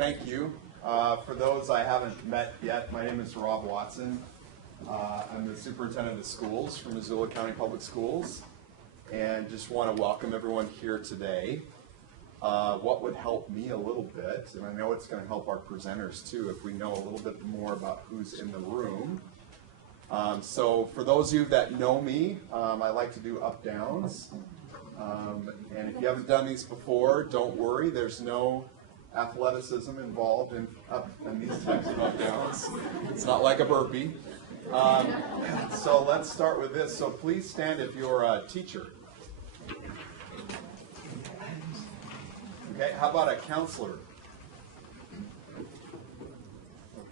Thank you. For those I haven't met yet, my name is Rob Watson. I'm the superintendent of schools for Missoula County Public Schools, and just want to welcome everyone here today. What would help me a little bit, and I know it's going to help our presenters too, if we know a little bit more about who's in the room. So for those of you that know me, I like to do up-downs. And if you haven't done these before, don't worry, there's no athleticism involved in these types of up-downs. It's not like a burpee. So let's start with this. So please stand if you're a teacher. Okay, how about a counselor?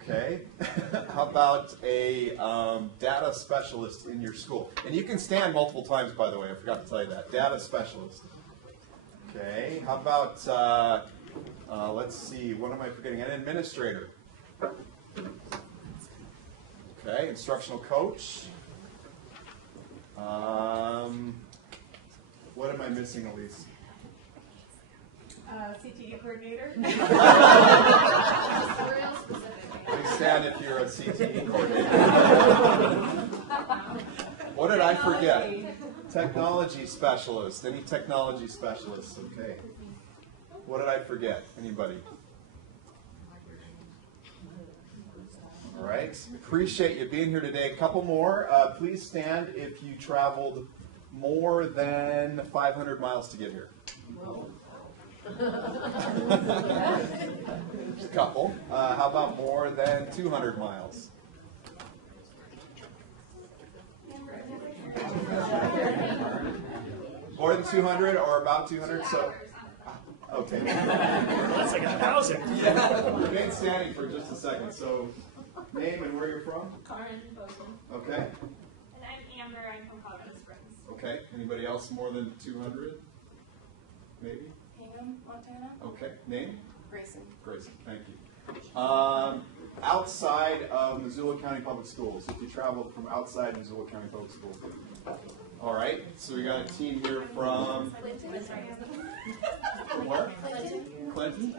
Okay, how about a data specialist in your school? And you can stand multiple times, by the way, I forgot to tell you that. Data specialist. Okay, how about, let's see, what am I forgetting? An administrator. Okay, instructional coach. What am I missing, Elise? CTE coordinator. Real specific. Please stand if you're a CTE coordinator. What did I forget? Technology specialist. Any technology specialists? Okay. What did I forget? Anybody? All right. Appreciate you being here today. A couple more. Please stand if you traveled more than 500 miles to get here. Just a couple. How about more than 200 miles? More than 200 or about 200? So, okay. That's like 1,000. Yeah. Remain standing for just a second. So, name and where you're from? Karen Bozeman. Okay. And I'm Amber. I'm from Colorado Springs. Okay. Anybody else more than 200? Maybe? Hingham, Montana. Okay. Name? Grayson. Grayson. Thank you. Outside of Missoula County Public Schools, if you traveled from outside Missoula County Public Schools. All right. So we got a team here from where? Clinton.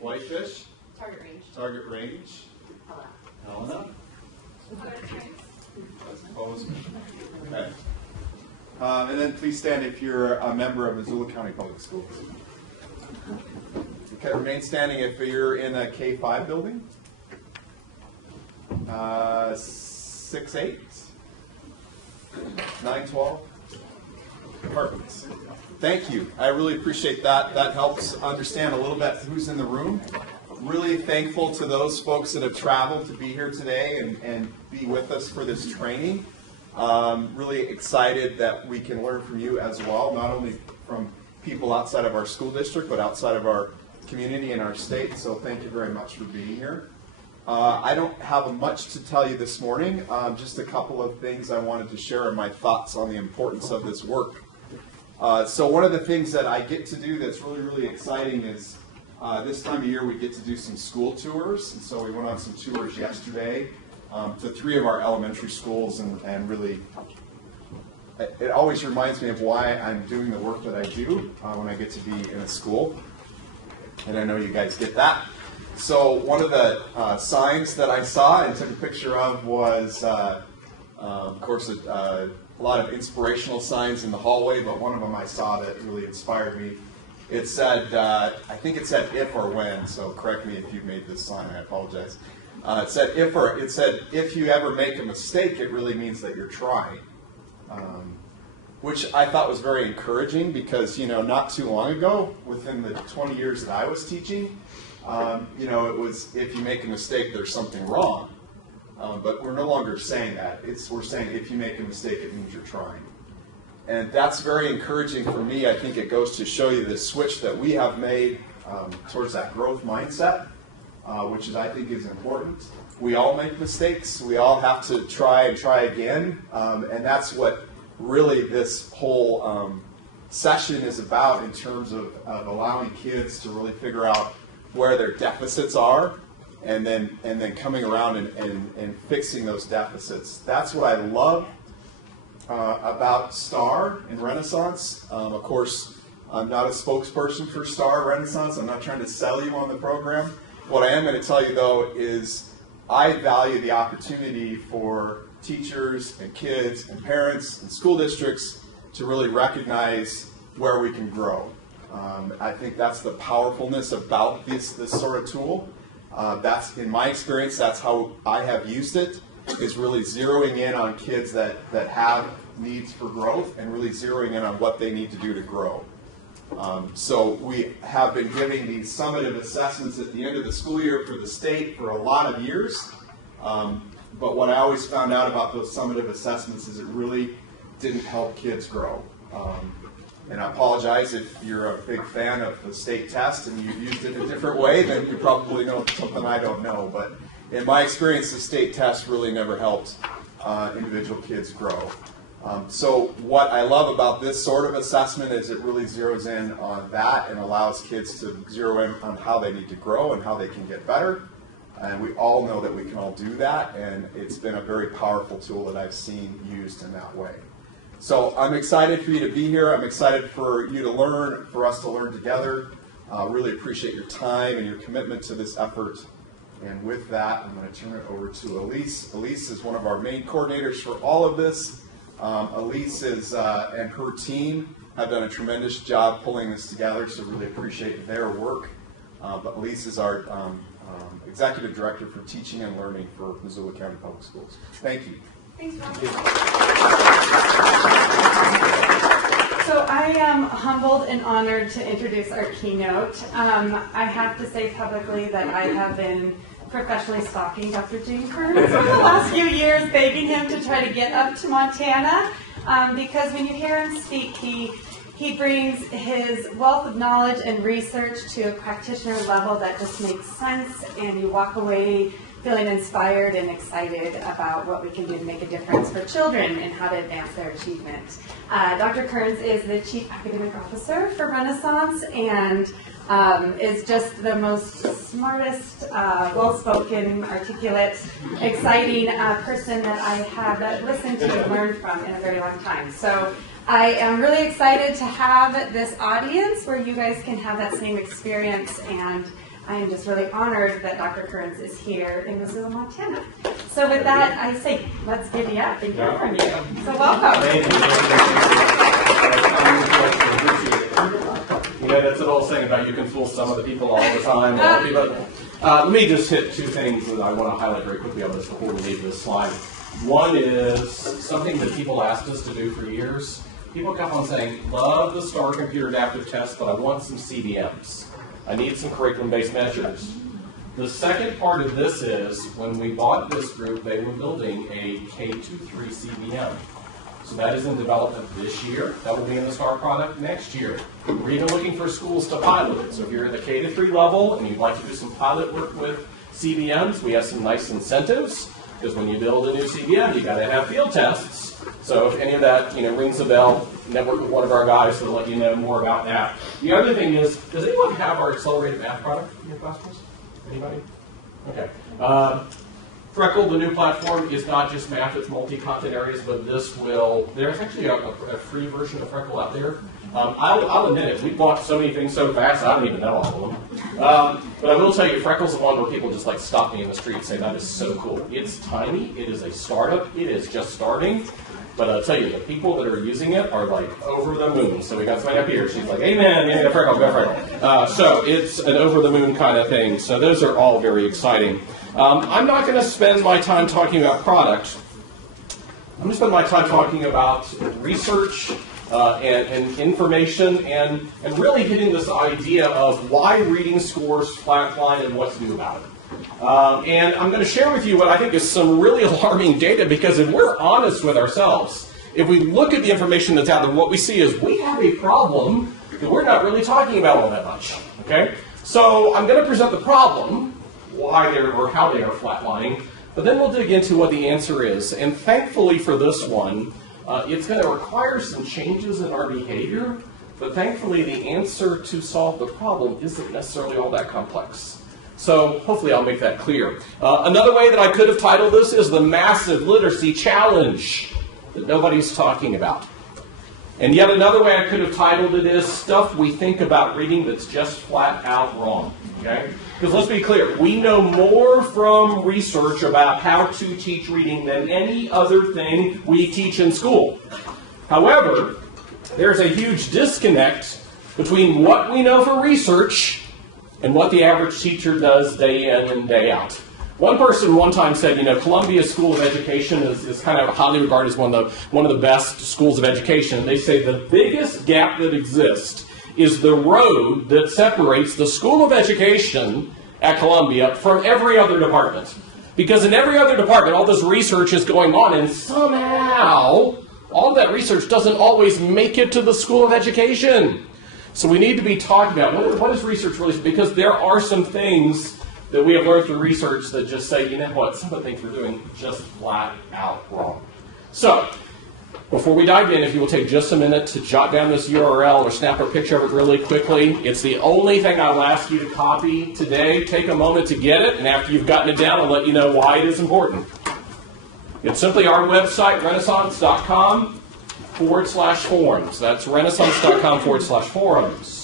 Whitefish. Target range. Target Range. Helena. Bozeman. Okay. And then please stand if you're a member of Missoula County Public Schools. Okay, remain standing if you're in a K-5 building. 6-8. 9-12. Perfect. Thank you. I really appreciate that. That helps understand a little bit who's in the room. Really thankful to those folks that have traveled to be here today and be with us for this training. Really excited that we can learn from you as well, not only from people outside of our school district, but outside of our community and our state. So thank you very much for being here. I don't have much to tell you this morning, just a couple of things I wanted to share my thoughts on the importance of this work. So one of the things that I get to do that's really, really exciting is this time of year we get to do some school tours. And so we went on some tours yesterday to 3 of our elementary schools, and really it always reminds me of why I'm doing the work that I do when I get to be in a school. And I know you guys get that. So one of the signs that I saw and took a picture of was, of course, a lot of inspirational signs in the hallway, but one of them I saw that really inspired me. It said, I think it said if or when, so correct me if you made this sign, I apologize. It said if you ever make a mistake, it really means that you're trying. Which I thought was very encouraging because, not too long ago, within the 20 years that I was teaching, it was if you make a mistake, there's something wrong. But we're no longer saying that. We're saying if you make a mistake, it means you're trying. And that's very encouraging for me. I think it goes to show you the switch that we have made towards that growth mindset, which I think is important. We all make mistakes. We all have to try and try again. And that's what really this whole session is about in terms of allowing kids to really figure out where their deficits are and then coming around and fixing those deficits. That's what I love about STAR and Renaissance. Of course, I'm not a spokesperson for Star Renaissance. I'm not trying to sell you on the program. What I am going to tell you, though, is I value the opportunity for teachers and kids and parents and school districts to really recognize where we can grow. I think that's the powerfulness about this sort of tool. That's, in my experience, that's how I have used it, is really zeroing in on kids that have needs for growth and really zeroing in on what they need to do to grow. So we have been giving these summative assessments at the end of the school year for the state for a lot of years. But what I always found out about those summative assessments is it really didn't help kids grow. And I apologize if you're a big fan of the state test and you've used it a different way, then you probably know something I don't know. But in my experience, the state test really never helped individual kids grow. So what I love about this sort of assessment is it really zeroes in on that and allows kids to zero in on how they need to grow and how they can get better. And we all know that we can all do that, and it's been a very powerful tool that I've seen used in that way. So I'm excited for you to be here. I'm excited for you to learn, for us to learn together. Really appreciate your time and your commitment to this effort. And with that, I'm going to turn it over to Elise. Elise is one of our main coordinators for all of this. Elise and her team have done a tremendous job pulling this together, so really appreciate their work. But Elise is our Executive Director for Teaching and Learning for Missoula County Public Schools. Thank you. Thanks, Ron. So I am humbled and honored to introduce our keynote. I have to say publicly that I have been professionally stalking Dr. James Kearns for the last few years, begging him to try to get up to Montana, because when you hear him speak, he brings his wealth of knowledge and research to a practitioner level that just makes sense, and you walk away feeling inspired and excited about what we can do to make a difference for children and how to advance their achievement. Dr. Kearns is the Chief Academic Officer for Renaissance and is just the most smartest, well-spoken, articulate, exciting person that I have listened to and learned from in a very long time. So I am really excited to have this audience where you guys can have that same experience, and I am just really honored that Dr. Kearns is here in Missoula, Montana. So with that, I say, let's giddy up and hear from you. So welcome. You know, that's an old saying about you can fool some of the people all the time. Let me just hit two things that I want to highlight very quickly on this before we leave this slide. One is something that people asked us to do for years. People kept on saying, love the STAR computer adaptive test, but I want some CBMs. I need some curriculum-based measures. The second part of this is, when we bought this group, they were building a K-3 CBM. So that is in development this year. That will be in the STAR product next year. We're even looking for schools to pilot it. So if you're at the K-3 level and you'd like to do some pilot work with CBMs, we have some nice incentives, because when you build a new CBM, you got to have field tests. So if any of that rings a bell, network with one of our guys to let you know more about that. The other thing is, does anyone have our accelerated math product in your classrooms? Anybody? Okay. Freckle, the new platform, is not just math, it's multi-content areas, but there's actually a free version of Freckle out there. I'll admit it, we bought so many things so fast, I don't even know all of them. But I will tell you, Freckle's the one where people just stop me in the street and say, that is so cool. It's tiny, it is a startup, it is just starting. But I'll tell you, the people that are using it are over the moon. So we got somebody up here, she's like, amen, go Freckle, go Freckle. So it's an over the moon kind of thing. So those are all very exciting. I'm not going to spend my time talking about product. I'm going to spend my time talking about research and information and really hitting this idea of why reading scores flatline and what's new about it. And I'm going to share with you what I think is some really alarming data, because if we're honest with ourselves, if we look at the information that's out there, what we see is we have a problem that we're not really talking about all that much. Okay? So I'm going to present the problem, why they're or how they are flatlining, but then we'll dig into what the answer is. And thankfully for this one, it's going to require some changes in our behavior, but thankfully the answer to solve the problem isn't necessarily all that complex. So hopefully I'll make that clear. Another way that I could have titled this is the massive literacy challenge that nobody's talking about. And yet another way I could have titled it is Stuff We Think About Reading That's Just Flat Out Wrong. Okay? Because let's be clear, we know more from research about how to teach reading than any other thing we teach in school. However, there's a huge disconnect between what we know for research and what the average teacher does day in and day out. One person one time said, Columbia School of Education is kind of highly regarded as one of the best schools of education. They say the biggest gap that exists is the road that separates the School of Education at Columbia from every other department. Because in every other department, all this research is going on, and somehow all of that research doesn't always make it to the School of Education. So we need to be talking about what is research really, because there are some things that we have learned through research that just say, some of the things we're doing just flat out wrong. So, before we dive in, if you will take just a minute to jot down this URL or snap a picture of it really quickly. It's the only thing I will ask you to copy today. Take a moment to get it, and after you've gotten it down, I'll let you know why it is important. It's simply our website, renaissance.com/forums. That's renaissance.com/forums.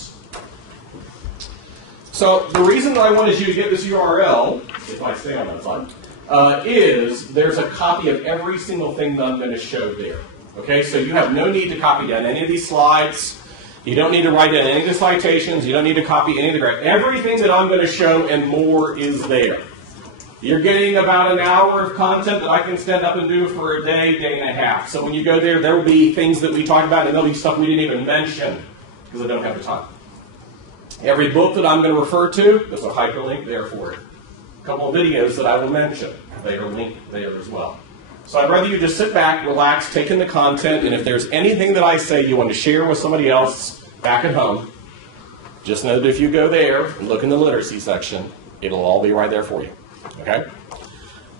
So the reason that I wanted you to get this URL, if I stay on that slide, is there's a copy of every single thing that I'm going to show there. Okay, so you have no need to copy down any of these slides. You don't need to write down any of the citations. You don't need to copy any of the graph. Everything that I'm going to show and more is there. You're getting about an hour of content that I can stand up and do for a day, day and a half. So when you go there, there will be things that we talked about, and there'll be stuff we didn't even mention because I don't have the time. Every book that I'm going to refer to, there's a hyperlink there for it. A couple of videos that I will mention, they are linked there as well. So I'd rather you just sit back, relax, take in the content, and if there's anything that I say you want to share with somebody else back at home, just know that if you go there and look in the literacy section, it'll all be right there for you. Okay?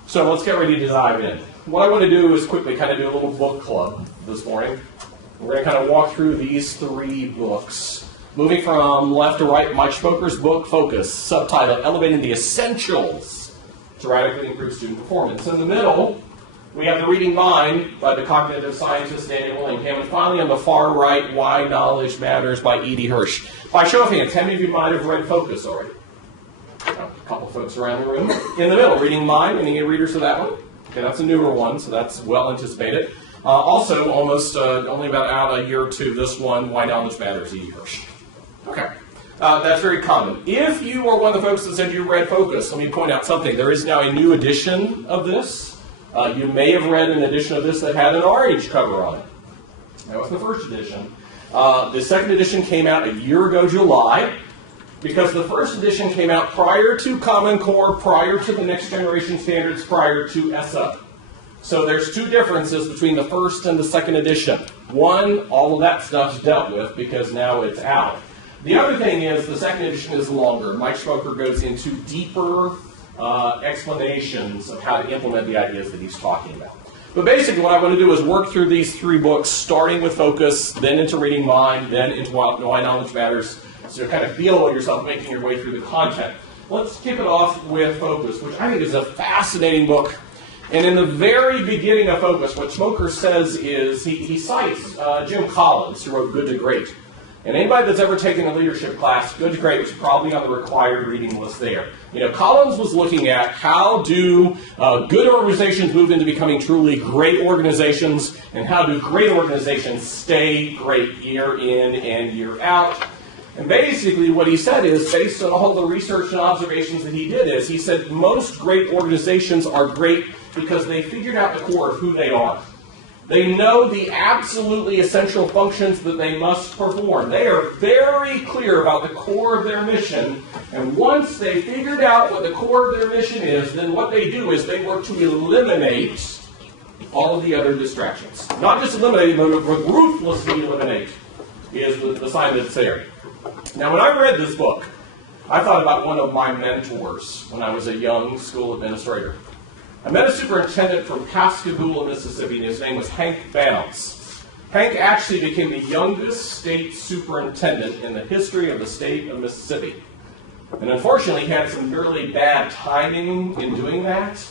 So let's get ready to dive in. What I want to do is quickly kind of do a little book club this morning. We're going to kind of walk through these 3 books. Moving from left to right, Mike Schmoker's book, Focus, subtitled Elevating the Essentials to Radically Improve Student Performance. In the middle, we have The Reading Mind by the cognitive scientist Daniel Willingham. And finally, on the far right, Why Knowledge Matters by E.D. Hirsch. By show of hands, how many of you might have read Focus already? A couple folks around the room. In the middle, Reading Mind. Any readers of that one? Okay, that's a newer one, so that's well anticipated. Also, almost only about out a year or two, this one, Why Knowledge Matters, E.D. Hirsch. Okay. That's very common. If you are one of the folks that said you read Focus, let me point out something. There is now a new edition of this. You may have read an edition of this that had an orange cover on it. That was the first edition. The second edition came out a year ago, July, because the first edition came out prior to Common Core, prior to the Next Generation Standards, prior to ESSA. So there's 2 differences between the first and the second edition. One, all of that stuff's dealt with because now it's out. The other thing is the second edition is longer. Mike Schmoker goes into deeper explanations of how to implement the ideas that he's talking about. But basically what I want to do is work through these 3 books, starting with Focus, then into Reading Mind, then into Why Knowledge Matters, so you kind of feel yourself making your way through the content. Let's kick it off with Focus, which I think is a fascinating book. And in the very beginning of Focus, what Schmoker says is, he cites Jim Collins, who wrote Good to Great. And anybody that's ever taken a leadership class, Good to Great was probably on the required reading list there. Collins was looking at how do good organizations move into becoming truly great organizations, and how do great organizations stay great year in and year out. And basically what he said is, based on all the research and observations that he did, is he said most great organizations are great because they figured out the core of who they are. They know the absolutely essential functions that they must perform. They are very clear about the core of their mission. And once they figured out what the core of their mission is, then what they do is they work to eliminate all of the other distractions. Not just eliminate, but ruthlessly eliminate is the sign that's there. Now, when I read this book, I thought about one of my mentors when I was a young school administrator. I met a superintendent from Pascagoula, Mississippi, and his name was Hank Bounce. Hank actually became the youngest state superintendent in the history of the state of Mississippi. And unfortunately, he had some really bad timing in doing that.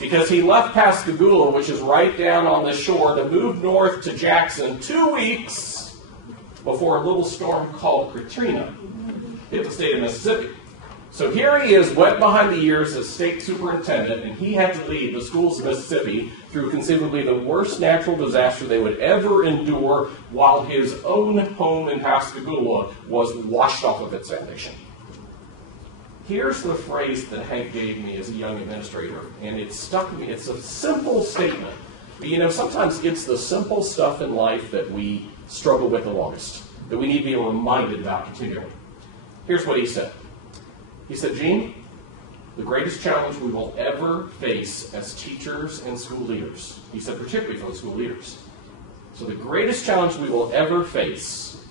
because he left Pascagoula, which is right down on the shore, to move north to Jackson 2 weeks before a little storm called Katrina hit the state of Mississippi. So here he is, wet behind the ears as state superintendent, and he had to lead the schools of Mississippi through conceivably the worst natural disaster they would ever endure, while his own home in Pascagoula was washed off of its foundation. Here's the phrase that Hank gave me as a young administrator, and it stuck me. It's a simple statement, but sometimes it's the simple stuff in life that we struggle with the longest, that we need to be reminded about continually. Here's what he said. He said, Gene, the greatest challenge we will ever face as teachers and school leaders, he said particularly for the school leaders, so the greatest challenge we will ever face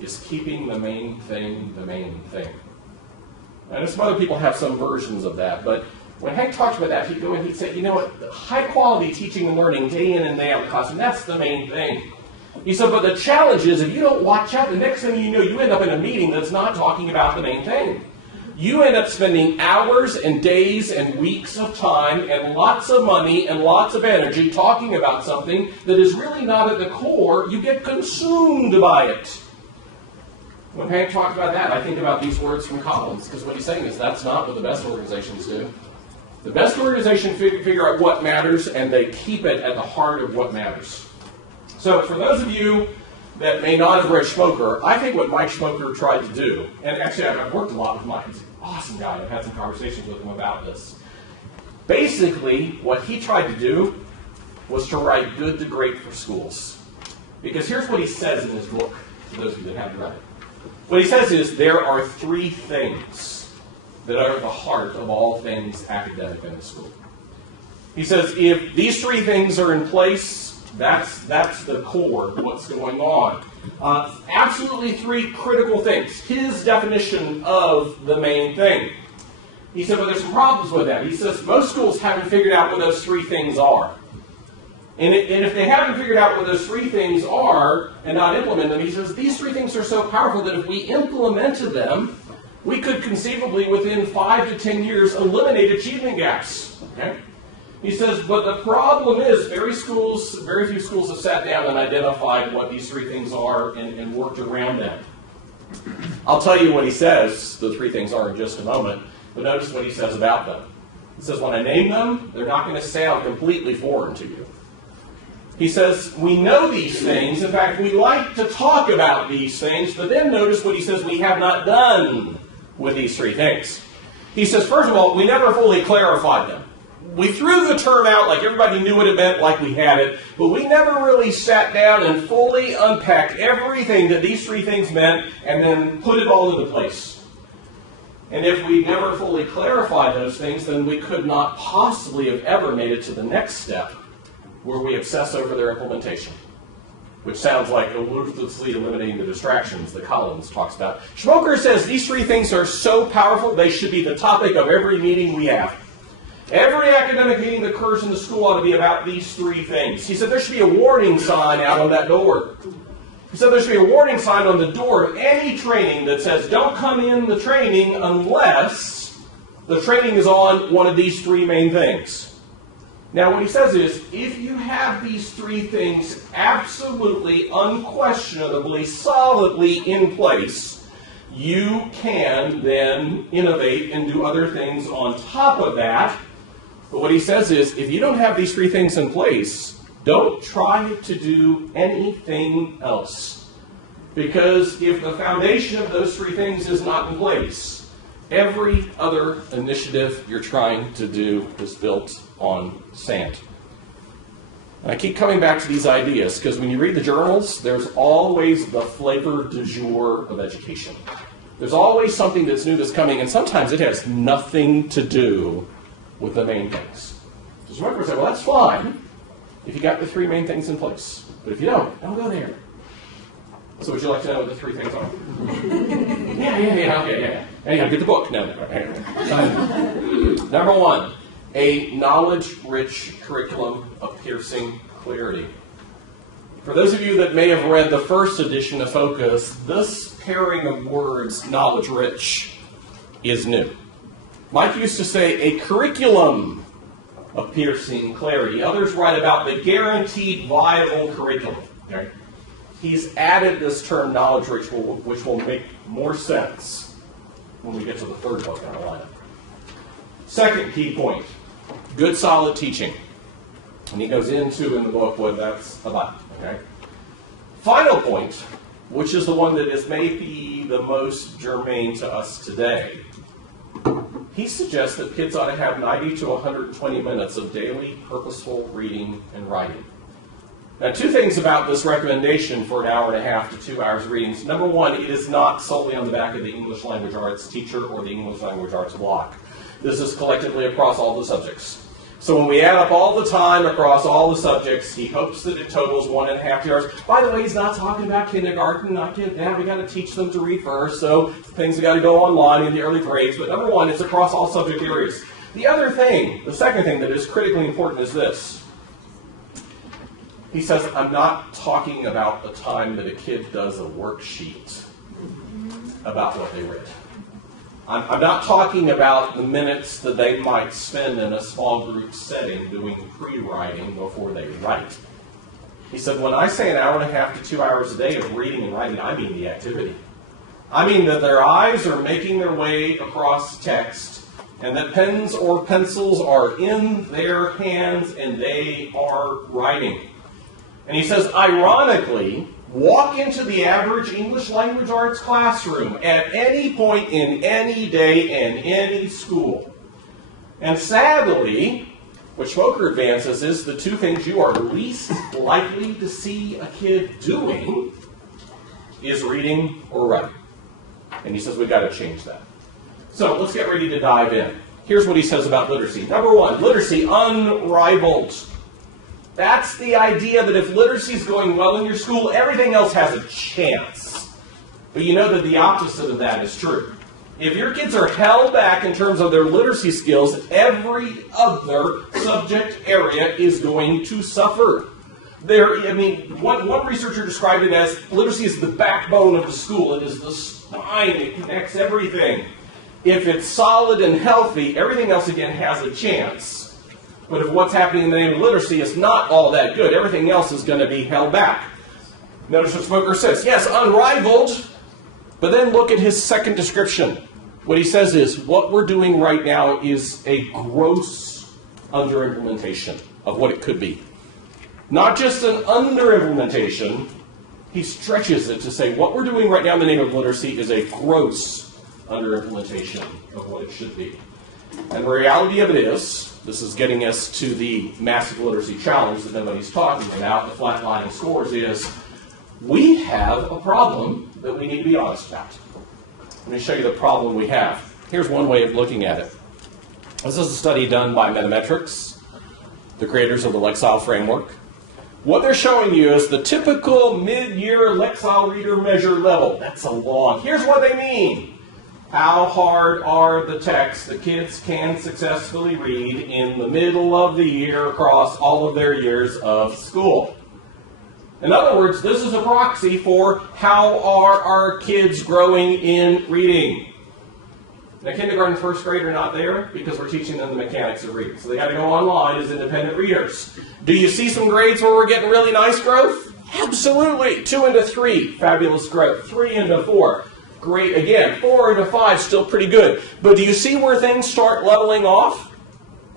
is keeping the main thing the main thing. I know some other people have some versions of that, but when Hank talked about that, he'd go and he'd say, high quality teaching and learning day in and day out in the classroom, that's the main thing. He said, but the challenge is if you don't watch out, the next thing you know, you end up in a meeting that's not talking about the main thing. You end up spending hours and days and weeks of time and lots of money and lots of energy talking about something that is really not at the core. You get consumed by it. When Hank talked about that, I think about these words from Collins, because what he's saying is that's not what the best organizations do. The best organizations figure out what matters, and they keep it at the heart of what matters. So for those of you that may not have read Schmoker, I think what Mike Schmoker tried to do, and actually I've worked a lot with Mike, he's an awesome guy, I've had some conversations with him about this. Basically, what he tried to do was to write good to great for schools. Because here's what he says in his book, for those of you that haven't read it. What he says is there are three things that are at the heart of all things academic in the school. He says if these three things are in place, that's the core of what's going on. Absolutely three critical things. His definition of the main thing. He said, but there's some problems with that. He says most schools haven't figured out what those three things are. And if they haven't figured out what those three things are and not implement them, he says these three things are so powerful that if we implemented them, we could conceivably within 5 to 10 years eliminate achievement gaps. Okay? He says, but the problem is very few schools have sat down and identified what these three things are and worked around them. I'll tell you what he says the three things are in just a moment, but notice what he says about them. He says, when I name them, they're not going to sound completely foreign to you. He says, we know these things. In fact, we like to talk about these things, but then notice what he says we have not done with these three things. He says, first of all, we never fully clarified them. We threw the term out like everybody knew what it meant, like we had it, but we never really sat down and fully unpacked everything that these three things meant and then put it all into place. And if we never fully clarified those things, then we could not possibly have ever made it to the next step where we obsess over their implementation, which sounds like ruthlessly eliminating the distractions that Collins talks about. Schmoker says these three things are so powerful, they should be the topic of every meeting we have. Every academic meeting that occurs in the school ought to be about these three things. He said there should be a warning sign out on that door. He said there should be a warning sign on the door of any training that says don't come in the training unless the training is on one of these three main things. Now what he says is if you have these three things absolutely, unquestionably, solidly in place, you can then innovate and do other things on top of that. But what he says is, if you don't have these three things in place, don't try to do anything else. Because if the foundation of those three things is not in place, every other initiative you're trying to do is built on sand. And I keep coming back to these ideas, because when you read the journals, there's always the flavor du jour of education. There's always something that's new that's coming, and sometimes it has nothing to do with the main things. So some people say, well, that's fine if you got the three main things in place. But if you don't go there. So would you like to know what the three things are? Yeah. Hey, get the book. No. Number one, a knowledge-rich curriculum of piercing clarity. For those of you that may have read the first edition of Focus, this pairing of words, knowledge-rich, is new. Mike used to say a curriculum of piercing clarity. Others write about the guaranteed viable curriculum. Okay? He's added this term knowledge which will make more sense when we get to the third book in our lineup. Second key point, good solid teaching. And he goes into in the book what that's about. Okay? Final point, which is the one that is maybe the most germane to us today. He suggests that kids ought to have 90 to 120 minutes of daily purposeful reading and writing. Now, two things about this recommendation for an hour and a half to 2 hours of readings. Number one, it is not solely on the back of the English Language Arts teacher or the English Language Arts block. This is collectively across all the subjects. So when we add up all the time across all the subjects, he hopes that it totals 1.5 years. By the way, he's not talking about kindergarten. We got to teach them to read first, so things have got to go online in the early grades. But number one, it's across all subject areas. The other thing, the second thing that is critically important is this. He says, I'm not talking about the time that a kid does a worksheet about what they read. I'm not talking about the minutes that they might spend in a small group setting doing pre-writing before they write. He said, when I say an hour and a half to 2 hours a day of reading and writing, I mean the activity. I mean that their eyes are making their way across text, and that pens or pencils are in their hands and they are writing. And he says, ironically, walk into the average English Language Arts classroom at any point in any day in any school. And sadly, what Schmoker advances is the two things you are least likely to see a kid doing is reading or writing. And he says we've got to change that. So let's get ready to dive in. Here's what he says about literacy. Number one, literacy unrivaled. That's the idea that if literacy is going well in your school, everything else has a chance. But you know that the opposite of that is true. If your kids are held back in terms of their literacy skills, every other subject area is going to suffer. One researcher described it as literacy is the backbone of the school. It is the spine. It connects everything. If it's solid and healthy, everything else again has a chance. But if what's happening in the name of literacy is not all that good, everything else is going to be held back. Notice what Schmoker says. Yes, unrivaled, but then look at his second description. What he says is, what we're doing right now is a gross under-implementation of what it could be. Not just an under-implementation, he stretches it to say what we're doing right now in the name of literacy is a gross under-implementation of what it should be. And the reality of it is, this is getting us to the massive literacy challenge that nobody's talking about, the flatlining scores, is we have a problem that we need to be honest about. Let me show you the problem we have. Here's one way of looking at it. This is a study done by Metametrics, the creators of the Lexile framework. What they're showing you is the typical mid-year Lexile reader measure level. That's a long. Here's what they mean. How hard are the texts the kids can successfully read in the middle of the year across all of their years of school? In other words, this is a proxy for how are our kids growing in reading. Now, kindergarten and first grade are not there because we're teaching them the mechanics of reading. So they got to go online as independent readers. Do you see some grades where we're getting really nice growth? Absolutely. 2 into 3, fabulous growth. 3 into 4. Great again. 4 into 5, still pretty good. But do you see where things start leveling off?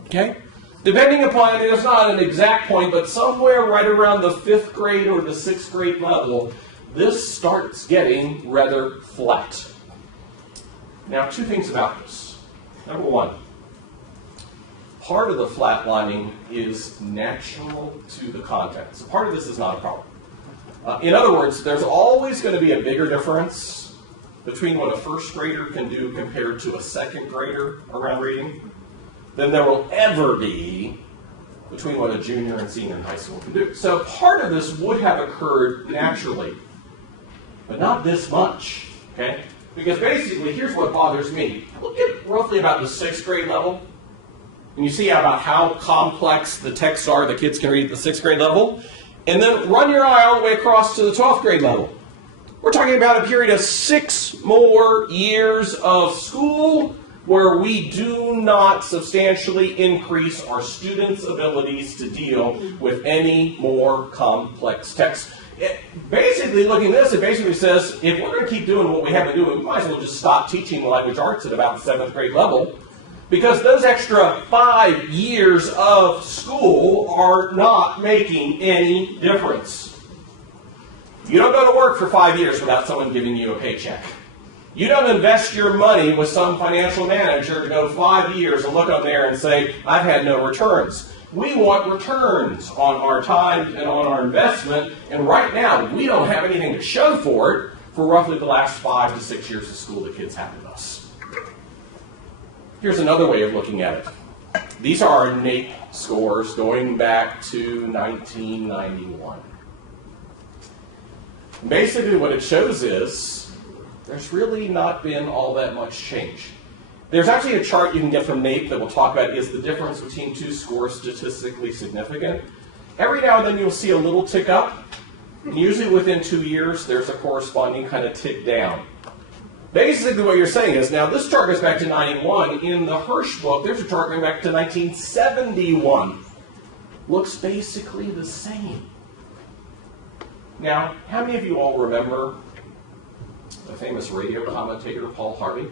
Okay? Depending upon, it's not an exact point, but somewhere right around the 5th grade or the 6th grade level, this starts getting rather flat. Now, two things about this. Number one, part of the flatlining is natural to the content. So part of this is not a problem. In other words, there's always going to be a bigger difference between what a first grader can do compared to a second grader around reading than there will ever be between what a junior and senior in high school can do. So part of this would have occurred naturally, but not this much, okay? Because basically, here's what bothers me. Look at roughly about the 6th grade level, and you see about how complex the texts are the kids can read at the 6th grade level, and then run your eye all the way across to the 12th grade level. We're talking about a period of 6 more years of school where we do not substantially increase our students' abilities to deal with any more complex text. Basically, looking at this, it basically says, if we're going to keep doing what we have been doing, we might as well just stop teaching language arts at about the 7th grade level, because those extra 5 years of school are not making any difference. You don't go to work for 5 years without someone giving you a paycheck. You don't invest your money with some financial manager to go 5 years and look up there and say, I've had no returns. We want returns on our time and on our investment, and right now we don't have anything to show for it for roughly the last 5 to 6 years of school the kids have with us. Here's another way of looking at it. These are our NAEP scores going back to 1991. Basically what it shows is there's really not been all that much change. There's actually a chart you can get from NAEP that we'll talk about, is the difference between two scores statistically significant. Every now and then you'll see a little tick up, and usually within 2 years there's a corresponding kind of tick down. Basically what you're saying is, now this chart goes back to 91. In the Hirsch book, there's a chart going back to 1971. Looks basically the same. Now, how many of you all remember the famous radio commentator Paul Harvey?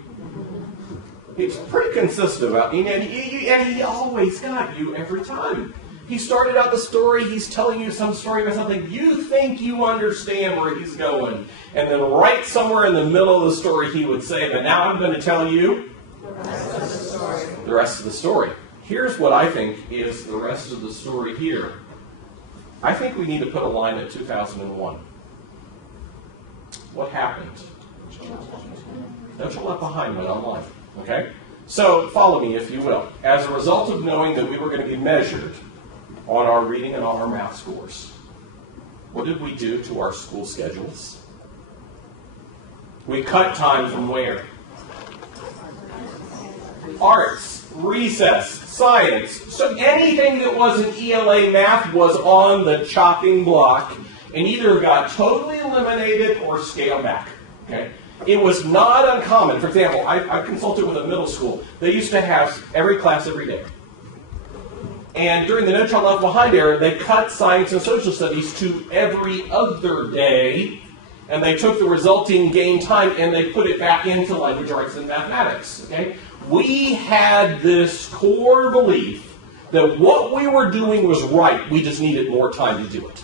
He's pretty consistent about, and he always got you every time. He started out the story, he's telling you some story about something, you think you understand where he's going, and then right somewhere in the middle of the story he would say, but now I'm going to tell you the rest of the story. Here's what I think is the rest of the story here. I think we need to put a line at 2001. What happened? No Child Left Behind went online. Okay? So follow me, if you will. As a result of knowing that we were going to be measured on our reading and on our math scores, what did we do to our school schedules? We cut time from where? Arts, recess, science. So anything that wasn't ELA math was on the chopping block and either got totally eliminated or scaled back. Okay? It was not uncommon. For example, I consulted with a middle school. They used to have every class every day. And during the No Child Left Behind era, they cut science and social studies to every other day, and they took the resulting gain time and they put it back into language arts and mathematics. Okay? We had this core belief that what we were doing was right. We just needed more time to do it.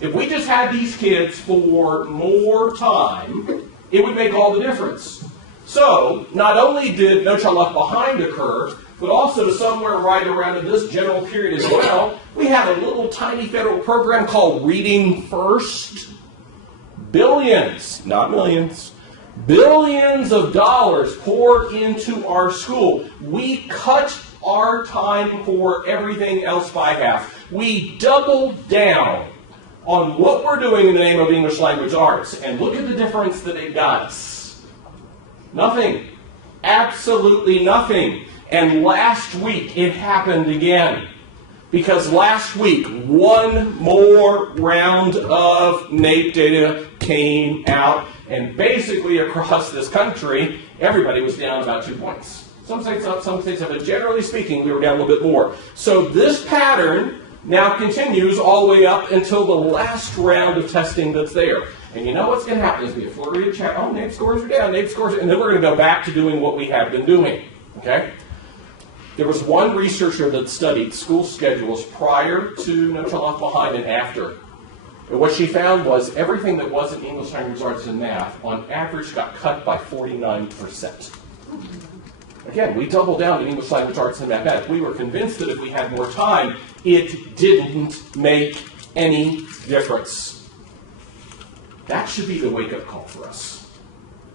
If we just had these kids for more time, it would make all the difference. So, not only did No Child Left Behind occur, but also somewhere right around in this general period as well, we had a little tiny federal program called Reading First. Billions, not millions, billions of dollars poured into our school. We cut our time for everything else by half. We doubled down on what we're doing in the name of English language arts, and look at the difference that it got us. Nothing. Absolutely nothing. And last week it happened again. Because last week, one more round of NAEP data came out, and basically across this country, everybody was down about 2 points. Some states up, some states up, but generally speaking, we were down a little bit more. So this pattern now continues all the way up until the last round of testing that's there. And you know what's going to happen is we have flurry of chat. Oh, NAEP scores are down, NAEP scores, and then we're going to go back to doing what we have been doing. Okay? There was one researcher that studied school schedules prior to No Child Left Behind and after. And what she found was everything that wasn't English language arts and math, on average, got cut by 49%. Again, we doubled down in English language arts and mathematics. We were convinced that if we had more time, it didn't make any difference. That should be the wake-up call for us.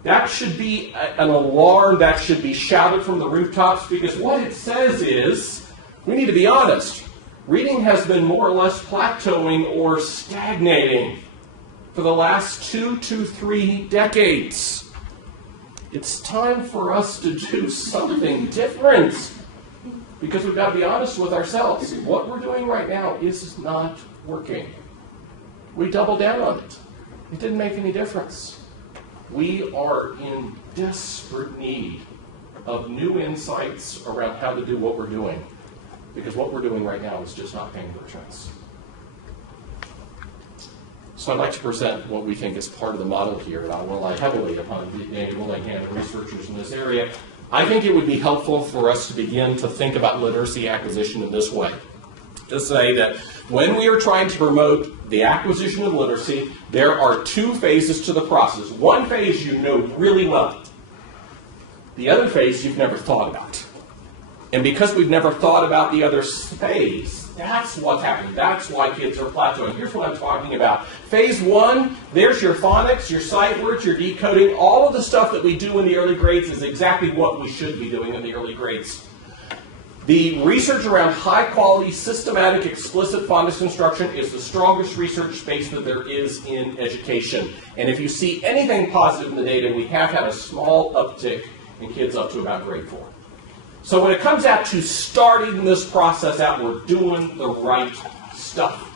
That should be an alarm that should be shouted from the rooftops, because what it says is, we need to be honest, reading has been more or less plateauing or stagnating for the last 2 to 3 decades. It's time for us to do something different, because we've got to be honest with ourselves. What we're doing right now is not working. We doubled down on it. It didn't make any difference. We are in desperate need of new insights around how to do what we're doing. Because what we're doing right now is just not paying the returns. So I'd like to present what we think is part of the model here, and I will rely heavily upon Daniel Willingham and researchers in this area. I think it would be helpful for us to begin to think about literacy acquisition in this way. To say that when we are trying to promote the acquisition of literacy, there are two phases to the process. One phase you know really well. The other phase you've never thought about. And because we've never thought about the other phase, that's what's happening. That's why kids are plateauing. Here's what I'm talking about. Phase 1, there's your phonics, your sight words, your decoding. All of the stuff that we do in the early grades is exactly what we should be doing in the early grades. The research around high-quality, systematic, explicit phonics instruction is the strongest research space that there is in education. And if you see anything positive in the data, we have had a small uptick in kids up to about grade 4. So when it comes out to starting this process out, we're doing the right stuff.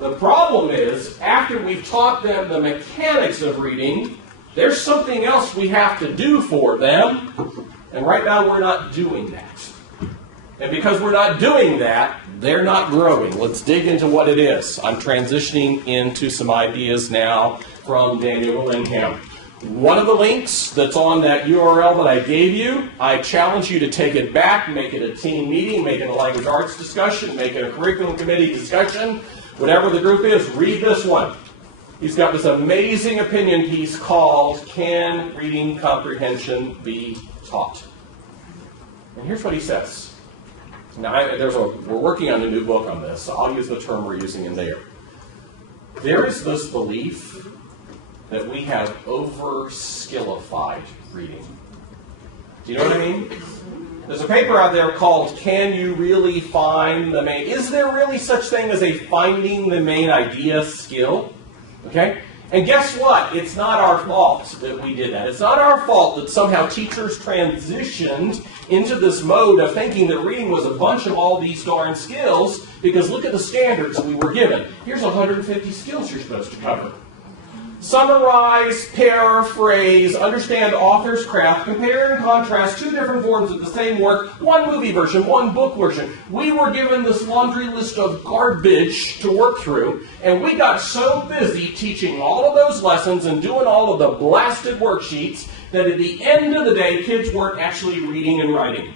The problem is, after we've taught them the mechanics of reading, there's something else we have to do for them, and right now we're not doing that. And because we're not doing that, they're not growing. Let's dig into what it is. I'm transitioning into some ideas now from Daniel Willingham. One of the links that's on that URL that I gave you, I challenge you to take it back, make it a team meeting, make it a language arts discussion, make it a curriculum committee discussion, whatever the group is, read this one. He's got this amazing opinion piece called, Can Reading Comprehension Be Taught? And here's what he says. Now, we're working on a new book on this, so I'll use the term we're using in there. There is this belief that we have over-skillified reading. Do you know what I mean? There's a paper out there called Can You Really Find the Main... Is there really such thing as a finding the main idea skill? Okay? And guess what? It's not our fault that we did that. It's not our fault that somehow teachers transitioned into this mode of thinking that reading was a bunch of all these darn skills, because look at the standards we were given. Here's 150 skills you're supposed to cover. Summarize, paraphrase, understand author's craft, compare and contrast two different forms of the same work, one movie version, one book version. We were given this laundry list of garbage to work through, and we got so busy teaching all of those lessons and doing all of the blasted worksheets that at the end of the day, kids weren't actually reading and writing.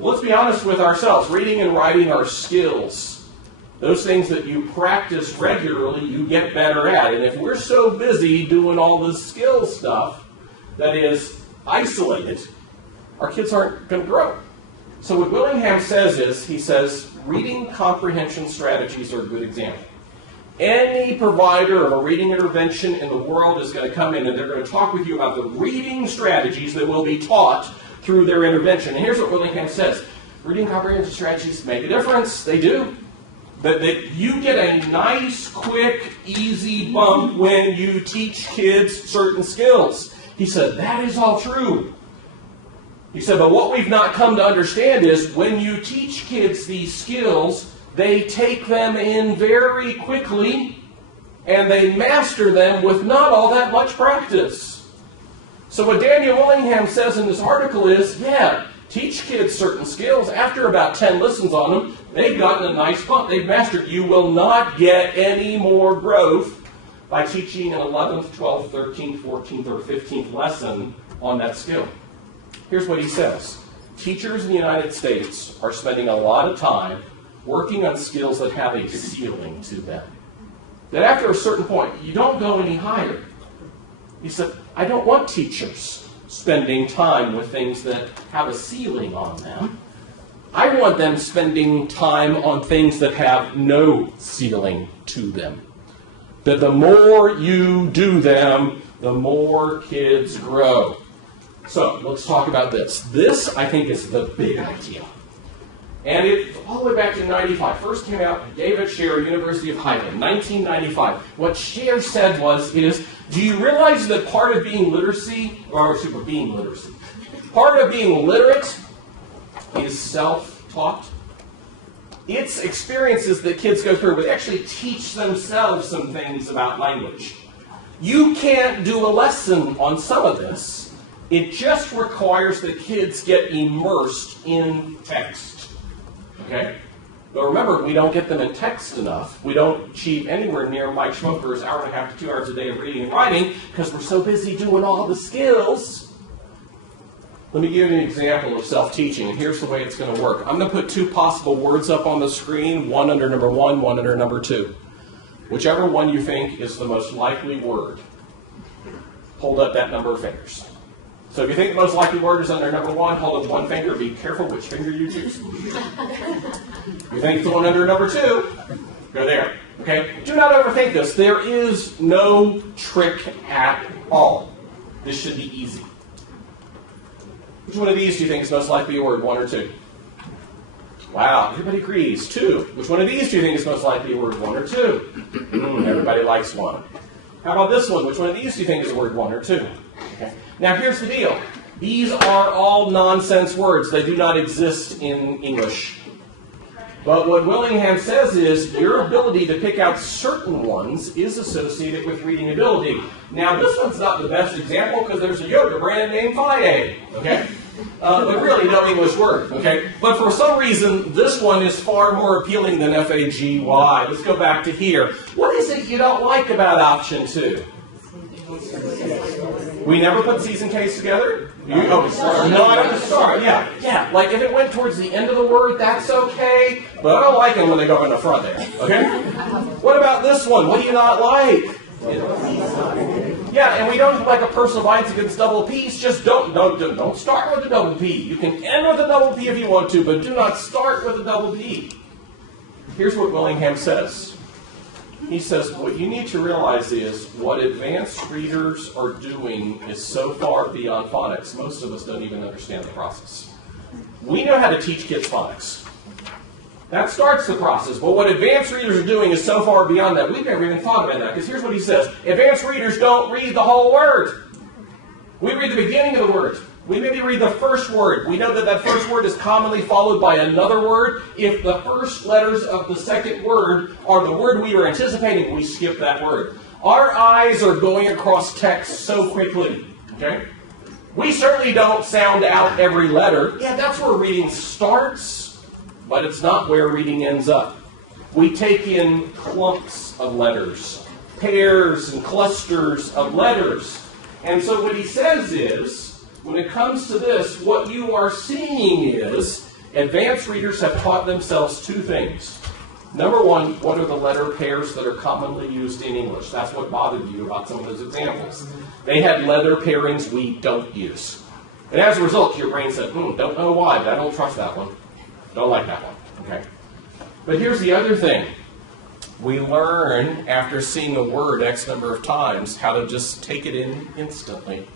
Well, let's be honest with ourselves. Reading and writing are skills. Those things that you practice regularly, you get better at. And if we're so busy doing all this skill stuff that is isolated, our kids aren't going to grow. So what Willingham says is, he says, reading comprehension strategies are a good example. Any provider of a reading intervention in the world is going to come in and they're going to talk with you about the reading strategies that will be taught through their intervention. And here's what Willingham says. Reading comprehension strategies make a difference. They do. That you get a nice, quick, easy bump when you teach kids certain skills. He said, that is all true. He said, but what we've not come to understand is when you teach kids these skills, they take them in very quickly and they master them with not all that much practice. So what Daniel Willingham says in this article is, yeah, teach kids certain skills. After about 10 listens on them, they've gotten a nice bump. They've mastered. You will not get any more growth by teaching an 11th, 12th, 13th, 14th, or 15th lesson on that skill. Here's what he says. Teachers in the United States are spending a lot of time working on skills that have a ceiling to them. That after a certain point, you don't go any higher. He said, I don't want teachers spending time with things that have a ceiling on them. I want them spending time on things that have no ceiling to them. That the more you do them, the more kids grow. So let's talk about this. This, I think, is the big idea. And it's all the way back to 95. First came out David Shearer, University of Highland, 1995. What Shearer said is, do you realize that part of being part of being literate is self-taught? It's experiences that kids go through, but they actually teach themselves some things about language. You can't do a lesson on some of this It just requires that kids get immersed in text. Okay? But remember, we don't get them in text enough. We don't achieve anywhere near Mike Schmoker's hour and a half to 2 hours a day of reading and writing because we're so busy doing all the skills. Let me give you an example of self-teaching, and here's the way it's going to work. I'm going to put 2 possible words up on the screen, one under number 1, one under number 2. Whichever one you think is the most likely word, hold up that number of fingers. So if you think the most likely word is under number 1, hold up one finger. Be careful which finger you choose. You think it's the one under number 2, go there. Okay? Do not overthink this. There is no trick at all. This should be easy. Which one of these do you think is most likely a word, 1 or 2? Wow, everybody agrees. 2. Which one of these do you think is most likely a word, 1 or 2? Everybody likes 1. How about this one? Which one of these do you think is a word, 1 or 2? Okay. Now here's the deal. These are all nonsense words. They do not exist in English. But what Willingham says is your ability to pick out certain ones is associated with reading ability. Now this one's not the best example because there's a yoga brand named Fide. Okay? But really no English word. Okay? But for some reason this one is far more appealing than F-A-G-Y. Let's go back to here. What is it you don't like about option 2? We never put C's and K's together? Not at the start. Yeah. Like if it went towards the end of the word, that's okay. But I don't like them when they go in the front there. Okay? What about this one? What do you not like? Yeah, and we don't like a personal violence against double P's. Just don't start with a double P. You can end with a double P if you want to, but do not start with a double P. Here's what Willingham says. He says, what you need to realize is what advanced readers are doing is so far beyond phonics, most of us don't even understand the process. We know how to teach kids phonics. That starts the process, but what advanced readers are doing is so far beyond that. We've never even thought about that, because here's what he says. Advanced readers don't read the whole word. We read the beginning of the word. We maybe read the first word. We know that that first word is commonly followed by another word. If the first letters of the second word are the word we were anticipating, we skip that word. Our eyes are going across text so quickly. Okay? We certainly don't sound out every letter. Yeah, that's where reading starts, but it's not where reading ends up. We take in clumps of letters, pairs and clusters of letters. And so what he says is, when it comes to this, what you are seeing is advanced readers have taught themselves 2 things. Number 1, what are the letter pairs that are commonly used in English? That's what bothered you about some of those examples. They had letter pairings we don't use. And as a result, your brain said, don't know why, but I don't trust that one. Don't like that one. Okay. But here's the other thing. We learn, after seeing a word X number of times, how to just take it in instantly.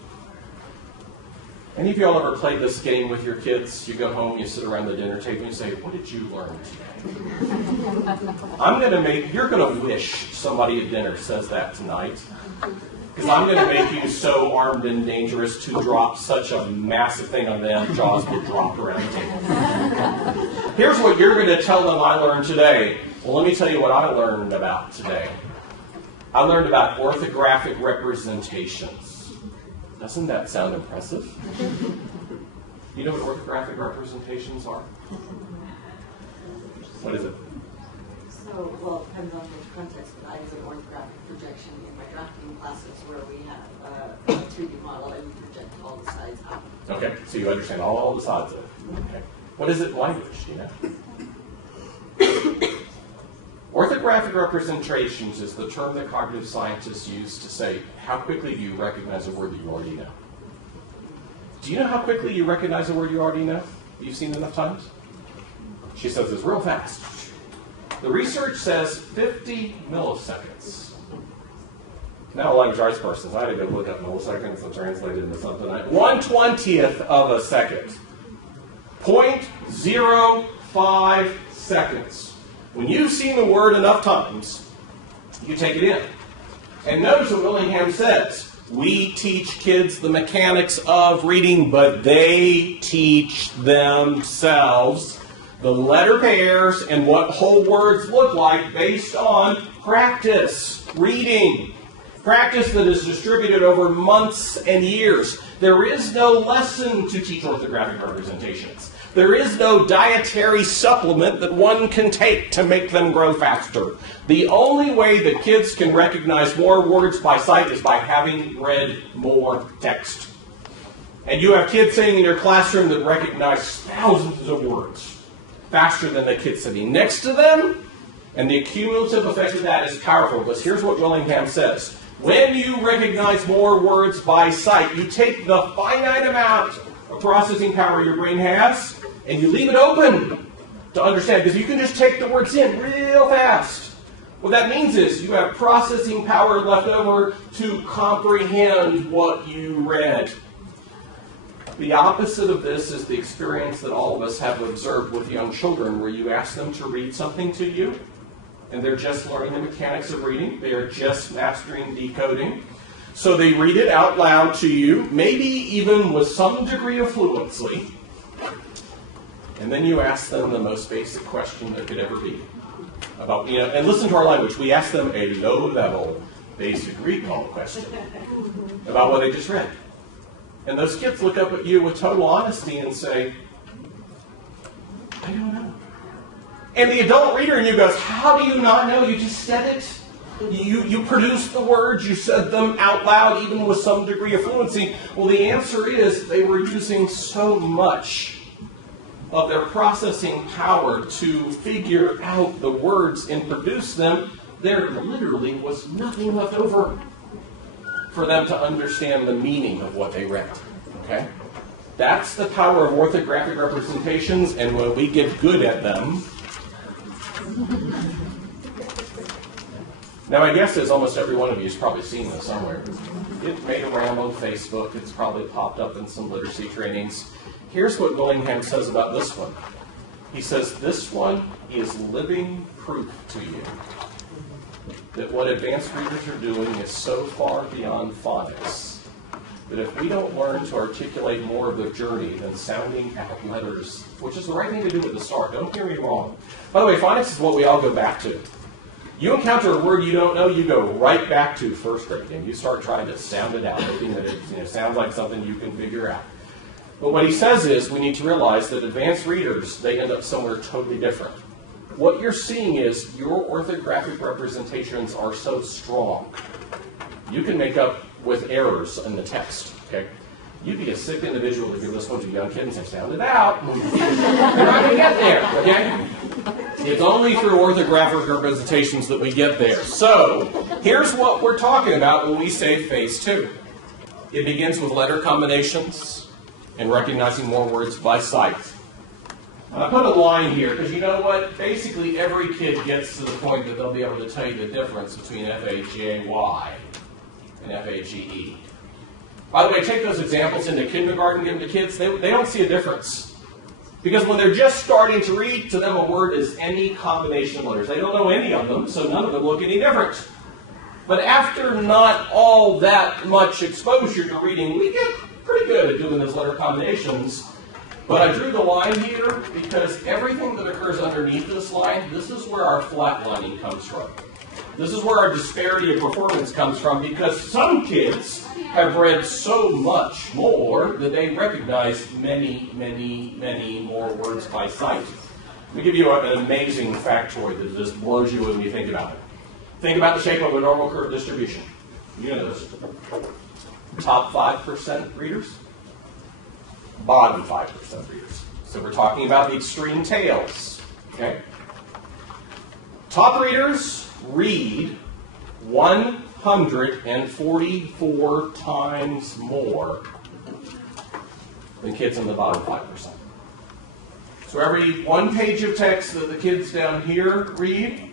Any of y'all ever played this game with your kids? You go home, you sit around the dinner table, and you say, what did you learn today? You're going to wish somebody at dinner says that tonight. Because I'm going to make you so armed and dangerous to drop such a massive thing on them, jaws will drop around the table. Here's what you're going to tell them I learned today. Well, let me tell you what I learned about today. I learned about orthographic representations. Doesn't that sound impressive? You know what orthographic representations are? What is it? So, well, it depends on which context, but I use an orthographic projection in my drafting classes where we have a 3D model and we project all the sides out. Okay, so you understand all the sides of it. Okay. What is it in language, do you know? Orthographic representations is the term that cognitive scientists use to say, how quickly do you recognize a word that you already know? Do you know how quickly you recognize a word you already know? You've seen it enough times? She says it's real fast. The research says 50 milliseconds. Now, a language arts person, so I had to go look up milliseconds and translate it into something. 1/20th of a second. 0.05 seconds. When you've seen the word enough times, you take it in. And notice what Willingham says. We teach kids the mechanics of reading, but they teach themselves the letter pairs and what whole words look like based on practice, reading. Practice that is distributed over months and years. There is no lesson to teach orthographic representations. There is no dietary supplement that one can take to make them grow faster. The only way that kids can recognize more words by sight is by having read more text. And you have kids sitting in your classroom that recognize thousands of words faster than the kids sitting next to them. And the cumulative effect of that is powerful, because here's what Willingham says. When you recognize more words by sight, you take the finite amount of processing power your brain has, and you leave it open to understand, because you can just take the words in real fast. What that means is you have processing power left over to comprehend what you read. The opposite of this is the experience that all of us have observed with young children, where you ask them to read something to you, and they're just learning the mechanics of reading. They are just mastering decoding. So they read it out loud to you, maybe even with some degree of fluency. And then you ask them the most basic question there could ever be. About, and listen to our language. We ask them a low-level, basic recall question about what they just read. And those kids look up at you with total honesty and say, I don't know. And the adult reader in you goes, how do you not know? You just said it. You produced the words. You said them out loud, even with some degree of fluency. Well, the answer is they were using so much of their processing power to figure out the words and produce them, there literally was nothing left over for them to understand the meaning of what they read. Okay? That's the power of orthographic representations, and when we get good at them. Now, my guess is almost every one of you has probably seen this somewhere. It made around on Facebook. It's probably popped up in some literacy trainings. Here's what Willingham says about this one. He says, this one is living proof to you that what advanced readers are doing is so far beyond phonics that if we don't learn to articulate more of the journey than sounding out letters, which is the right thing to do at the start, don't hear me wrong. By the way, phonics is what we all go back to. You encounter a word you don't know, you go right back to first grade, and you start trying to sound it out, hoping that it sounds like something you can figure out. But what he says is we need to realize that advanced readers, they end up somewhere totally different. What you're seeing is your orthographic representations are so strong, you can make up with errors in the text. Okay? You'd be a sick individual if you're listening to a young kid and say, sound it out. You're not going to get there. Okay? It's only through orthographic representations that we get there. So, here's what we're talking about when we say phase 2. It begins with letter combinations and recognizing more words by sight. I put a line here because you know what? Basically, every kid gets to the point that they'll be able to tell you the difference between F-A-G-A-Y and F-A-G-E. By the way, take those examples into kindergarten, give them to kids. They don't see a difference. Because when they're just starting to read, to them a word is any combination of letters. They don't know any of them, so none of them look any different. But after not all that much exposure to reading, we get pretty good at doing those letter combinations. But I drew the line here because everything that occurs underneath this line, this is where our flatlining comes from. This is where our disparity of performance comes from, because some kids have read so much more that they recognize many, many, many more words by sight. Let me give you an amazing factoid that just blows you when you think about it. Think about the shape of a normal curve distribution. You know this. Top 5% readers, bottom 5% readers. So we're talking about the extreme tails. Okay? Top readers read 144 times more than kids in the bottom 5%. So every one page of text that the kids down here read,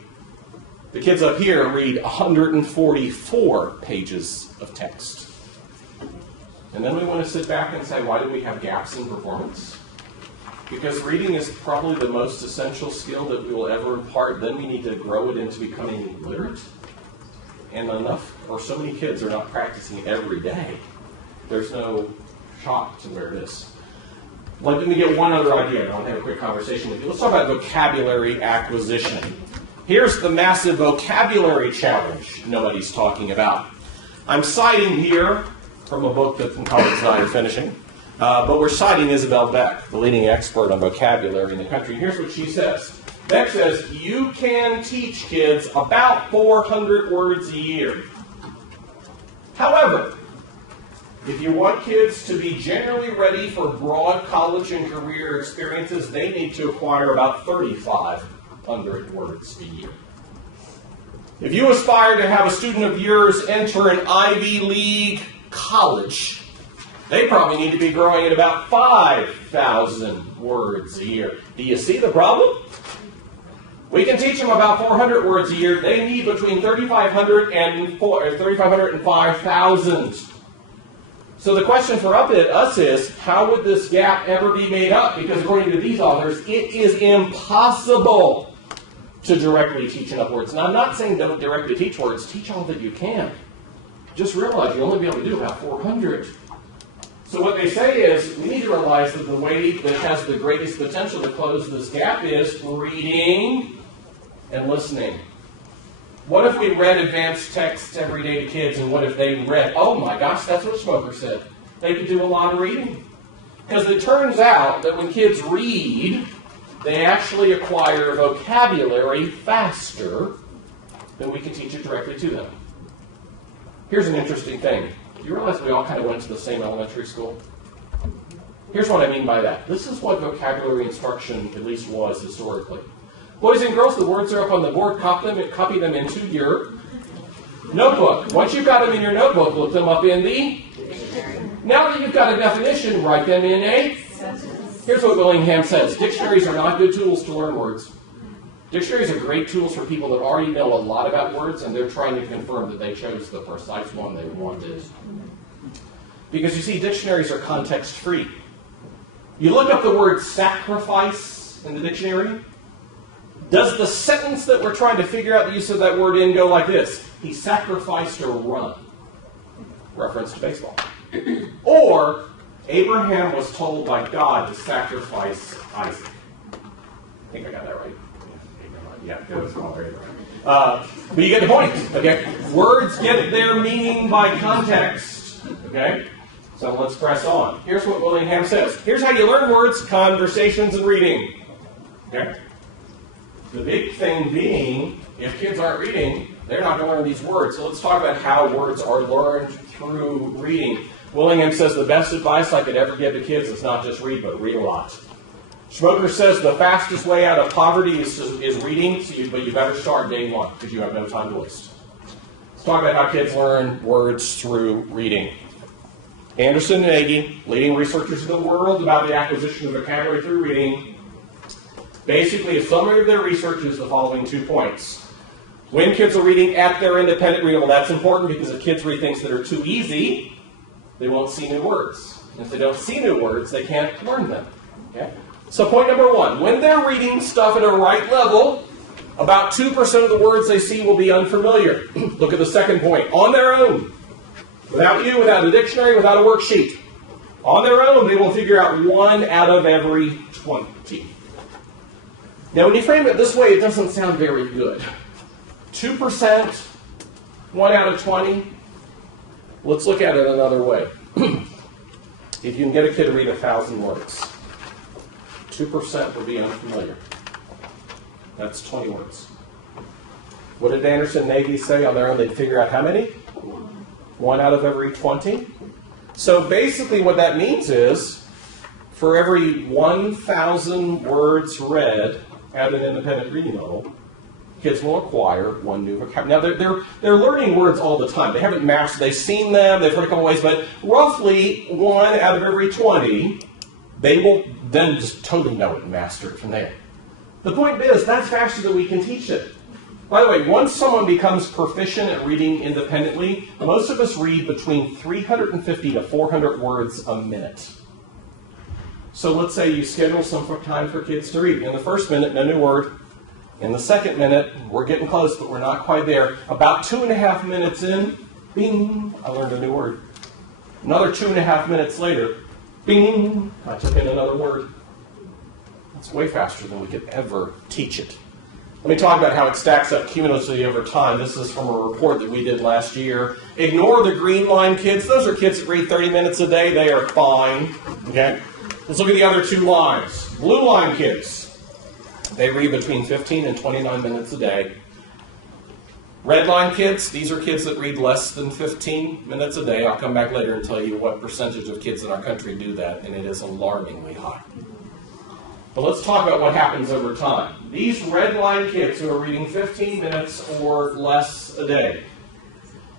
the kids up here read 144 pages of text. And then we want to sit back and say, why do we have gaps in performance? Because reading is probably the most essential skill that we will ever impart. Then we need to grow it into becoming literate. And enough, or so many kids are not practicing every day. There's no shock to where it is. Let me get one other idea, and I'll have a quick conversation with you. Let's talk about vocabulary acquisition. Here's the massive vocabulary challenge nobody's talking about. I'm citing here from a book that some colleagues and I are finishing. But we're citing Isabel Beck, the leading expert on vocabulary in the country. Here's what she says. Beck says, you can teach kids about 400 words a year. However, if you want kids to be generally ready for broad college and career experiences, they need to acquire about 3,500 words a year. If you aspire to have a student of yours enter an Ivy League college, they probably need to be growing at about 5,000 words a year. Do you see the problem? We can teach them about 400 words a year. They need between 3,500 and 5,000. So the question for us is, how would this gap ever be made up? Because according to these authors, it is impossible to directly teach enough words. Now, I'm not saying don't directly teach words. Teach all that you can. Just realize you'll only be able to do about 400. So what they say is, we need to realize that the way that has the greatest potential to close this gap is reading and listening. What if we read advanced texts every day to kids, and what if they read, oh my gosh, that's what Schlemmer said. They could do a lot of reading. Because it turns out that when kids read, they actually acquire vocabulary faster than we can teach it directly to them. Here's an interesting thing. Do you realize we all kind of went to the same elementary school? Here's what I mean by that. This is what vocabulary instruction at least was historically. Boys and girls, the words are up on the board. Copy them into your notebook. Once you've got them in your notebook, look them up in the dictionary. Now that you've got a definition, write them in a sentence. Here's what Willingham says. Dictionaries are not good tools to learn words. Dictionaries are great tools for people that already know a lot about words, and they're trying to confirm that they chose the precise one they wanted. Because you see, dictionaries are context-free. You look up the word sacrifice in the dictionary. Does the sentence that we're trying to figure out the use of that word in go like this? He sacrificed a run. Reference to baseball. Or, Abraham was told by God to sacrifice Isaac. I think I got that right. Yeah, it was all right. But you get the point. Okay? Words get their meaning by context. Okay? So let's press on. Here's what Willingham says. Here's how you learn words, conversations, and reading. Okay? The big thing being, if kids aren't reading, they're not going to learn these words. So let's talk about how words are learned through reading. Willingham says the best advice I could ever give to kids is not just read, but read a lot. Schmoker says the fastest way out of poverty is reading, but you better start day one because you have no time to waste. Let's talk about how kids learn words through reading. Anderson and Nagy, leading researchers in the world about the acquisition of vocabulary through reading, basically a summary of their research is the following 2 points. When kids are reading at their independent reading, well, that's important because if kids read things that are too easy, they won't see new words. And if they don't see new words, they can't learn them. Okay? So point number 1, when they're reading stuff at a right level, about 2% of the words they see will be unfamiliar. Look at the second point. On their own, without you, without a dictionary, without a worksheet, on their own, they will figure out 1 out of every 20. Now, when you frame it this way, it doesn't sound very good. 2%, 1 out of 20. Let's look at it another way. If you can get a kid to read 1,000 words, 2% will be unfamiliar. That's 20 words. What did Anderson and Nagy say on their own? They'd figure out how many? 1 out of every 20. So basically what that means is, for every 1,000 words read at an independent reading level, kids will acquire 1 new vocabulary. Now, they're learning words all the time. They haven't mastered, they've seen them, they've heard a couple ways, but roughly 1 out of every 20, they will then just totally know it and master it from there. The point is, that's faster than we can teach it. By the way, once someone becomes proficient at reading independently, most of us read between 350 to 400 words a minute. So let's say you schedule some time for kids to read. In the first minute, no new word. In the second minute, we're getting close, but we're not quite there. About 2.5 minutes in, bing, I learned a new word. Another 2.5 minutes later, bing, I took in another word. That's way faster than we could ever teach it. Let me talk about how it stacks up cumulatively over time. This is from a report that we did last year. Ignore the green line kids. Those are kids that read 30 minutes a day. They are fine. Okay? Let's look at the other two lines. Blue line kids. They read between 15 and 29 minutes a day. Red line kids, these are kids that read less than 15 minutes a day. I'll come back later and tell you what percentage of kids in our country do that, and it is alarmingly high. But let's talk about what happens over time. These red line kids who are reading 15 minutes or less a day,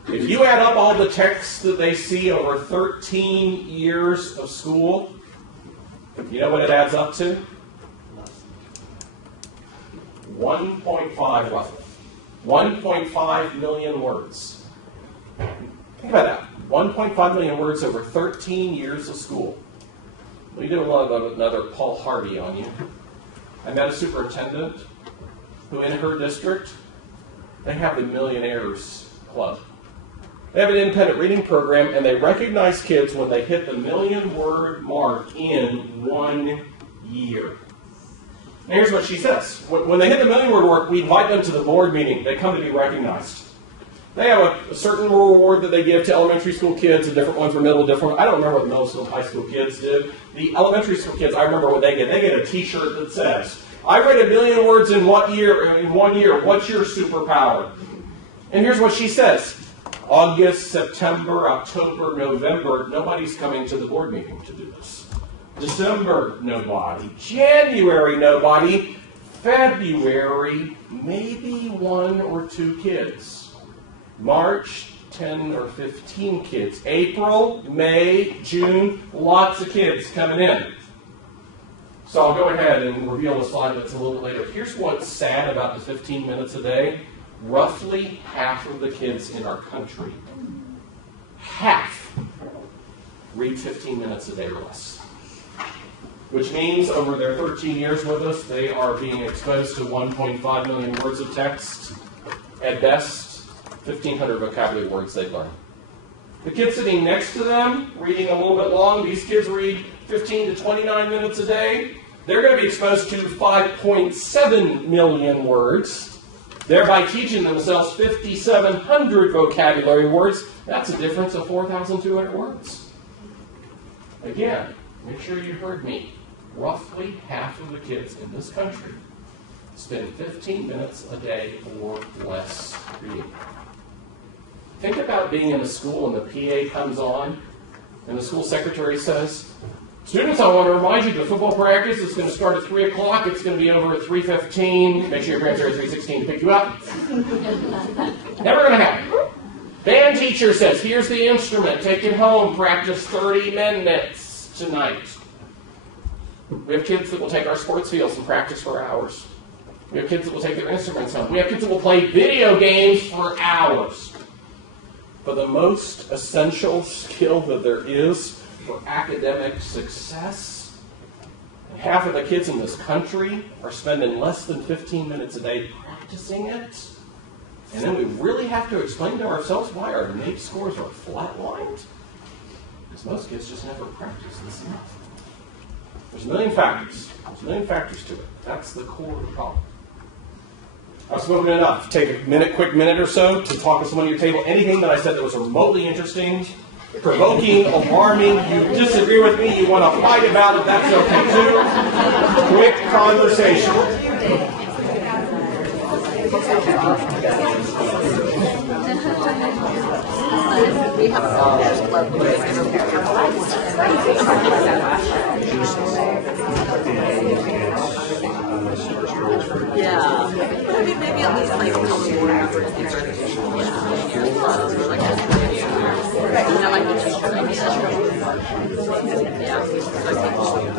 if you add up all the texts that they see over 13 years of school, you know what it adds up to? 1.5 roughly. 1.5 million words. Think about that. 1.5 million words over 13 years of school. We did a lot of another Paul Harvey on you. I met a superintendent who in her district, they have the Millionaires Club. They have an independent reading program, and they recognize kids when they hit the 1,000,000-word mark in 1 year. And here's what she says. When they hit the 1,000,000-word mark, we invite them to the board meeting. They come to be recognized. They have a certain reward that they give to elementary school kids, and different ones for middle, different. I don't remember what the middle school and high school kids did. The elementary school kids, I remember what they get. They get a T-shirt that says, "I read 1,000,000 words in 1 year. In 1 year. What's your superpower?" And here's what she says: August, September, October, November, nobody's coming to the board meeting to do this. December, nobody. January, nobody. February, maybe 1 or 2 kids. March, 10 or 15 kids. April, May, June, lots of kids coming in. So I'll go ahead and reveal a slide that's a little bit later. Here's what's sad about the 15 minutes a day. Roughly half of the kids in our country, half, read 15 minutes a day or less. Which means over their 13 years with us, they are being exposed to 1.5 million words of text. At best, 1,500 vocabulary words they've learned. The kids sitting next to them, reading a little bit long, these kids read 15 to 29 minutes a day. They're going to be exposed to 5.7 million words, thereby teaching themselves 5,700 vocabulary words. That's a difference of 4,200 words. Again, make sure you heard me. Roughly half of the kids in this country spend 15 minutes a day or less reading. Think about being in a school and the PA comes on and the school secretary says, "Students, I want to remind you the football practice is going to start at 3 o'clock. It's going to be over at 3:15. Make sure your parents are at 3:16 to pick you up." Never going to happen. Band teacher says, "Here's the instrument. Take it home. Practice 30 minutes tonight." We have kids that will take our sports fields and practice for hours. We have kids that will take their instruments home. We have kids that will play video games for hours. But the most essential skill that there is for academic success, half of the kids in this country are spending less than 15 minutes a day practicing it. And then we really have to explain to ourselves why our NAEP scores are flatlined. Because most kids just never practice this enough. There's a million factors. There's a million factors to it. That's the core of the problem. I've spoken enough. Take a quick minute or so to talk to someone at your table. Anything that I said that was remotely interesting, provoking, alarming, you disagree with me, you want to fight about it, that's okay too. Quick conversation. We have a club where they interview your yeah. I mean, maybe at least like tell me more after the your clubs or like I like the teacher idea. That's what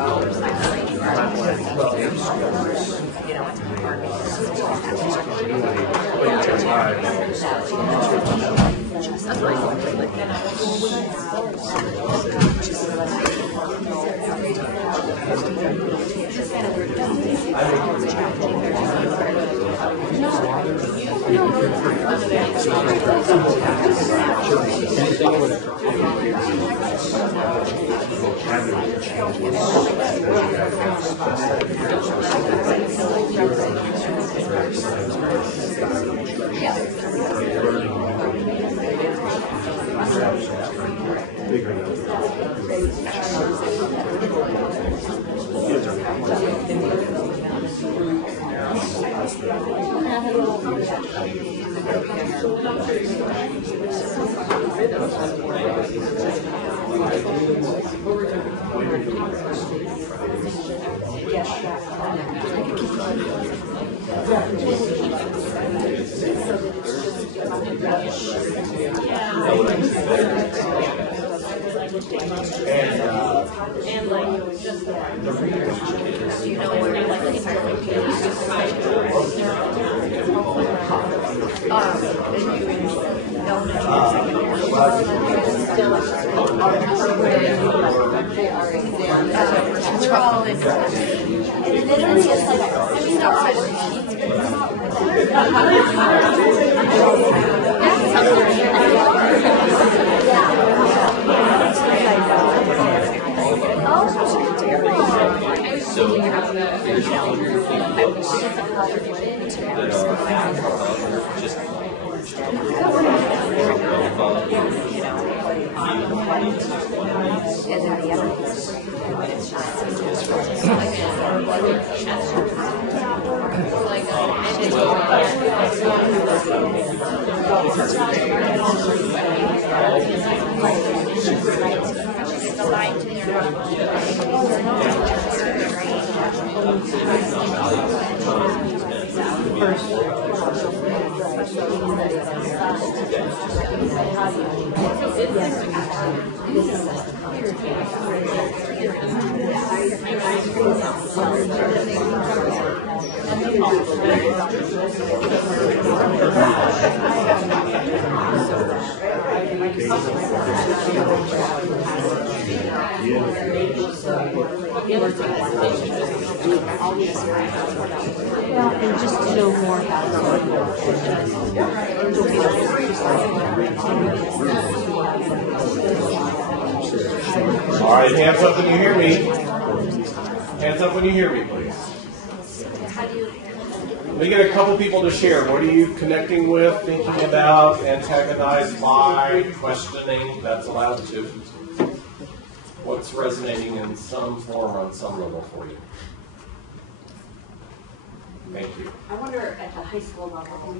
vocabulary And just to know more about All right, hands up when you hear me. Hands up when you hear me, please. Let me get a couple people to share. What are you connecting with, thinking about, antagonized by, questioning? That's allowed too. What's resonating in some form on some level for you? Thank you. I wonder at the high school level,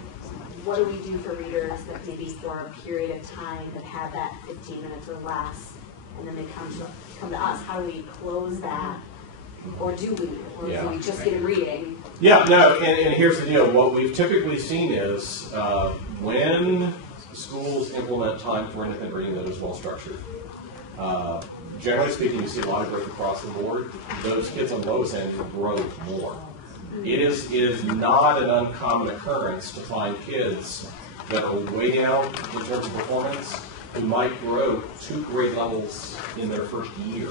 what do we do for readers that maybe for a period of time that have that 15 minutes or less, and then they come to us? How do we close that? Or do we? Or do we just get them reading? Yeah, no, and here's the deal. What we've typically seen is when schools implement time for independent reading that is well structured, generally speaking, you see a lot of growth across the board. Those kids on the lowest end will grow more. It is not an uncommon occurrence to find kids that are way down in terms of performance who might grow 2 grade levels in their first year.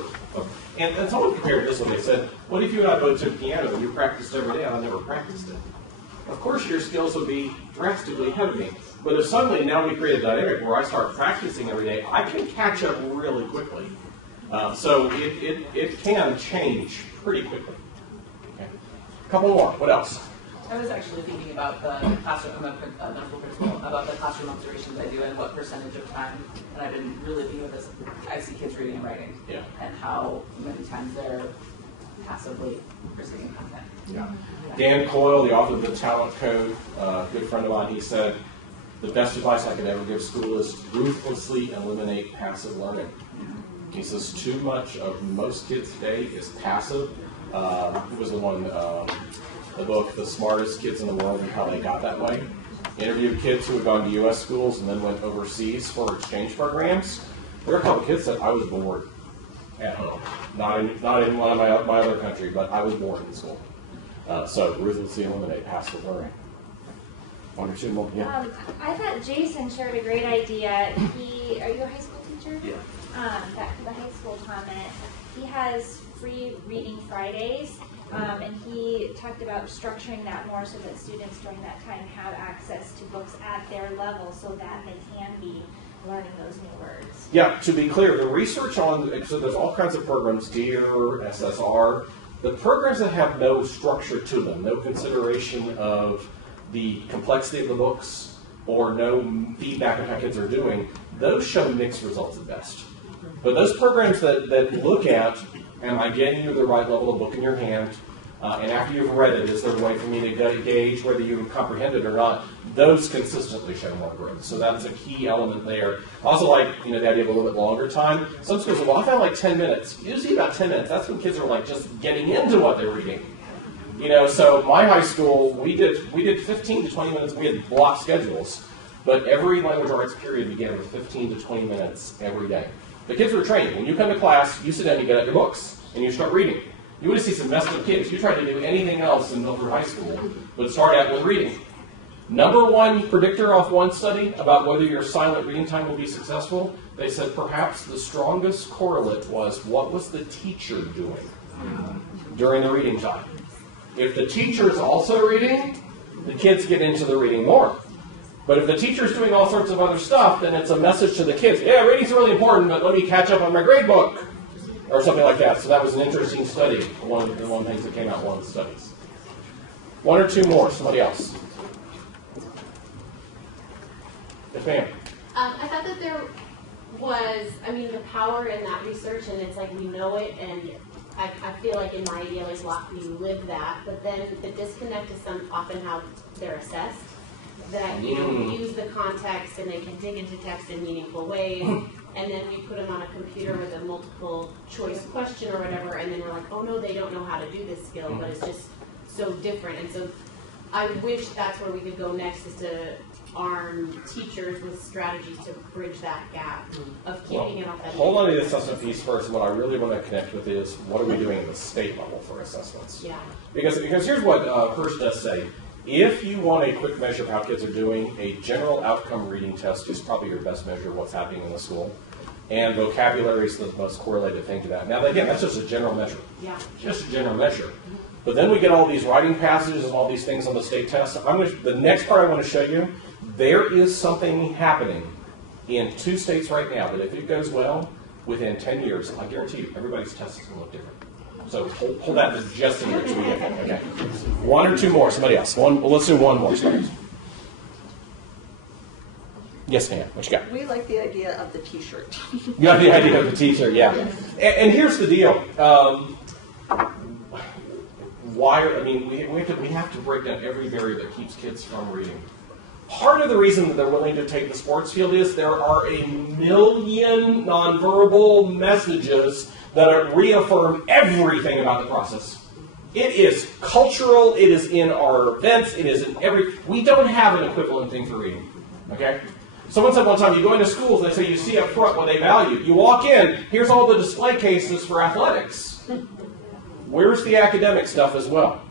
And someone compared this when they said, what if you and I both took piano and you practiced every day and I never practiced it? Of course your skills would be drastically ahead of me. But if suddenly now we create a dynamic where I start practicing every day, I can catch up really quickly. So it can change pretty quickly. Okay. A couple more. What else? I was actually thinking about the classroom, I'm a medical principal, about the classroom observations I do and what percentage of time, and I've been really thinking of this, I see kids reading and writing, and how many times they're passively receiving content. Yeah. Dan Coyle, the author of The Talent Code, a good friend of mine, he said, the best advice I could ever give school is ruthlessly eliminate passive learning. He says too much of most kids today is passive. Who was the one, the book, The Smartest Kids in the World and How They Got That Way? Interviewed kids who had gone to U.S. schools and then went overseas for exchange programs. There are a couple kids that I was bored at home. Not in one of my other country, but I was bored in school. So ruthlessly eliminate passive learning. 1 or 2 more. Yeah. I thought Jason shared a great idea. Are you a high school teacher? Yeah. Back to the high school comment. He has free reading Fridays, and he talked about structuring that more so that students during that time have access to books at their level so that they can be learning those new words. Yeah, to be clear, the research on, so there's all kinds of programs, DEAR, SSR, the programs that have no structure to them, no consideration of the complexity of the books, or no feedback on how kids are doing, those show mixed results at best. But those programs that look at, am I getting you the right level of book in your hand, and after you've read it, is there a way for me to gauge whether you comprehend it or not, those consistently show more growth. So that's a key element there. I also like the idea of a little bit longer time. Some schools say, well, I found like 10 minutes. Usually about 10 minutes. That's when kids are like just getting into what they're reading. So my high school, we did 15 to 20 minutes. We had block schedules, but every language arts period began with 15 to 20 minutes every day. The kids were trained. When you come to class, you sit down, you get out your books, and you start reading. You would see some messed up kids. You tried to do anything else in middle through high school, but start out with reading. Number one predictor off one study about whether your silent reading time will be successful, they said perhaps the strongest correlate was what was the teacher doing during the reading time. If the teacher is also reading, the kids get into the reading more. But if the teacher's doing all sorts of other stuff, then it's a message to the kids, yeah, reading's really important, but let me catch up on my grade book, or something like that. So that was an interesting study, one of the things that came out in one of the studies. One or two more, somebody else. Yes, ma'am. I thought that there was, the power in that research, and it's like we know it, and I feel like in my idealized block we live that, but then the disconnect is often how they're assessed. That, we use the context and they can dig into text in meaningful ways, and then we put them on a computer with a multiple choice question or whatever, and then we're like, oh no, they don't know how to do this skill, but it's just so different. And so I wish that's where we could go next, is to arm teachers with strategies to bridge that gap of keeping it authentic. Hold on to the assessment piece first. What I really want to connect with is, what are we doing at the state level for assessments? Yeah. Because here's what Hirsch does say. If you want a quick measure of how kids are doing, a general outcome reading test is probably your best measure of what's happening in the school. And vocabulary is the most correlated thing to that. Now, again, that's just a general measure. Yeah. Just a general measure. But then we get all these writing passages and all these things on the state test. The next part I want to show you, there is something happening in 2 states right now that if it goes well, within 10 years, I guarantee you, everybody's test is going to look different. So hold that for just a minute. Okay. One or two more. Somebody else. Let's do one more. Yes, ma'am. What you got? We like the idea of the T-shirt. You like the idea of the T-shirt, yeah. And here's the deal. We have to break down every barrier that keeps kids from reading. Part of the reason that they're willing to take the sports field is there are a million nonverbal messages that reaffirm everything about the process. It is cultural, it is in our events, it is in we don't have an equivalent thing for reading, okay? Someone said one time, you go into schools, they say you see up front what they value. You walk in, here's all the display cases for athletics. Where's the academic stuff as well?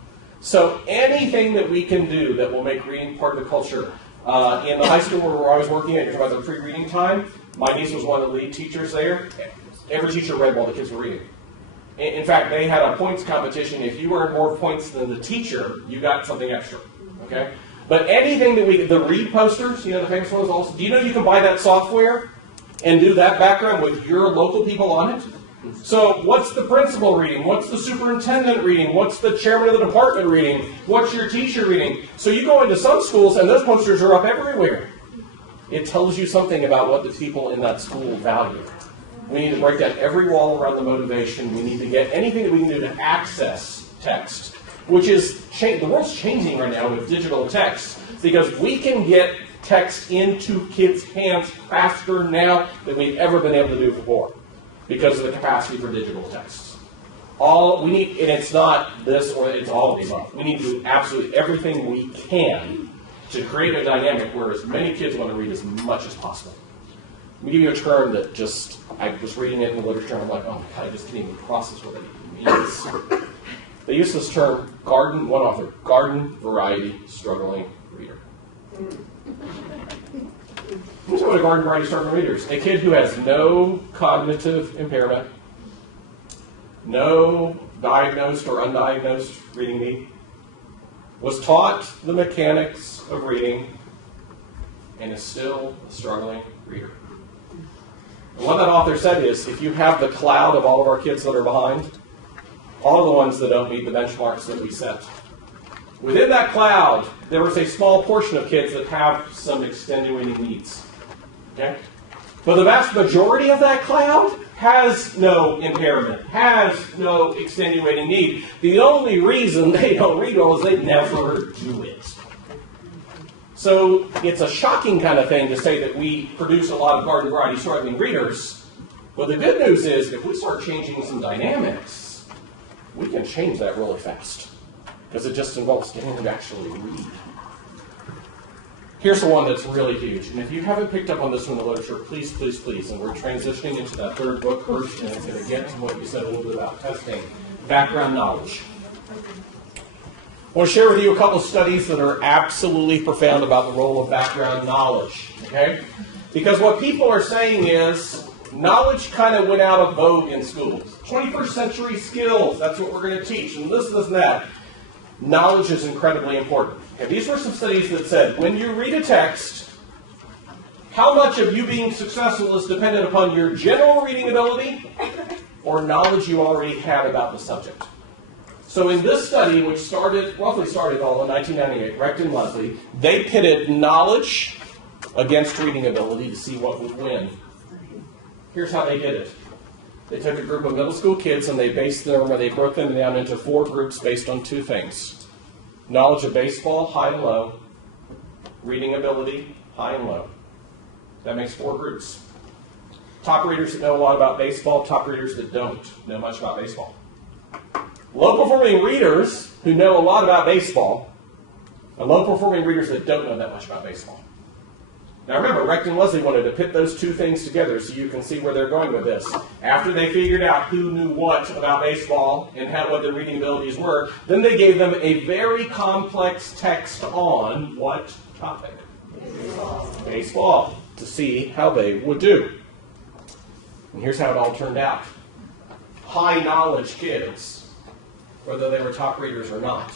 So anything that we can do that will make reading part of the culture. In the high school where I was working at, you're talking about the pre-reading time, my niece was one of the lead teachers there. Every teacher read while the kids were reading. In fact, they had a points competition. If you earned more points than the teacher, you got something extra. Okay? But anything that the read posters, the famous ones also, do you know you can buy that software and do that background with your local people on it? So what's the principal reading? What's the superintendent reading? What's the chairman of the department reading? What's your teacher reading? So you go into some schools and those posters are up everywhere. It tells you something about what the people in that school value. We need to break down every wall around the motivation. We need to get anything that we can do to access text, which is, the world's changing right now with digital text, because we can get text into kids' hands faster now than we've ever been able to do before, because of the capacity for digital text. All we need, and it's not this or it's all of the above. We need to do absolutely everything we can to create a dynamic where as many kids want to read as much as possible. Let me give you a term that I was reading it in the literature and I'm like, oh my God, I just can't even process what it means. They use this term, one author, garden variety struggling reader. So what a garden variety struggling reader is? A kid who has no cognitive impairment, no diagnosed or undiagnosed reading need, was taught the mechanics of reading, and is still a struggling reader. And what that author said is, if you have the cloud of all of our kids that are behind, all of the ones that don't meet the benchmarks that we set, within that cloud, there is a small portion of kids that have some extenuating needs. Okay? But the vast majority of that cloud has no impairment, has no extenuating need. The only reason they don't read well is they never do it. So it's a shocking kind of thing to say that we produce a lot of garden variety struggling readers. But the good news is, if we start changing some dynamics, we can change that really fast. Because it just involves getting them to actually read. Here's the one that's really huge. And if you haven't picked up on this from the literature, please, please, please. And we're transitioning into that third book first, and it's going to get to what you said a little bit about testing. Background knowledge. I want to share with you a couple of studies that are absolutely profound about the role of background knowledge. Okay? Because what people are saying is, knowledge kind of went out of vogue in schools. 21st century skills, that's what we're going to teach, and this, and that. Knowledge is incredibly important. Okay, these were some studies that said, when you read a text, how much of you being successful is dependent upon your general reading ability or knowledge you already had about the subject. So in this study, which roughly started all in 1998, Recht and Leslie, they pitted knowledge against reading ability to see what would win. Here's how they did it. They took a group of middle school kids and they broke them down into 4 groups based on 2 things. Knowledge of baseball, high and low. Reading ability, high and low. That makes 4 groups. Top readers that know a lot about baseball, top readers that don't know much about baseball. Low-performing readers who know a lot about baseball, and low-performing readers that don't know that much about baseball. Now remember, Recht and Leslie wanted to pit those 2 things together so you can see where they're going with this. After they figured out who knew what about baseball and what their reading abilities were, then they gave them a very complex text on what topic? Baseball, to see how they would do. And here's how it all turned out. High knowledge kids, whether they were top readers or not,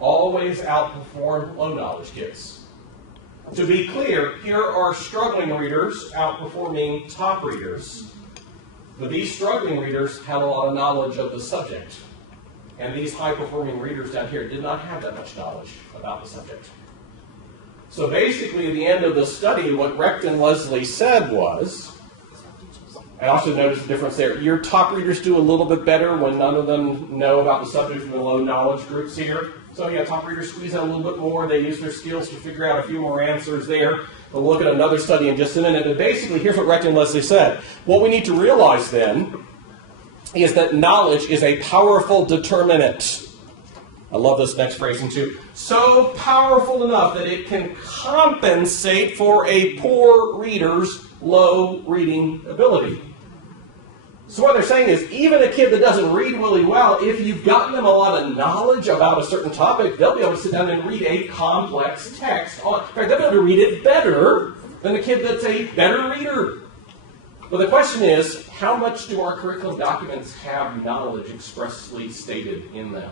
always outperformed low knowledge kids. To be clear, here are struggling readers outperforming top readers. But these struggling readers had a lot of knowledge of the subject. And these high-performing readers down here did not have that much knowledge about the subject. So basically, at the end of the study, what Recht and Leslie said was, I also noticed the difference there. Your top readers do a little bit better when none of them know about the subject from the low knowledge groups here. So yeah, top readers squeeze out a little bit more. They use their skills to figure out a few more answers there. We'll look at another study in just a minute. But basically, here's what Recht and Leslie said. What we need to realize then is that knowledge is a powerful determinant. I love this next phrasing too. So powerful enough that it can compensate for a poor reader's low reading ability. So what they're saying is, even a kid that doesn't read really well, if you've gotten them a lot of knowledge about a certain topic, they'll be able to sit down and read a complex text. In fact, they'll be able to read it better than a kid that's a better reader. But the question is, how much do our curriculum documents have knowledge expressly stated in them?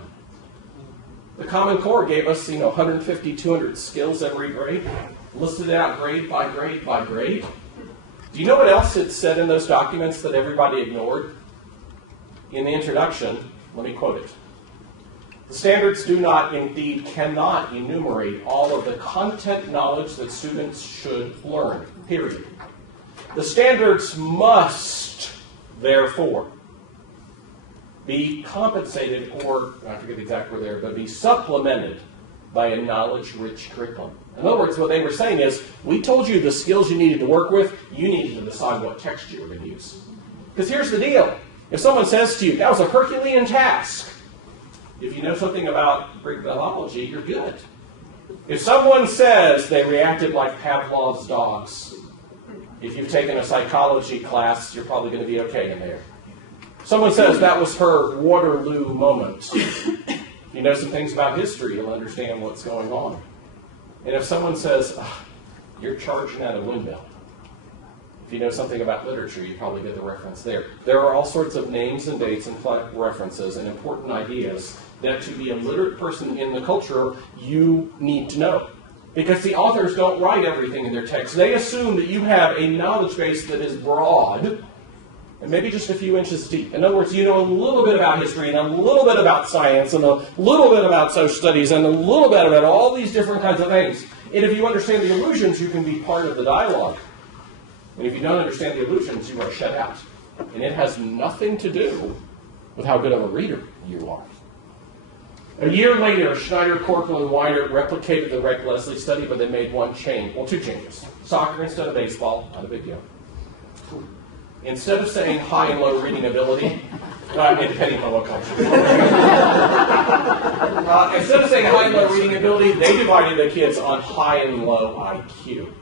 The Common Core gave us, 150, 200 skills every grade, listed out grade by grade by grade. Do you know what else it said in those documents that everybody ignored? In the introduction, let me quote it. The standards do not, indeed cannot, enumerate all of the content knowledge that students should learn, period. The standards must, therefore, be compensated, or, I forget the exact word there, but be supplemented by a knowledge-rich curriculum. In other words, what they were saying is, we told you the skills you needed to work with, you needed to decide what text you were going to use. Because here's the deal. If someone says to you, that was a Herculean task, if you know something about Greek biology, you're good. If someone says they reacted like Pavlov's dogs, if you've taken a psychology class, you're probably going to be okay in there. Someone says that was her Waterloo moment. If you know some things about history, you'll understand what's going on. And if someone says, you're charging at a windmill, if you know something about literature, you probably get the reference there. There are all sorts of names and dates and references and important ideas that to be a literate person in the culture, you need to know. Because the authors don't write everything in their text. They assume that you have a knowledge base that is broad and maybe just a few inches deep. In other words, you know a little bit about history and a little bit about science and a little bit about social studies and a little bit about all these different kinds of things. And if you understand the illusions, you can be part of the dialogue. And if you don't understand the illusions, you are shut out. And it has nothing to do with how good of a reader you are. A year later, Schneider, Corporal, and Weiner replicated the Wreck Leslie study, but they made one change. Well, two changes. Soccer instead of baseball, not a big deal. Instead of saying high and low reading ability, depending on what culture. Instead of saying high and low reading ability, they divided the kids on high and low IQ.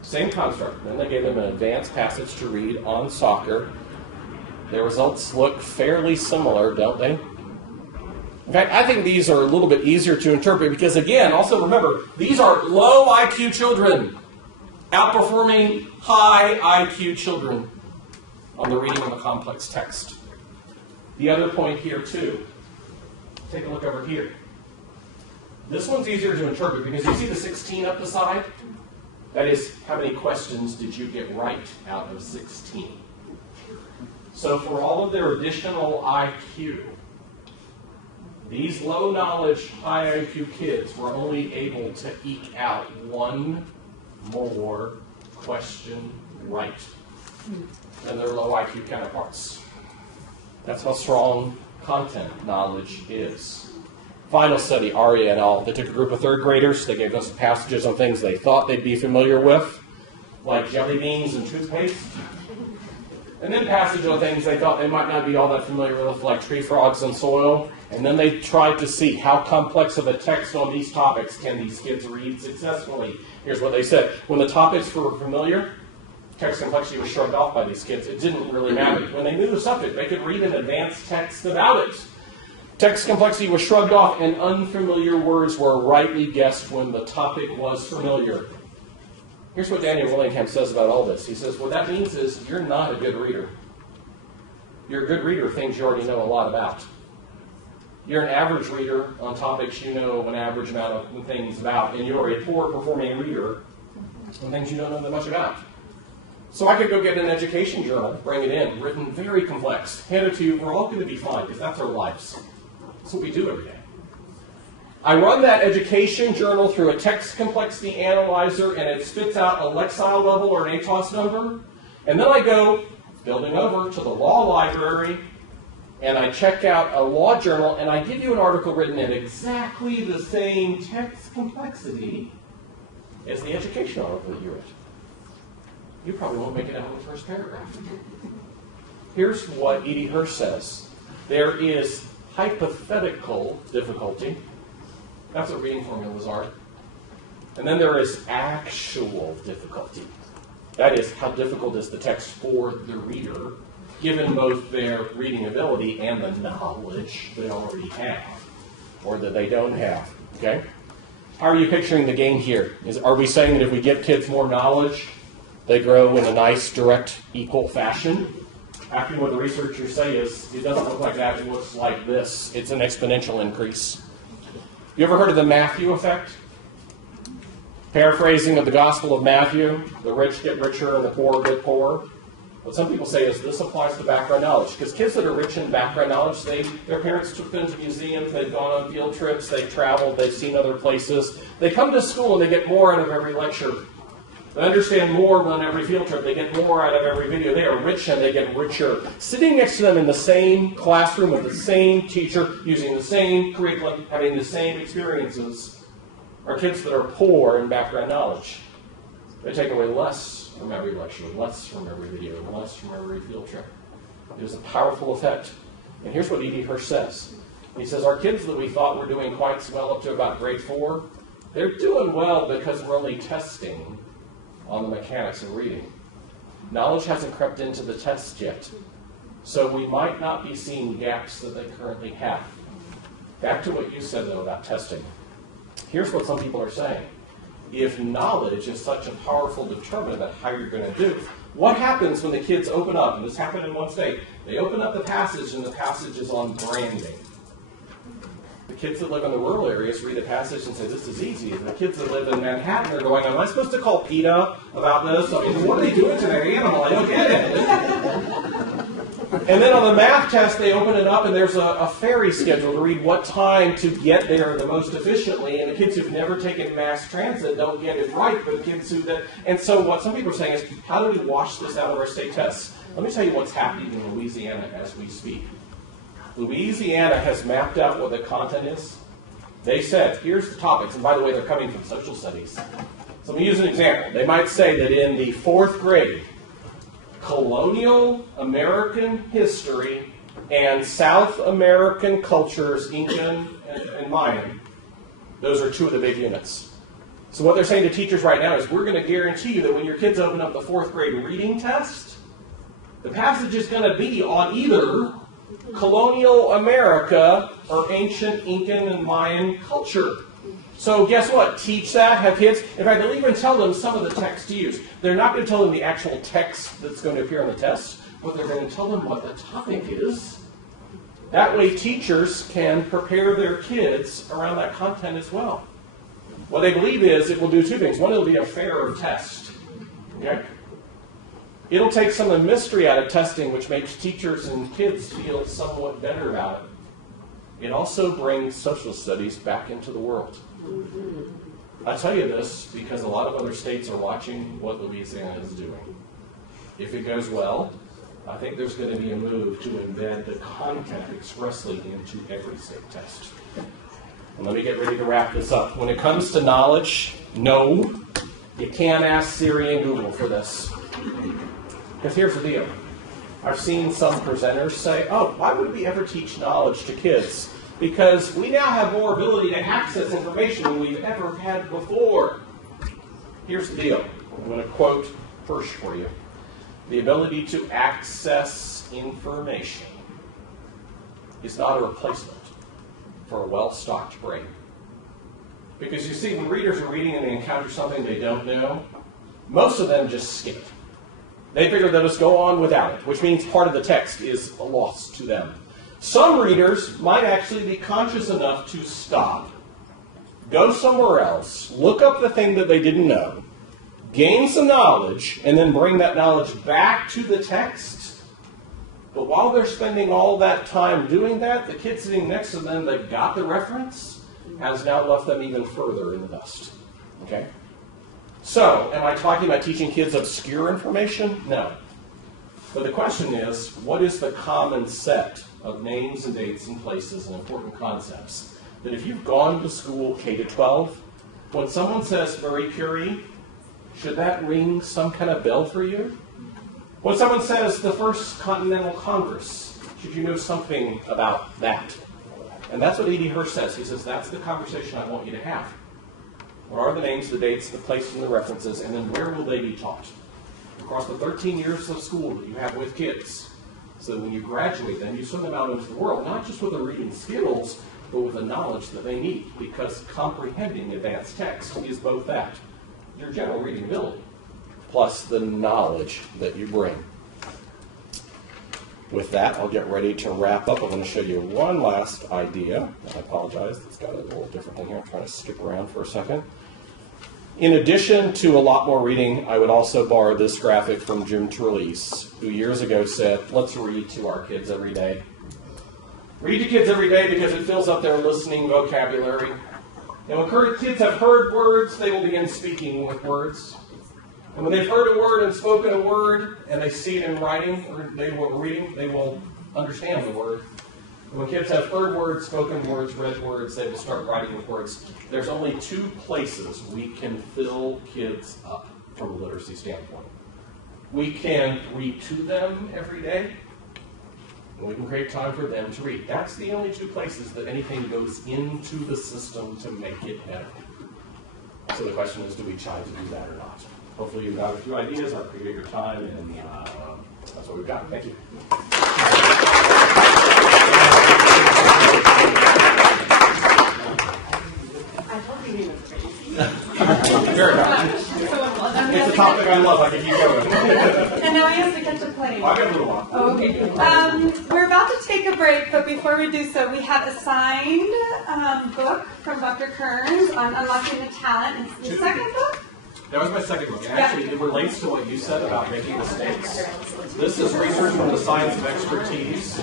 Same construct. Then they gave them an advanced passage to read on soccer. Their results look fairly similar, don't they? In fact, I think these are a little bit easier to interpret because, again, also remember, these are low IQ children outperforming high IQ children on the reading of a complex text. The other point here, too, take a look over here. This one's easier to interpret because you see the 16 up the side? That is, how many questions did you get right out of 16? So for all of their additional IQ, these low knowledge, high IQ kids were only able to eke out one more question right than their low IQ counterparts. That's how strong content knowledge is. Final study, Aria et al. They took a group of third graders. They gave them some passages on things they thought they'd be familiar with, like jelly beans and toothpaste. And then passages on things they thought they might not be all that familiar with, like tree frogs and soil. And then they tried to see how complex of a text on these topics can these kids read successfully. Here's what they said. When the topics were familiar, text complexity was shrugged off by these kids. It didn't really matter. When they knew the subject, they could read an advanced text about it. Text complexity was shrugged off, and unfamiliar words were rightly guessed when the topic was familiar. Here's what Daniel Willingham says about all this. He says, what that means is you're not a good reader. You're a good reader of things you already know a lot about. You're an average reader on topics you know an average amount of things about, and you're a poor performing reader on things you don't know that much about. So I could go get an education journal, bring it in, written very complex, hand it to you, we're all going to be fine, because that's our lives. That's what we do every day. I run that education journal through a text complexity analyzer, and it spits out a Lexile level or an ATOS number, and then I go, building over, to the law library, and I check out a law journal, and I give you an article written in exactly the same text complexity as the education article that you read. You probably won't make it out of the first paragraph. Here's what Edie Hirsch says. There is hypothetical difficulty. That's what reading formulas are. And then there is actual difficulty. That is, how difficult is the text for the reader, given both their reading ability and the knowledge they already have, or that they don't have. Okay? How are you picturing the game here? Are we saying that if we give kids more knowledge, they grow in a nice, direct, equal fashion? Actually, what the researchers say is, it doesn't look like that, it looks like this. It's an exponential increase. You ever heard of the Matthew effect? Paraphrasing of the Gospel of Matthew, the rich get richer and the poor get poorer. What some people say is this applies to background knowledge, because kids that are rich in background knowledge, their parents took them to museums, they've gone on field trips, they've traveled, they've seen other places. They come to school and they get more out of every lecture. They understand more on every field trip. They get more out of every video. They are rich and they get richer. Sitting next to them in the same classroom with the same teacher, using the same curriculum, having the same experiences, are kids that are poor in background knowledge. They take away less from every lecture, less from every video, less from every field trip. It is a powerful effect. And here's what Edie Hirsch says. He says, our kids that we thought were doing quite well up to about grade 4, they're doing well because we're only testing on the mechanics of reading. Knowledge hasn't crept into the test yet, so we might not be seeing gaps that they currently have. Back to what you said, though, about testing. Here's what some people are saying. If knowledge is such a powerful determinant of how you're going to do, what happens when the kids open up, and this happened in one state, they open up the passage and the passage is on branding. The kids that live in the rural areas read the passage and say, this is easy. And the kids that live in Manhattan are going, am I supposed to call PETA about this? I mean, what are they doing to their animal? I don't get it. And then on the math test, they open it up and there's a ferry schedule to read what time to get there the most efficiently. And the kids who've never taken mass transit don't get it right, but kids who that. And so what some people are saying is, how do we wash this out of our state tests? Let me tell you what's happening in Louisiana as we speak. Louisiana has mapped out what the content is. They said, here's the topics, and by the way, they're coming from social studies. So let me use an example. They might say that in the 4th grade, colonial American history and South American cultures, Incan and Mayan, those are 2 of the big units. So what they're saying to teachers right now is, we're going to guarantee you that when your kids open up the 4th grade reading test, the passage is going to be on either colonial America or ancient Incan and Mayan culture. So guess what? Teach that, have kids. In fact, they'll even tell them some of the text to use. They're not going to tell them the actual text that's going to appear on the test, but they're going to tell them what the topic is. That way teachers can prepare their kids around that content as well. What they believe is it will do 2 things. One, it'll be a fairer test. Okay? It'll take some of the mystery out of testing, which makes teachers and kids feel somewhat better about it. It also brings social studies back into the world. I tell you this because a lot of other states are watching what Louisiana is doing. If it goes well, I think there's going to be a move to embed the content expressly into every state test. And let me get ready to wrap this up. When it comes to knowledge, no, you can't ask Siri and Google for this. Because here's the deal. I've seen some presenters say, oh, why would we ever teach knowledge to kids? Because we now have more ability to access information than we've ever had before. Here's the deal. I'm going to quote Hirsch for you. The ability to access information is not a replacement for a well-stocked brain. Because you see, when readers are reading and they encounter something they don't know, most of them just skip it. They figure they'll just go on without it, which means part of the text is a loss to them. Some readers might actually be conscious enough to stop, go somewhere else, look up the thing that they didn't know, gain some knowledge, and then bring that knowledge back to the text. But while they're spending all that time doing that, the kid sitting next to them that got the reference has now left them even further in the dust. Okay? So, am I talking about teaching kids obscure information? No. But the question is, what is the common set of names and dates and places and important concepts that if you've gone to school K-12, when someone says Marie Curie, should that ring some kind of bell for you? When someone says the First Continental Congress, should you know something about that? And that's what E.D. Hirsch says. He says, that's the conversation I want you to have. What are the names, the dates, the places, and the references, and then where will they be taught? Across the 13 years of school that you have with kids, so that when you graduate, then you send them out into the world, not just with the reading skills, but with the knowledge that they need, because comprehending advanced text is both that, your general reading ability, plus the knowledge that you bring. With that, I'll get ready to wrap up. I'm going to show you one last idea. I apologize, it's got a little different thing here. I'm trying to skip around for a second. In addition to a lot more reading, I would also borrow this graphic from Jim Trelease, who years ago said, let's read to our kids every day. Read to kids every day because it fills up their listening vocabulary. And when kids have heard words, they will begin speaking with words. And when they've heard a word and spoken a word, and they see it in writing, or they will reading, they will understand the word. And when kids have heard words, spoken words, read words, they will start writing with words. There's only 2 places we can fill kids up from a literacy standpoint. We can read to them every day, and we can create time for them to read. That's the only 2 places that anything goes into the system to make it better. So the question is, do we try to do that or not? Hopefully you've got a few ideas. I appreciate your time, and that's what we've got. Thank you. I told you he was crazy. Very much. It's a topic I love. I can keep going. And now he has to catch a plane. I've got a little while. Oh, okay. We're about about to take a break, but before we do so, we have a signed book from Dr. Kearns on unlocking the talent. It's the second book. That was my second book, and actually it relates to what you said about making mistakes. This is research from the science of expertise.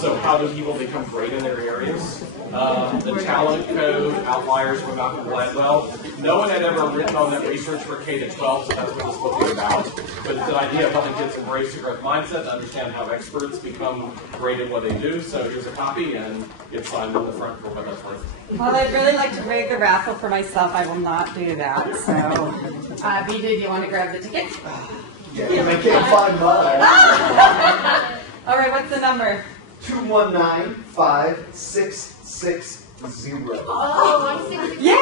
So how do people become great in their areas? The talent code, outliers from Malcolm Gladwell. No one had ever written on that research for K-12, so that's what this book is about. But it's an idea of helping kids embrace the growth mindset and understand how experts become great at what they do. So here's a copy, and it's signed on the front for what that's worth. Well, I'd really like to rig the raffle for myself. I will not do that. So, BJ, do you want to grab the ticket? Yeah, I can't find mine. All right, what's the number? 219560. Oh, 160. Yay!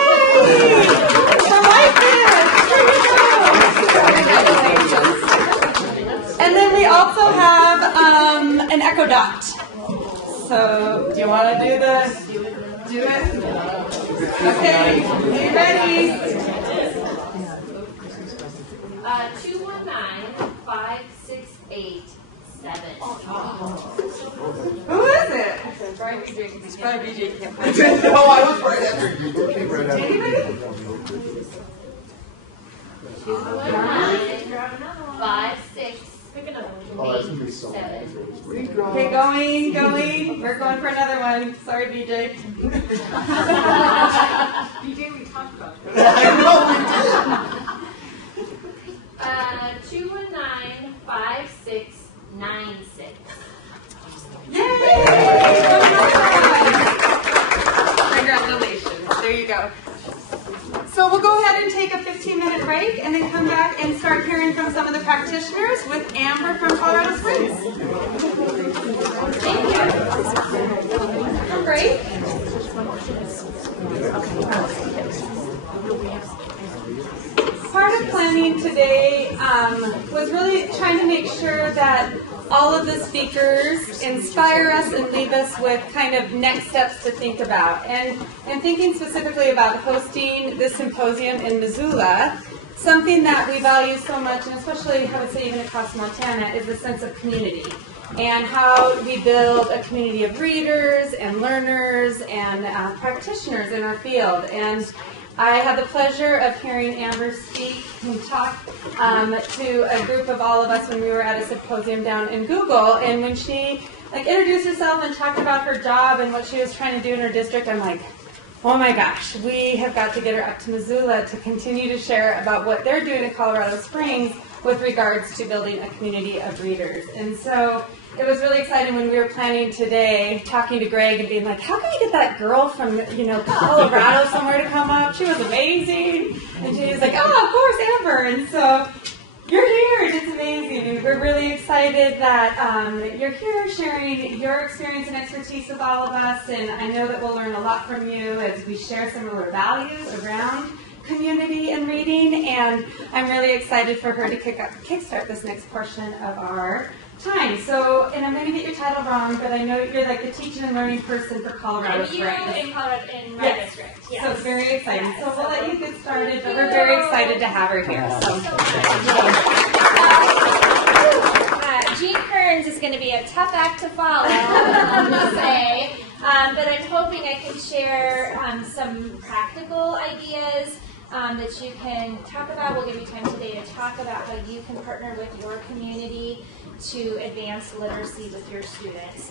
And then we also have an Echo Dot. So, do you want to do it? Okay, are you ready? 219-568-7. Who is it? It's probably BJ. I didn't know I was right after you. Okay, right after you. 219-568-7. Oh, that's gonna be so bad. Okay, going. We're going for another one. Sorry, BJ. BJ, we talked about that. I know we did. 219-5696. Yay! Congratulations. There you go. So we'll go ahead and take a 15-minute break and then come back and start hearing from some of the practitioners with Amber from Colorado Springs. Thank you. Break. Part of planning today was really trying to make sure that all of the speakers inspire us and leave us with kind of next steps to think about. And thinking specifically about hosting this symposium in Missoula, something that we value so much, and especially I would say even across Montana, is the sense of community and how we build a community of readers and learners and practitioners in our field. And I had the pleasure of hearing Amber speak and talk to a group of all of us when we were at a symposium down in Google. And when she introduced herself and talked about her job and what she was trying to do in her district, I'm like, oh my gosh, we have got to get her up to Missoula to continue to share about what they're doing in Colorado Springs with regards to building a community of readers. And so it was really exciting when we were planning today, talking to Greg and being like, how can we get that girl from, Colorado somewhere to come up? She was amazing. And she was like, oh, of course, Amber. And so you're here, and it's amazing. And we're really excited that you're here sharing your experience and expertise with all of us. And I know that we'll learn a lot from you as we share similar values around community and reading. And I'm really excited for her to kickstart this next portion of our time. So, and I'm going to get your title wrong, but I know you're like the teaching and learning person for Colorado Springs. in my district. Yes. So it's very exciting. So we'll let you get started, but we're very excited to have her here. So. Jean Kearns is going to be a tough act to follow, I must say. But I'm hoping I can share some practical ideas that you can talk about. We'll give you time today to talk about how you can partner with your community to advance literacy with your students.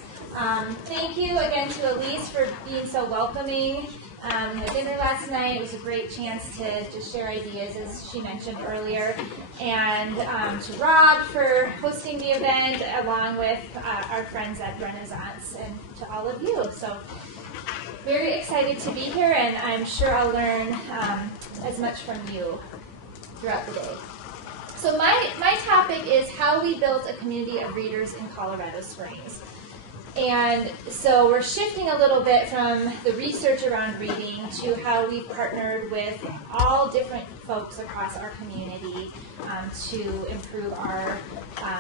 Thank you again to Elise for being so welcoming. We had dinner last night. It was a great chance to just share ideas, as she mentioned earlier. And to Rob for hosting the event, along with our friends at Renaissance, and to all of you. So very excited to be here, and I'm sure I'll learn as much from you throughout the day. So my topic is how we built a community of readers in Colorado Springs. And so we're shifting a little bit from the research around reading to how we've partnered with all different folks across our community to improve our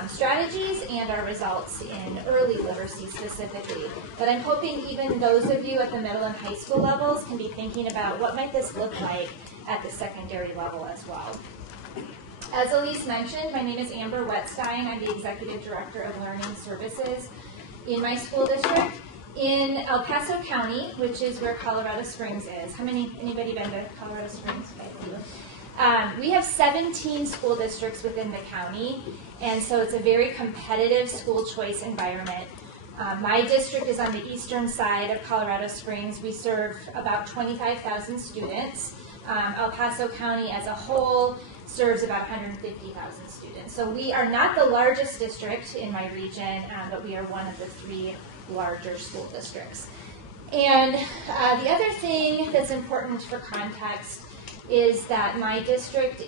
strategies and our results in early literacy specifically. But I'm hoping even those of you at the middle and high school levels can be thinking about what might this look like at the secondary level as well. As Elise mentioned, my name is Amber Wettstein. I'm the Executive Director of Learning Services in my school district. In El Paso County, which is where Colorado Springs is. Anybody been to Colorado Springs? We have 17 school districts within the county, and so it's a very competitive school choice environment. My district is on the eastern side of Colorado Springs. We serve about 25,000 students. El Paso County as a whole serves about 150,000 students. So we are not the largest district in my region, but we are one of the 3 larger school districts. And the other thing that's important for context is that my district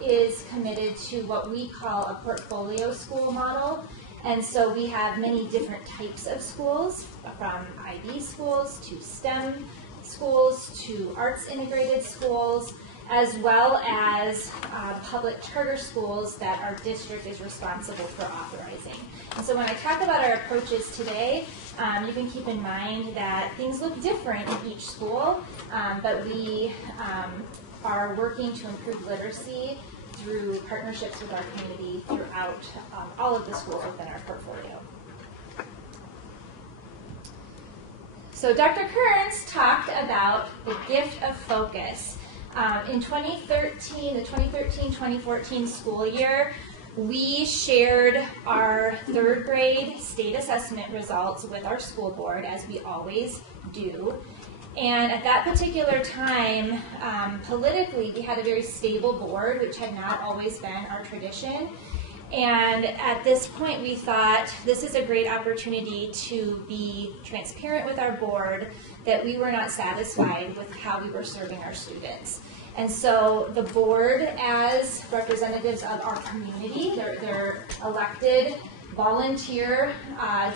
is committed to what we call a portfolio school model. And so we have many different types of schools, from IB schools to STEM schools to arts integrated schools, as well as public charter schools that our district is responsible for authorizing. And so when I talk about our approaches today, you can keep in mind that things look different in each school, but we are working to improve literacy through partnerships with our community throughout all of the schools within our portfolio. So Dr. Kearns talked about the gift of focus. In 2013, the 2013-2014 school year, we shared our 3rd grade state assessment results with our school board, as we always do. And at that particular time, politically, we had a very stable board, which had not always been our tradition. And at this point, we thought this is a great opportunity to be transparent with our board that we were not satisfied with how we were serving our students. And so the board, as representatives of our community, they're elected volunteer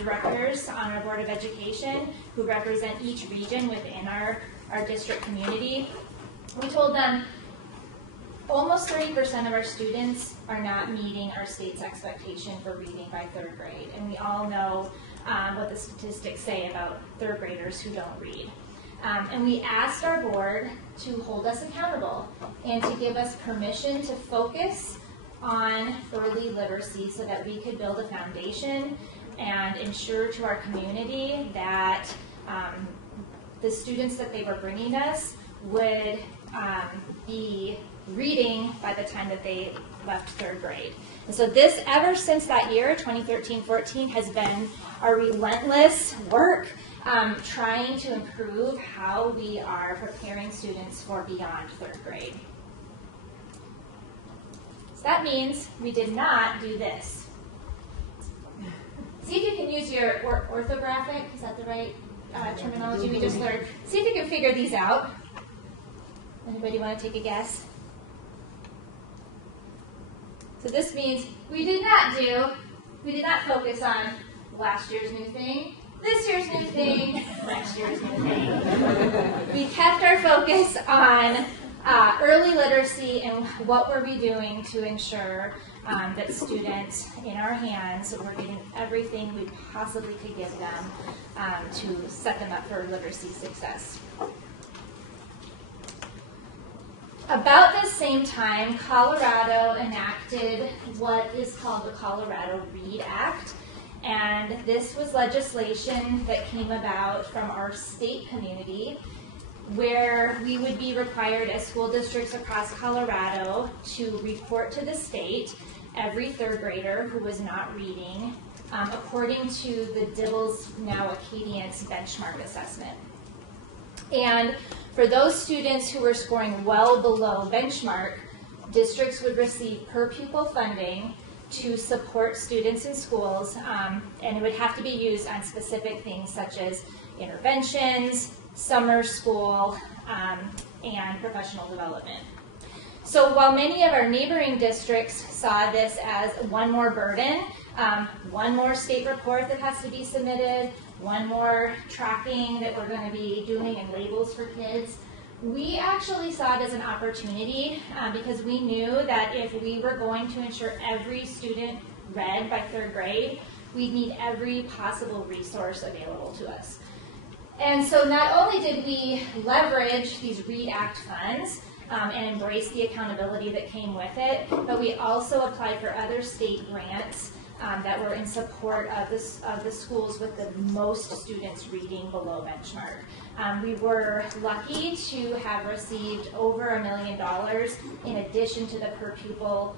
directors on our Board of Education who represent each region within our district community. We told them almost 30% of our students are not meeting our state's expectation for reading by 3rd grade. And we all know what the statistics say about 3rd graders who don't read. And we asked our board to hold us accountable and to give us permission to focus on early literacy so that we could build a foundation and ensure to our community that the students that they were bringing us would be reading by the time that they left 3rd grade. And so this, ever since that year, 2013-14, has been our relentless work trying to improve how we are preparing students for beyond 3rd grade. So that means we did not do this. See if you can use your orthographic, is that the right terminology we just learned? See if you can figure these out. Anybody want to take a guess? So this means we did not focus on last year's new thing, this year's new thing, next year's new thing. We kept our focus on early literacy and what were we doing to ensure that students in our hands were getting everything we possibly could give them to set them up for literacy success. About the same time, Colorado enacted what is called the Colorado READ Act, and this was legislation that came about from our state community where we would be required as school districts across Colorado to report to the state every 3rd grader who was not reading according to the Dibbles, now Acadience benchmark assessment. And for those students who were scoring well below benchmark, districts would receive per pupil funding to support students in schools, and it would have to be used on specific things such as interventions, summer school, and professional development. So while many of our neighboring districts saw this as one more burden, one more state report that has to be submitted, one more tracking that we're going to be doing and labels for kids, we actually saw it as an opportunity because we knew that if we were going to ensure every student read by 3rd grade, we'd need every possible resource available to us. And so not only did we leverage these READ Act funds and embrace the accountability that came with it, but we also applied for other state grants that were in support of the schools with the most students reading below benchmark. We were lucky to have received over $1 million in addition to the per pupil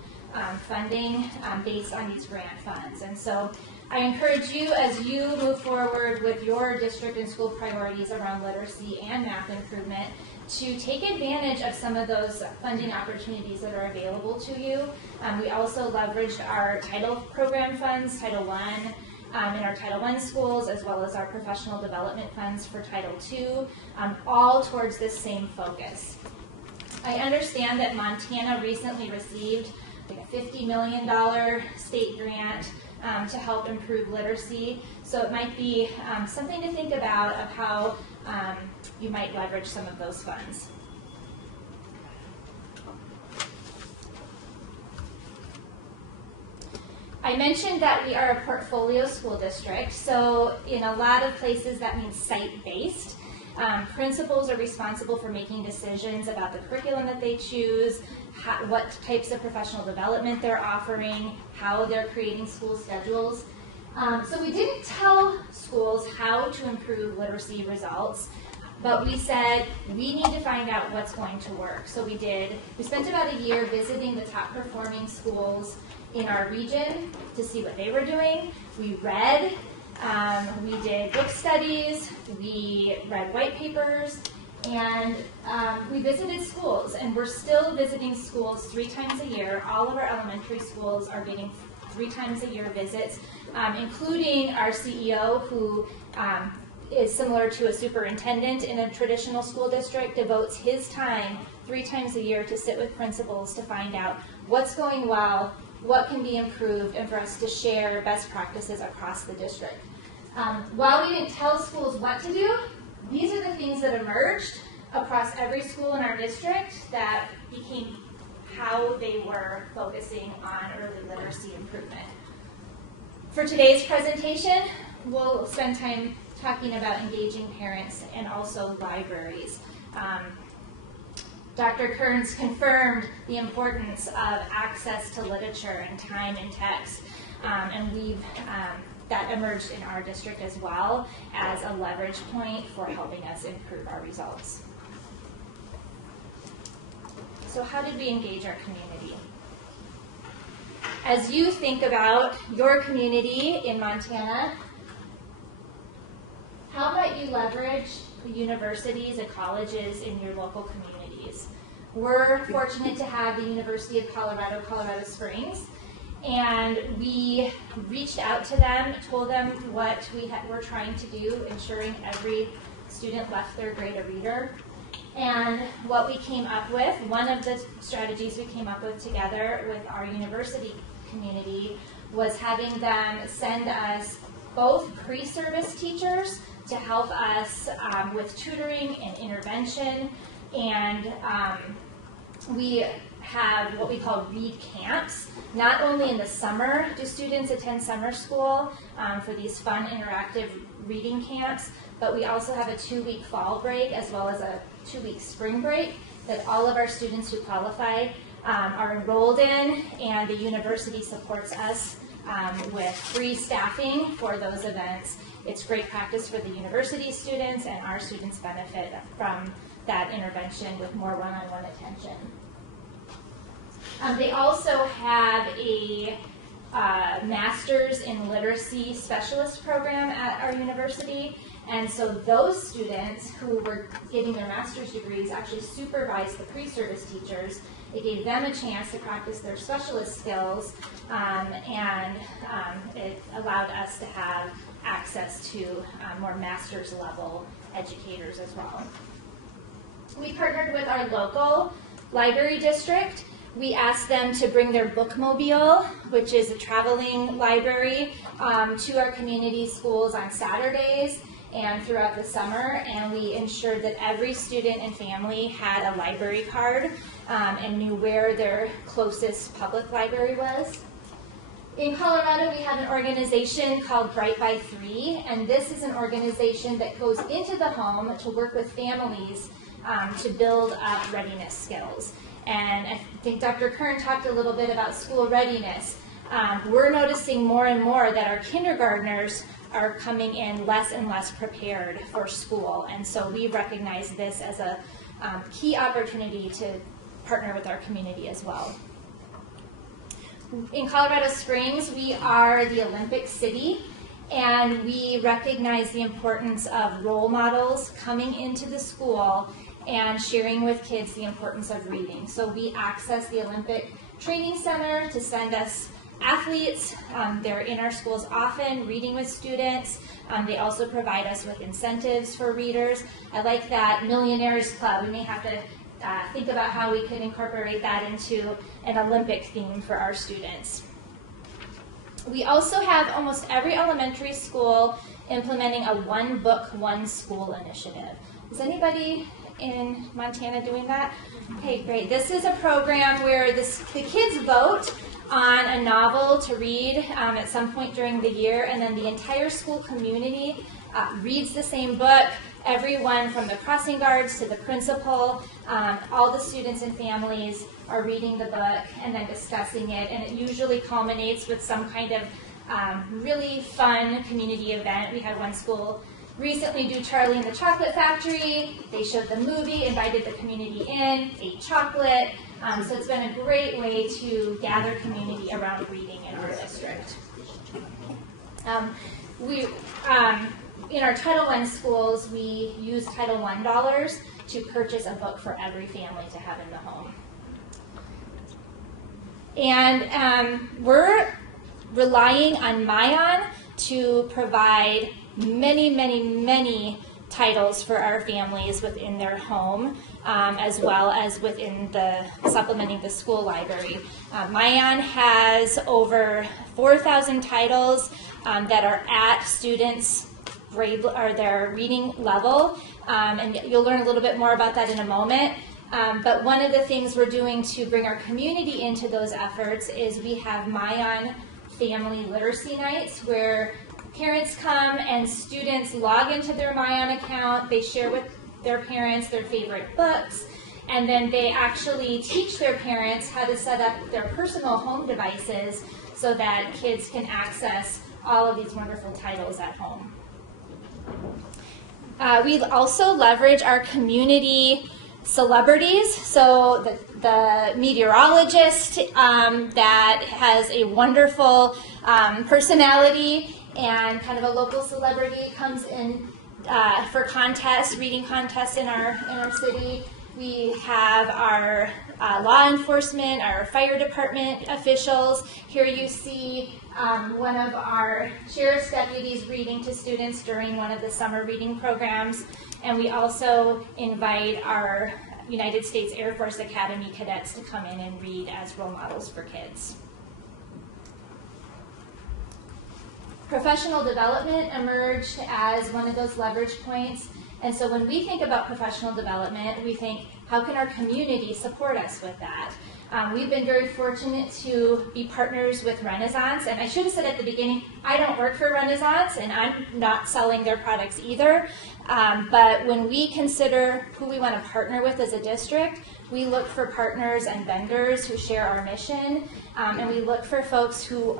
funding based on these grant funds. And so I encourage you, as you move forward with your district and school priorities around literacy and math improvement, to take advantage of some of those funding opportunities that are available to you. We also leveraged our Title program funds, Title I, in our Title I schools, as well as our professional development funds for Title II, all towards this same focus. I understand that Montana recently received like a $50 million state grant to help improve literacy. So it might be something to think about of how you might leverage some of those funds. I mentioned that we are a portfolio school district, so in a lot of places that means site-based. Principals are responsible for making decisions about the curriculum that they choose, what types of professional development they're offering, how they're creating school schedules. So we didn't tell schools how to improve literacy results, but we said we need to find out what's going to work. So we did. We spent about a year visiting the top performing schools in our region to see what they were doing. We read. We did book studies, we read white papers, and we visited schools, and we're still visiting schools 3 times a year. All of our elementary schools are getting 3 times a year visits, including our CEO, who is similar to a superintendent in a traditional school district, devotes his time 3 times a year to sit with principals to find out what's going well, what can be improved, and for us to share best practices across the district. While we didn't tell schools what to do, these are the things that emerged across every school in our district that became how they were focusing on early literacy improvement. For today's presentation, we'll spend time talking about engaging parents and also libraries. Dr. Kearns confirmed the importance of access to literature and time and text, and that emerged in our district as well as a leverage point for helping us improve our results. So how did we engage our community? As you think about your community in Montana, how about you leverage the universities and colleges in your local communities? We're fortunate to have the University of Colorado, Colorado Springs, and we reached out to them, told them what we're trying to do, ensuring every student left their grade a reader. And what we came up with, one of the strategies we came up with together with our university community was having them send us both pre-service teachers to help us with tutoring and intervention, and we have what we call read camps. Not only in the summer do students attend summer school for these fun interactive reading camps, but we also have a 2-week fall break as well as a 2-week spring break that all of our students who qualify are enrolled in, and the university supports us with free staffing for those events. It's great practice for the university students, and our students benefit from that intervention with more one-on-one attention. They also have a Master's in Literacy Specialist program at our university, and so those students who were getting their master's degrees actually supervised the pre-service teachers. It gave them a chance to practice their specialist skills, and it allowed us to have access to more master's level educators as well. We partnered with our local library district. We asked them to bring their bookmobile, which is a traveling library, to our community schools on Saturdays and throughout the summer, and we ensured that every student and family had a library card and knew where their closest public library was. In Colorado, we have an organization called Bright by 3, and this is an organization that goes into the home to work with families to build up readiness skills. And I think Dr. Kern talked a little bit about school readiness. we're noticing more and more that our kindergartners are coming in less and less prepared for school. And so we recognize this as a key opportunity to partner with our community as well. In Colorado Springs, we are the Olympic city, and we recognize the importance of role models coming into the school and sharing with kids the importance of reading. So we access the Olympic Training Center to send us athletes. They're in our schools often, reading with students. They also provide us with incentives for readers. I like that Millionaires Club. We may have to think about how we can incorporate that into an Olympic theme for our students. We also have almost every elementary school implementing a One Book, One School initiative. Is anybody in Montana doing that? Okay, great. This is a program where the kids vote on a novel to read at some point during the year, and then the entire school community reads the same book. Everyone from the crossing guards to the principal, all the students and families are reading the book and then discussing it, and it usually culminates with some kind of really fun community event. We had one school recently do Charlie and the Chocolate Factory. They showed the movie, invited the community in, ate chocolate. So it's been a great way to gather community around reading in our district. In our Title I schools, we use Title I dollars to purchase a book for every family to have in the home. And we're relying on Mayan to provide many titles for our families within their home, as well as within supplementing the school library. Mayan has over 4,000 titles that are at students' grade or their reading level, and you'll learn a little bit more about that in a moment. But one of the things we're doing to bring our community into those efforts is we have Mayan Family Literacy Nights, where parents come and students log into their Mayan account. They share with their parents their favorite books, and then they actually teach their parents how to set up their personal home devices so that kids can access all of these wonderful titles at home. We also leverage our community celebrities, so the meteorologist that has a wonderful personality and kind of a local celebrity comes in for contests, reading contests in our city. We have our law enforcement, our fire department officials. Here you see one of our sheriff's deputies reading to students during one of the summer reading programs. And we also invite our United States Air Force Academy cadets to come in and read as role models for kids. Professional development emerged as one of those leverage points. And so when we think about professional development, we think, how can our community support us with that? We've been very fortunate to be partners with Renaissance, and I should have said at the beginning, I don't work for Renaissance, and I'm not selling their products either. But when we consider who we want to partner with as a district, we look for partners and vendors who share our mission, and we look for folks who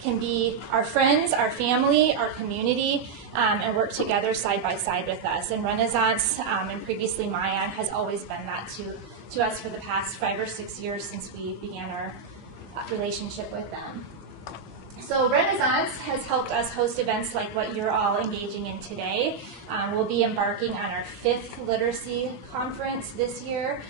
can be our friends, our family, our community, and work together side by side with us. And Renaissance, and previously Mayan, has always been that to us for the past 5 or 6 years since we began our relationship with them. So Renaissance has helped us host events like what you're all engaging in today. We'll be embarking on our 5th literacy conference this year,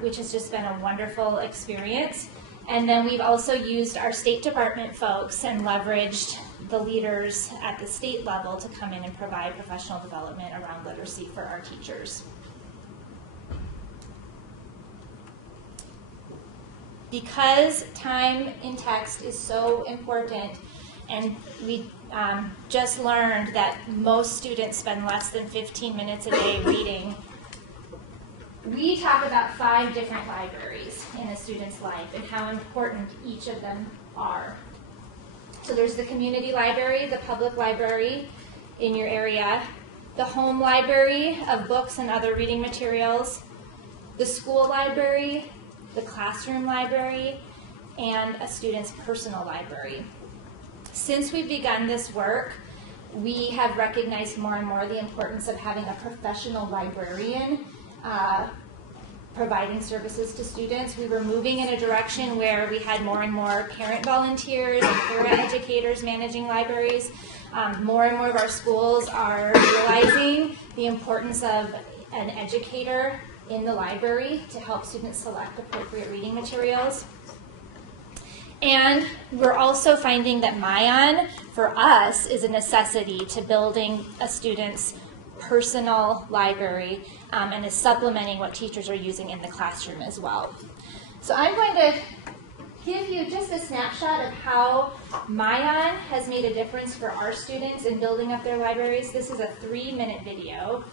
which has just been a wonderful experience. And then we've also used our State Department folks and leveraged the leaders at the state level to come in and provide professional development around literacy for our teachers. Because time in text is so important, and we just learned that most students spend less than 15 minutes a day reading, we talk about 5 different libraries in a student's life and how important each of them are. So there's the community library, the public library in your area, the home library of books and other reading materials, the school library, the classroom library, and a student's personal library. Since we've begun this work, we have recognized more and more the importance of having a professional librarian providing services to students. We were moving in a direction where we had more and more parent volunteers and para-educators managing libraries. More and more of our schools are realizing the importance of an educator in the library to help students select appropriate reading materials. And we're also finding that MyOn, for us, is a necessity to building a student's personal library and is supplementing what teachers are using in the classroom as well. So I'm going to give you just a snapshot of how MyOn has made a difference for our students in building up their libraries. This is a 3-minute video.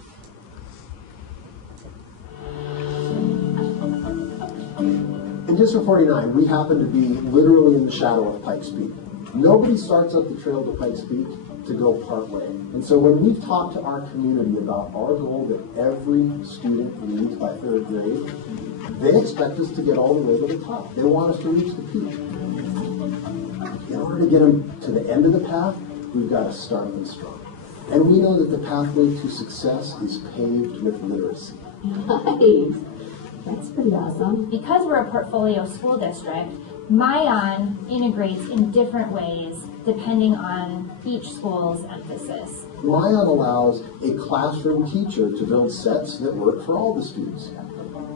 In District 49, we happen to be literally in the shadow of Pikes Peak. Nobody starts up the trail to Pikes Peak to go part way. And so when we've talked to our community about our goal that every student reads by 3rd grade, they expect us to get all the way to the top. They want us to reach the peak. In order to get them to the end of the path, we've got to start them strong. And we know that the pathway to success is paved with literacy. Nice. That's pretty awesome. Because we're a portfolio school district, MyOn integrates in different ways depending on each school's emphasis. MyOn allows a classroom teacher to build sets that work for all the students.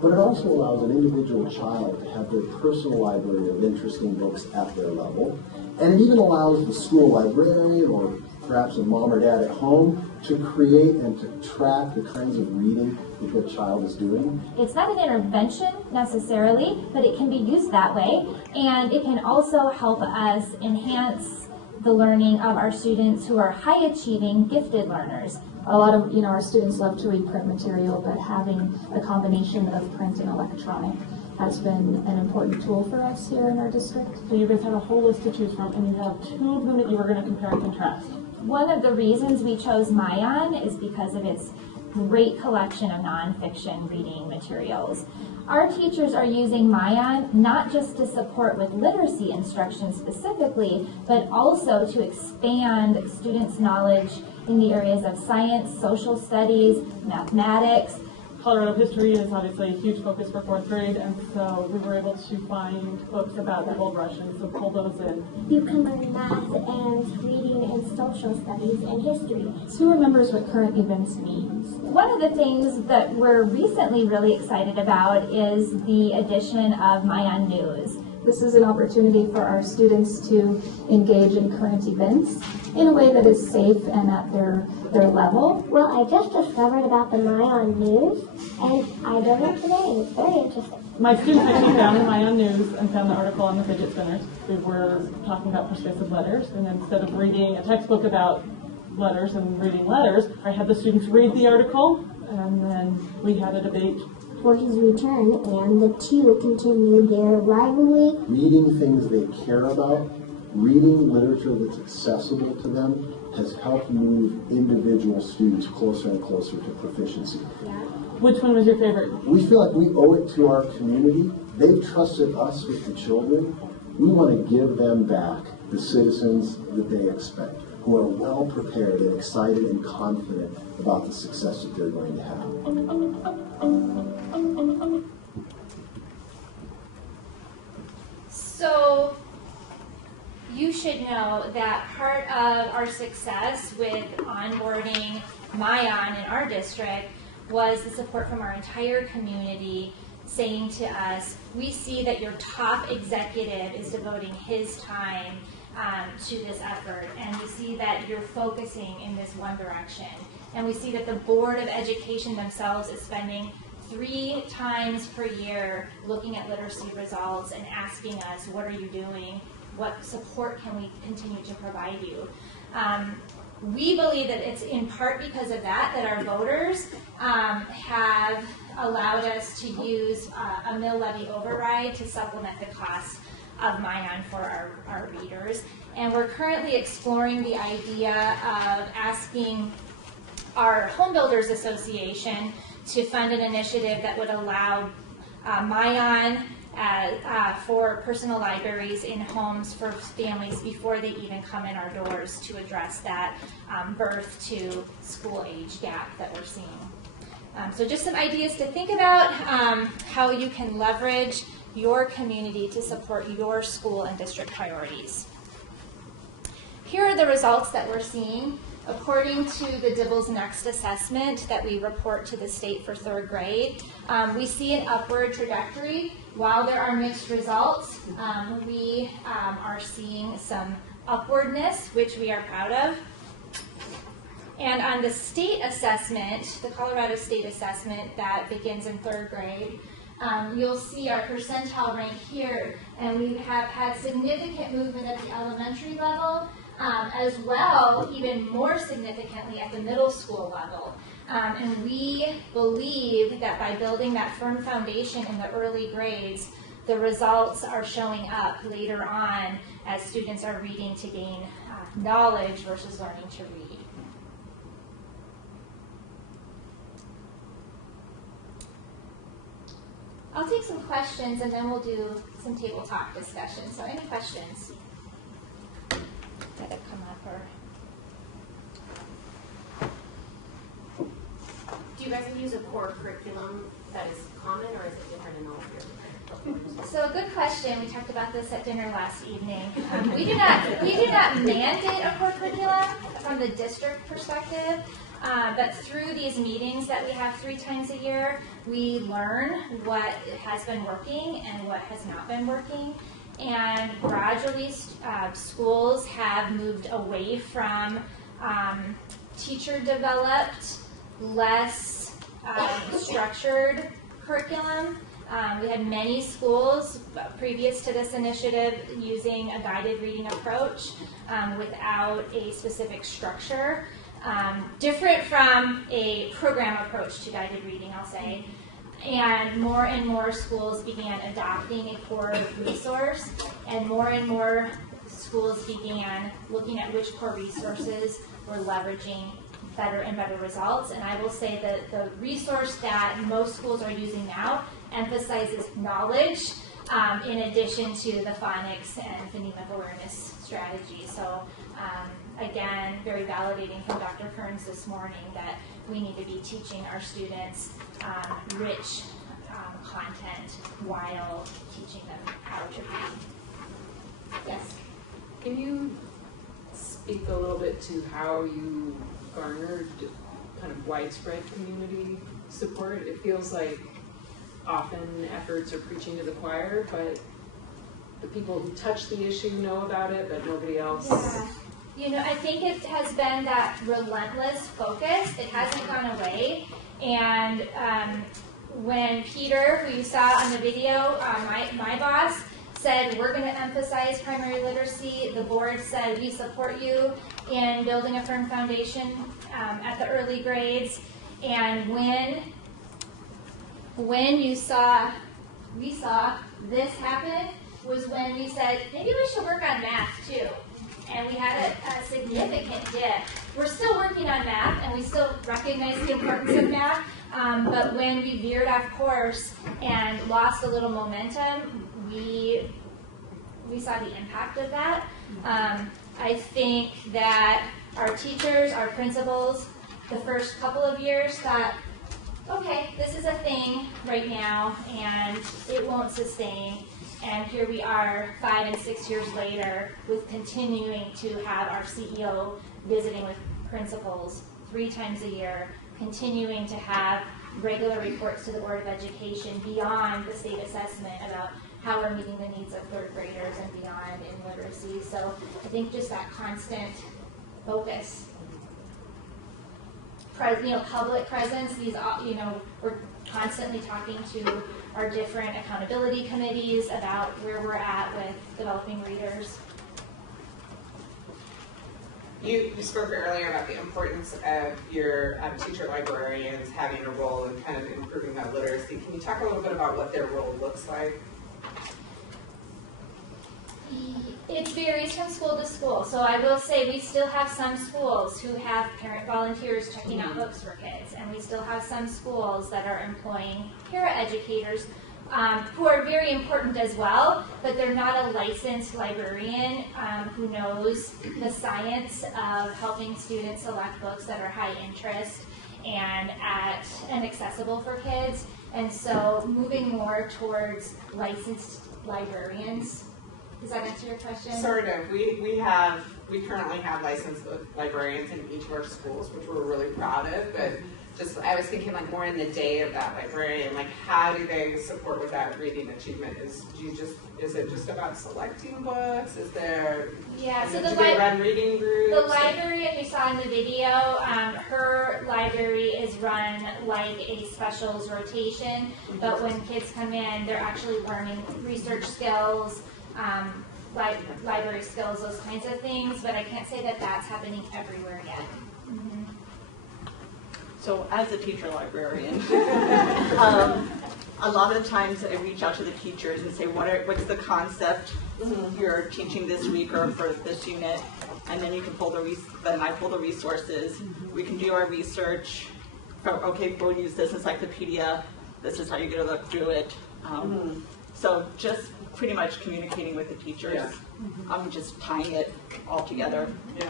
But it also allows an individual child to have their personal library of interesting books at their level. And it even allows the school librarian or perhaps a mom or dad at home to create and to track the kinds of reading that their child is doing. It's not an intervention necessarily, but it can be used that way, and it can also help us enhance the learning of our students who are high-achieving, gifted learners. A lot of our students love to read print material, but having a combination of print and electronic has been an important tool for us here in our district. So you guys have a whole list to choose from, and you have 2 of them that you were going to compare and contrast. One of the reasons we chose MyOn is because of its great collection of nonfiction reading materials. Our teachers are using MyOn not just to support with literacy instruction specifically, but also to expand students' knowledge in the areas of science, social studies, mathematics. Colorado history is obviously a huge focus for 4th grade, and so we were able to find books about the old Russians, so pull those in. You can learn math and reading and social studies and history. Who remembers what current events means? One of the things that we're recently really excited about is the addition of MyOn News. This is an opportunity for our students to engage in current events in a way that is safe and at their level. Well, I just discovered about the MyOn News, and I don't know today, and it's very interesting. My students actually found the MyOn News and found the article on the fidget spinners. We were talking about persuasive letters, and instead of reading a textbook about letters and reading letters, I had the students read the article, and then we had a debate. For his return, and the two continue their rivalry. Reading things they care about, reading literature that's accessible to them, has helped move individual students closer and closer to proficiency. Yeah. Which one was your favorite? We feel like we owe it to our community. They've trusted us with the children. We want to give them back the citizens that they expect, who are well prepared and excited and confident about the success that they're going to have. So you should know that part of our success with onboarding MyOn in our district was the support from our entire community saying to us, we see that your top executive is devoting his time to this effort, and we see that you're focusing in this one direction. And we see that the Board of Education themselves is spending 3 times per year looking at literacy results and asking us, what are you doing? What support can we continue to provide you? We believe that it's in part because of that our voters have allowed us to use a mill levy override to supplement the cost of MyOn for our readers. And we're currently exploring the idea of asking our Home Builders Association to fund an initiative that would allow MyOn for personal libraries in homes for families before they even come in our doors to address that birth to school age gap that we're seeing. So just some ideas to think about how you can leverage your community to support your school and district priorities. Here are the results that we're seeing. According to the Dibbles Next assessment that we report to the state for 3rd grade, we see an upward trajectory. While there are mixed results, we are seeing some upwardness, which we are proud of. And on the state assessment, the Colorado State Assessment that begins in 3rd grade, you'll see our percentile rank here, and we have had significant movement at the elementary level, as well, even more significantly at the middle school level. And we believe that by building that firm foundation in the early grades, the results are showing up later on as students are reading to gain knowledge versus learning to read. I'll take some questions and then we'll do some table talk discussion. So any questions that have come up or? Do you guys use a core curriculum that is common, or is it different in all of your? So good question. We talked about this at dinner last evening. We do not mandate a core curriculum from the district perspective. But through these meetings that we have 3 times a year, we learn what has been working and what has not been working. And gradually, schools have moved away from teacher-developed, less structured curriculum. We had many schools previous to this initiative using a guided reading approach without a specific structure. Different from a program approach to guided reading, I'll say. And more schools began adopting a core resource, and more schools began looking at which core resources were leveraging better and better results. And I will say that the resource that most schools are using now emphasizes knowledge in addition to the phonics and phonemic awareness strategy. So again, very validating from Dr. Kearns this morning that we need to be teaching our students rich content while teaching them how to read. Yes? Can you speak a little bit to how you garnered kind of widespread community support? It feels like often efforts are preaching to the choir, but the people who touch the issue know about it, but nobody else. Yeah. You know, I think it has been that relentless focus. It hasn't gone away. And when Peter, who you saw on the video, my boss, said we're going to emphasize primary literacy, the board said we support you in building a firm foundation at the early grades. And when we saw this happen was when we said maybe we should work on math too. And we had a significant dip. We're still working on math, and we still recognize the importance of math, but when we veered off course and lost a little momentum, we saw the impact of that. I think that our teachers, our principals, the first couple of years thought, okay, this is a thing right now, and it won't sustain. And here we are 5 and 6 years later with continuing to have our CEO visiting with principals 3 times a year, continuing to have regular reports to the Board of Education beyond the state assessment about how we're meeting the needs of 3rd graders and beyond in literacy. So I think just that constant focus. Public presence, we're constantly talking to our different accountability committees about where we're at with developing readers. You spoke earlier about the importance of your teacher librarians having a role in kind of improving that literacy. Can you talk a little bit about what their role looks like? It varies from school to school. So I will say we still have some schools who have parent volunteers checking out books for kids, and we still have some schools that are employing paraeducators. who are very important as well, but they're not a licensed librarian who knows the science of helping students select books that are high interest and accessible for kids. And so moving more towards licensed librarians. Does that answer your question? Sort of. We currently have licensed librarians in each of our schools, which we're really proud of, but just, I was thinking like more in the day of that librarian, like how do they support with that reading achievement? Is it just about selecting books? Is there, yeah, so do they run reading groups? The librarian you saw in the video, her library is run like a specials rotation, but when kids come in, they're actually learning research skills, library skills, those kinds of things, but I can't say that that's happening everywhere yet. Mm-hmm. So as a teacher librarian, a lot of times I reach out to the teachers and say, what's the concept you're teaching this week or for this unit? And then you can pull then I pull the resources. We can do our research. Okay, we'll use this encyclopedia. This is how you're going to look through it. So just pretty much communicating with the teachers. Yeah. I'm just tying it all together. Yeah.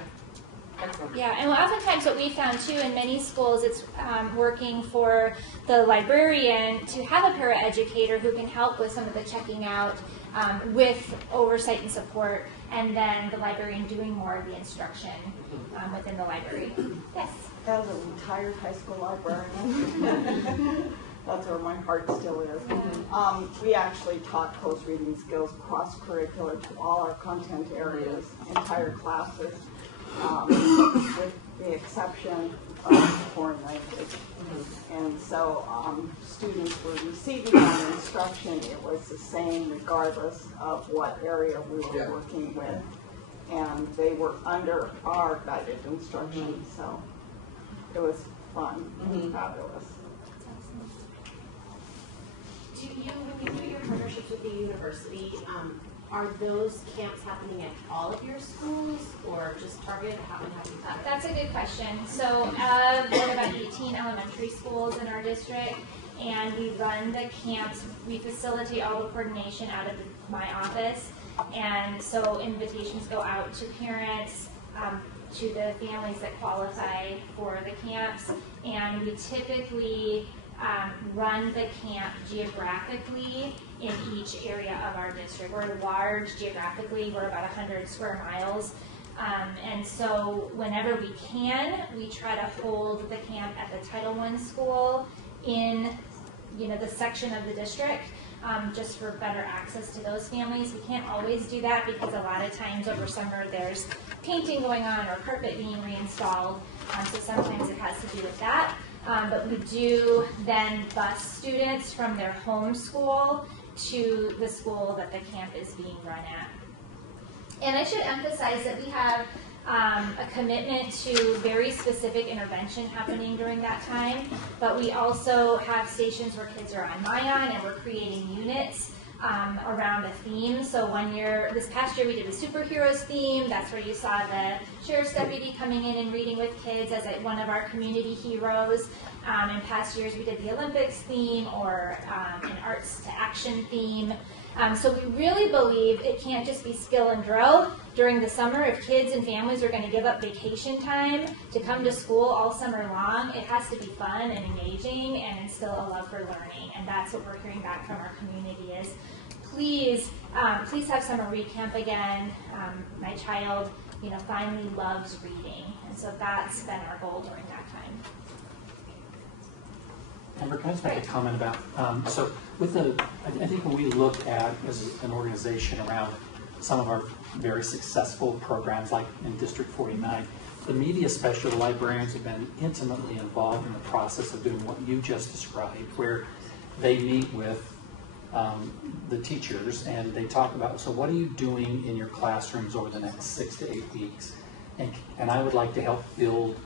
Excellent. Yeah, and oftentimes what we found too in many schools, it's working for the librarian to have a paraeducator who can help with some of the checking out with oversight and support, and then the librarian doing more of the instruction within the library. Yes? As a retired high school librarian, that's where my heart still is. We actually taught close reading skills cross-curricular to all our content areas, entire classes, with the exception of foreign language. And so students were receiving that instruction. It was the same regardless of what area we were working with. And they were under our guided instruction. So it was fun and fabulous. When you do your partnerships with the university, are those camps happening at all of your schools or just targeted? That's a good question. So we have about 18 elementary schools in our district, and we run the camps. We facilitate all the coordination out of my office, and so invitations go out to parents, to the families that qualify for the camps, and we typically run the camp geographically in each area of our district. We're large geographically, we're about 100 square miles. And so whenever we can, we try to hold the camp at the Title I school in the section of the district, just for better access to those families. We can't always do that because a lot of times over summer there's painting going on or carpet being reinstalled, so sometimes it has to do with that. But we do then bus students from their home school to the school that the camp is being run at. And I should emphasize that we have a commitment to very specific intervention happening during that time, but we also have stations where kids are on MyOn and we're creating units around a theme. So this past year we did a superheroes theme. That's where you saw the sheriff's deputy coming in and reading with kids as one of our community heroes. In past years we did the Olympics theme or an arts to action theme. So we really believe it can't just be skill and drill during the summer. If kids and families are going to give up vacation time to come to school all summer long, it has to be fun and engaging and instill a love for learning. And that's what we're hearing back from our community is, please have summer read camp again. My child, finally loves reading. And so that's been our goal during that time. Amber, can I just make a comment about, so with I think when we look at as an organization around some of our very successful programs like in District 49, the media special librarians have been intimately involved in the process of doing what you just described, where they meet with the teachers and they talk about, so what are you doing in your classrooms over the next 6 to 8 weeks? And I would like to help build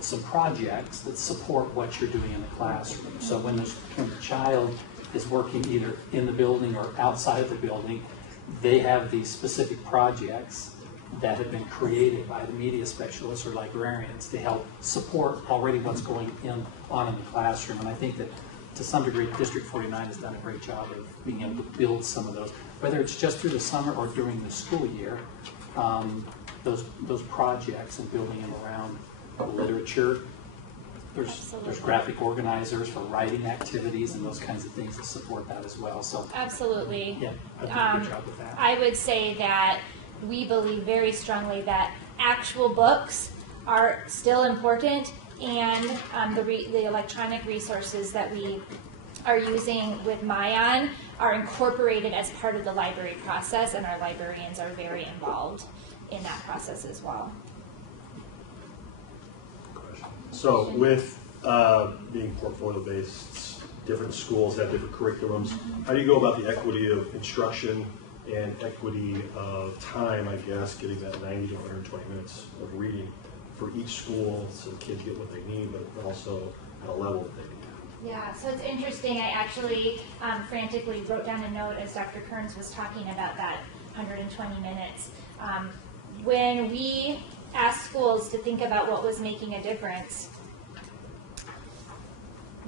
some projects that support what you're doing in the classroom. So when the child is working either in the building or outside of the building, they have these specific projects that have been created by the media specialists or librarians to help support already what's going on in the classroom. And I think that to some degree, District 49 has done a great job of being able to build some of those, whether it's just through the summer or during the school year. Those projects and building them around literature. There's graphic organizers for writing activities and those kinds of things that support that as well. So absolutely. Yeah, I've done a good job with that. I would say that we believe very strongly that actual books are still important, and the electronic resources that we are using with Mayan are incorporated as part of the library process, and our librarians are very involved in that process as well. So with being portfolio-based, different schools have different curriculums. How do you go about the equity of instruction and equity of time, I guess, getting that 90 to 120 minutes of reading for each school so the kids get what they need, but also at a level that they need? Yeah, so it's interesting. I actually frantically wrote down a note as Dr. Kearns was talking about that 120 minutes. When we asked schools to think about what was making a difference,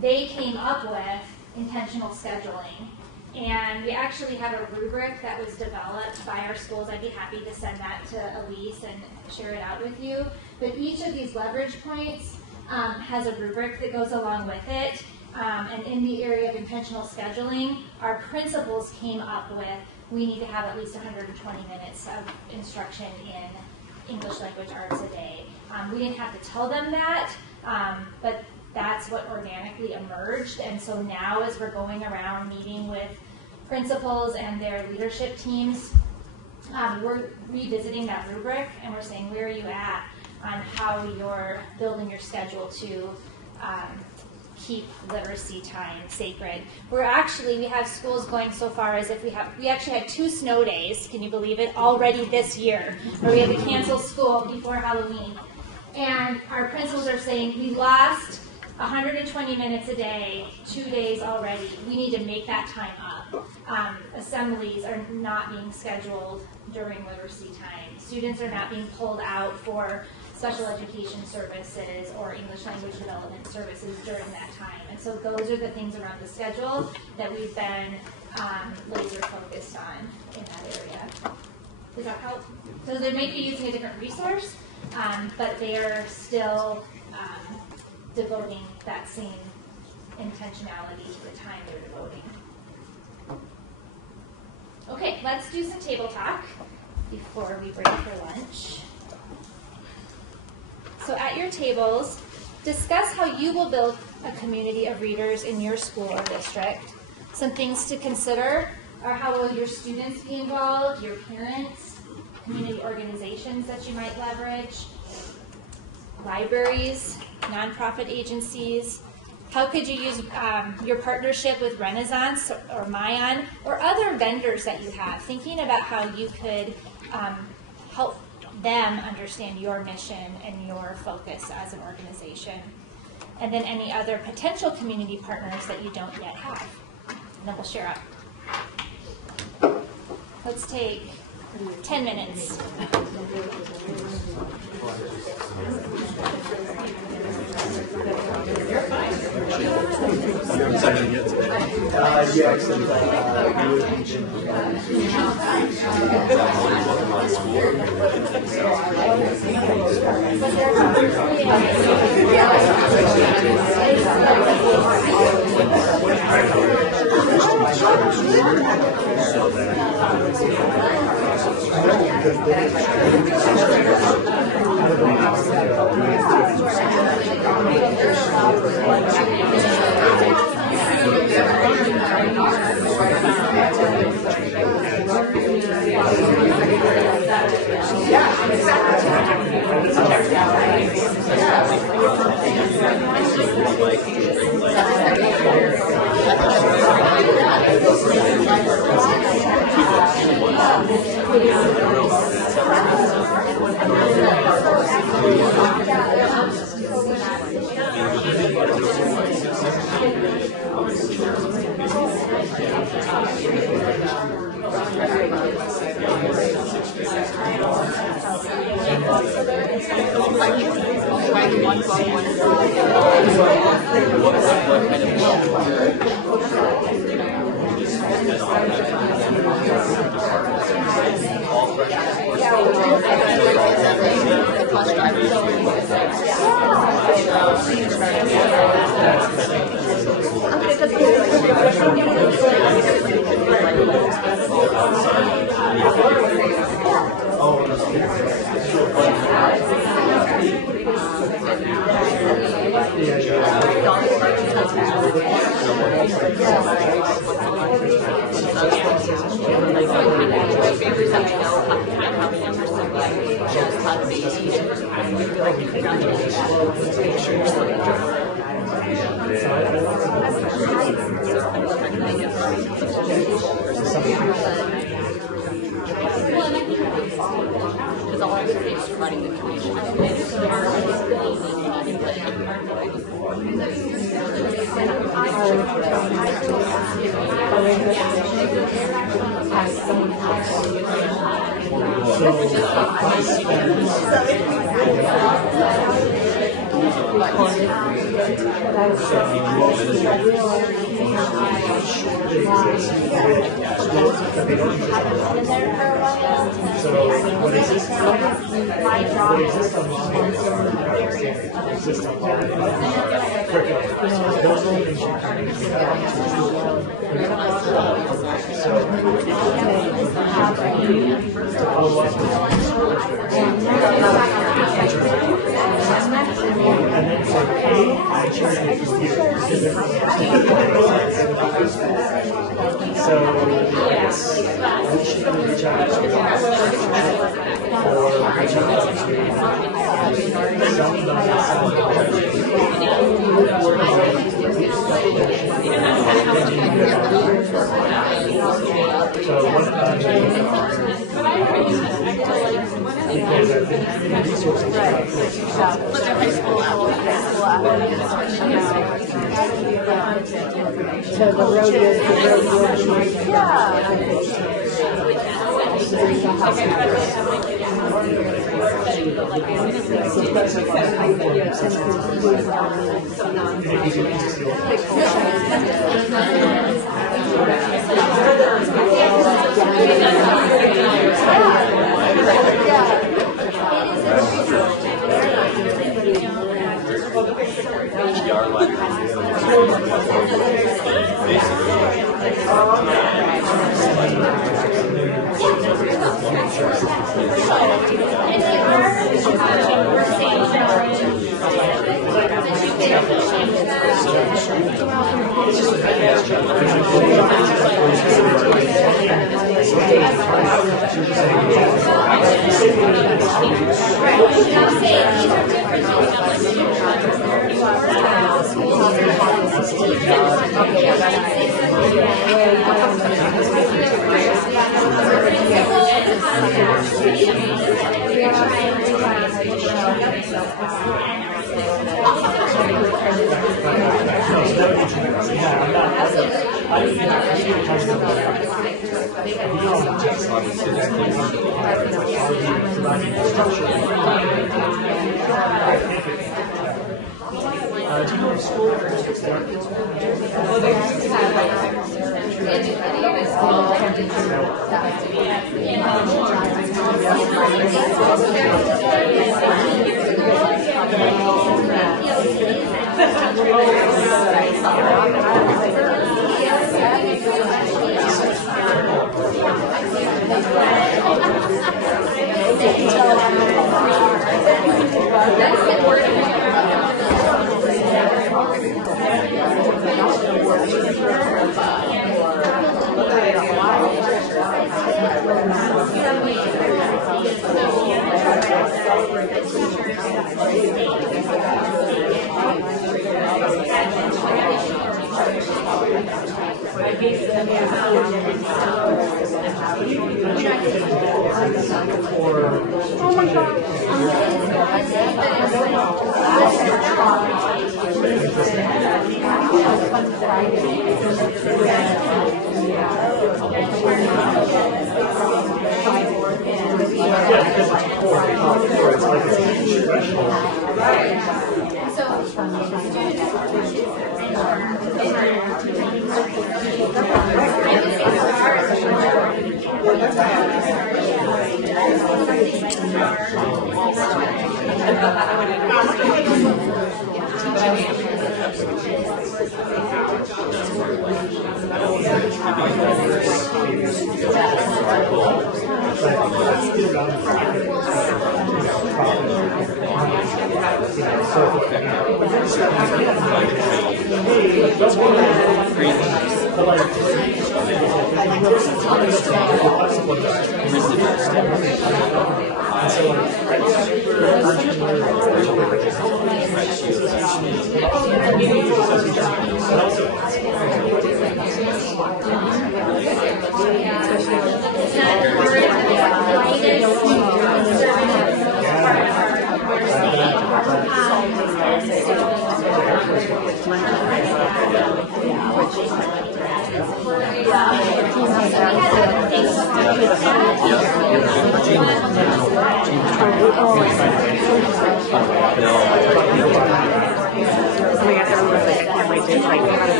they came up with intentional scheduling. And we actually have a rubric that was developed by our schools. I'd be happy to send that to Elise and share it out with you. But each of these leverage points has a rubric that goes along with it. And in the area of intentional scheduling, our principals came up with, we need to have at least 120 minutes of instruction in English language arts a day. We didn't have to tell them that, but that's what organically emerged. And so now as we're going around meeting with principals and their leadership teams, we're revisiting that rubric and we're saying, where are you at on how you're building your schedule to keep literacy time sacred. We have schools going so far as if we actually had 2 snow days, can you believe it, already this year, where we had to cancel school before Halloween. And our principals are saying, we lost 120 minutes a day, 2 days already. We need to make that time up. Assemblies are not being scheduled during literacy time. Students are not being pulled out for special education services or English language development services during that time. And so those are the things around the schedule that we've been laser focused on in that area. Does that help? So they may be using a different resource, but they are still devoting that same intentionality to the time they're devoting. Okay, let's do some table talk before we break for lunch. So at your tables, discuss how you will build a community of readers in your school or district. Some things to consider are how will your students be involved, your parents, community organizations that you might leverage, libraries, nonprofit agencies. How could you use your partnership with Renaissance or Mayan or other vendors that you have, thinking about how you could help them understand your mission and your focus as an organization. And then any other potential community partners that you don't yet have. And then we'll share up. Let's take 10 minutes. One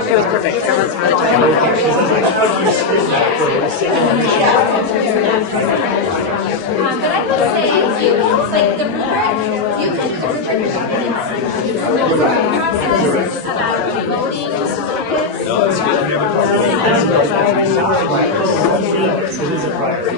It was perfect. Everyone's really but I would say, like the rubric, you can contribute about promoting focus. No, it's good. It is a priority.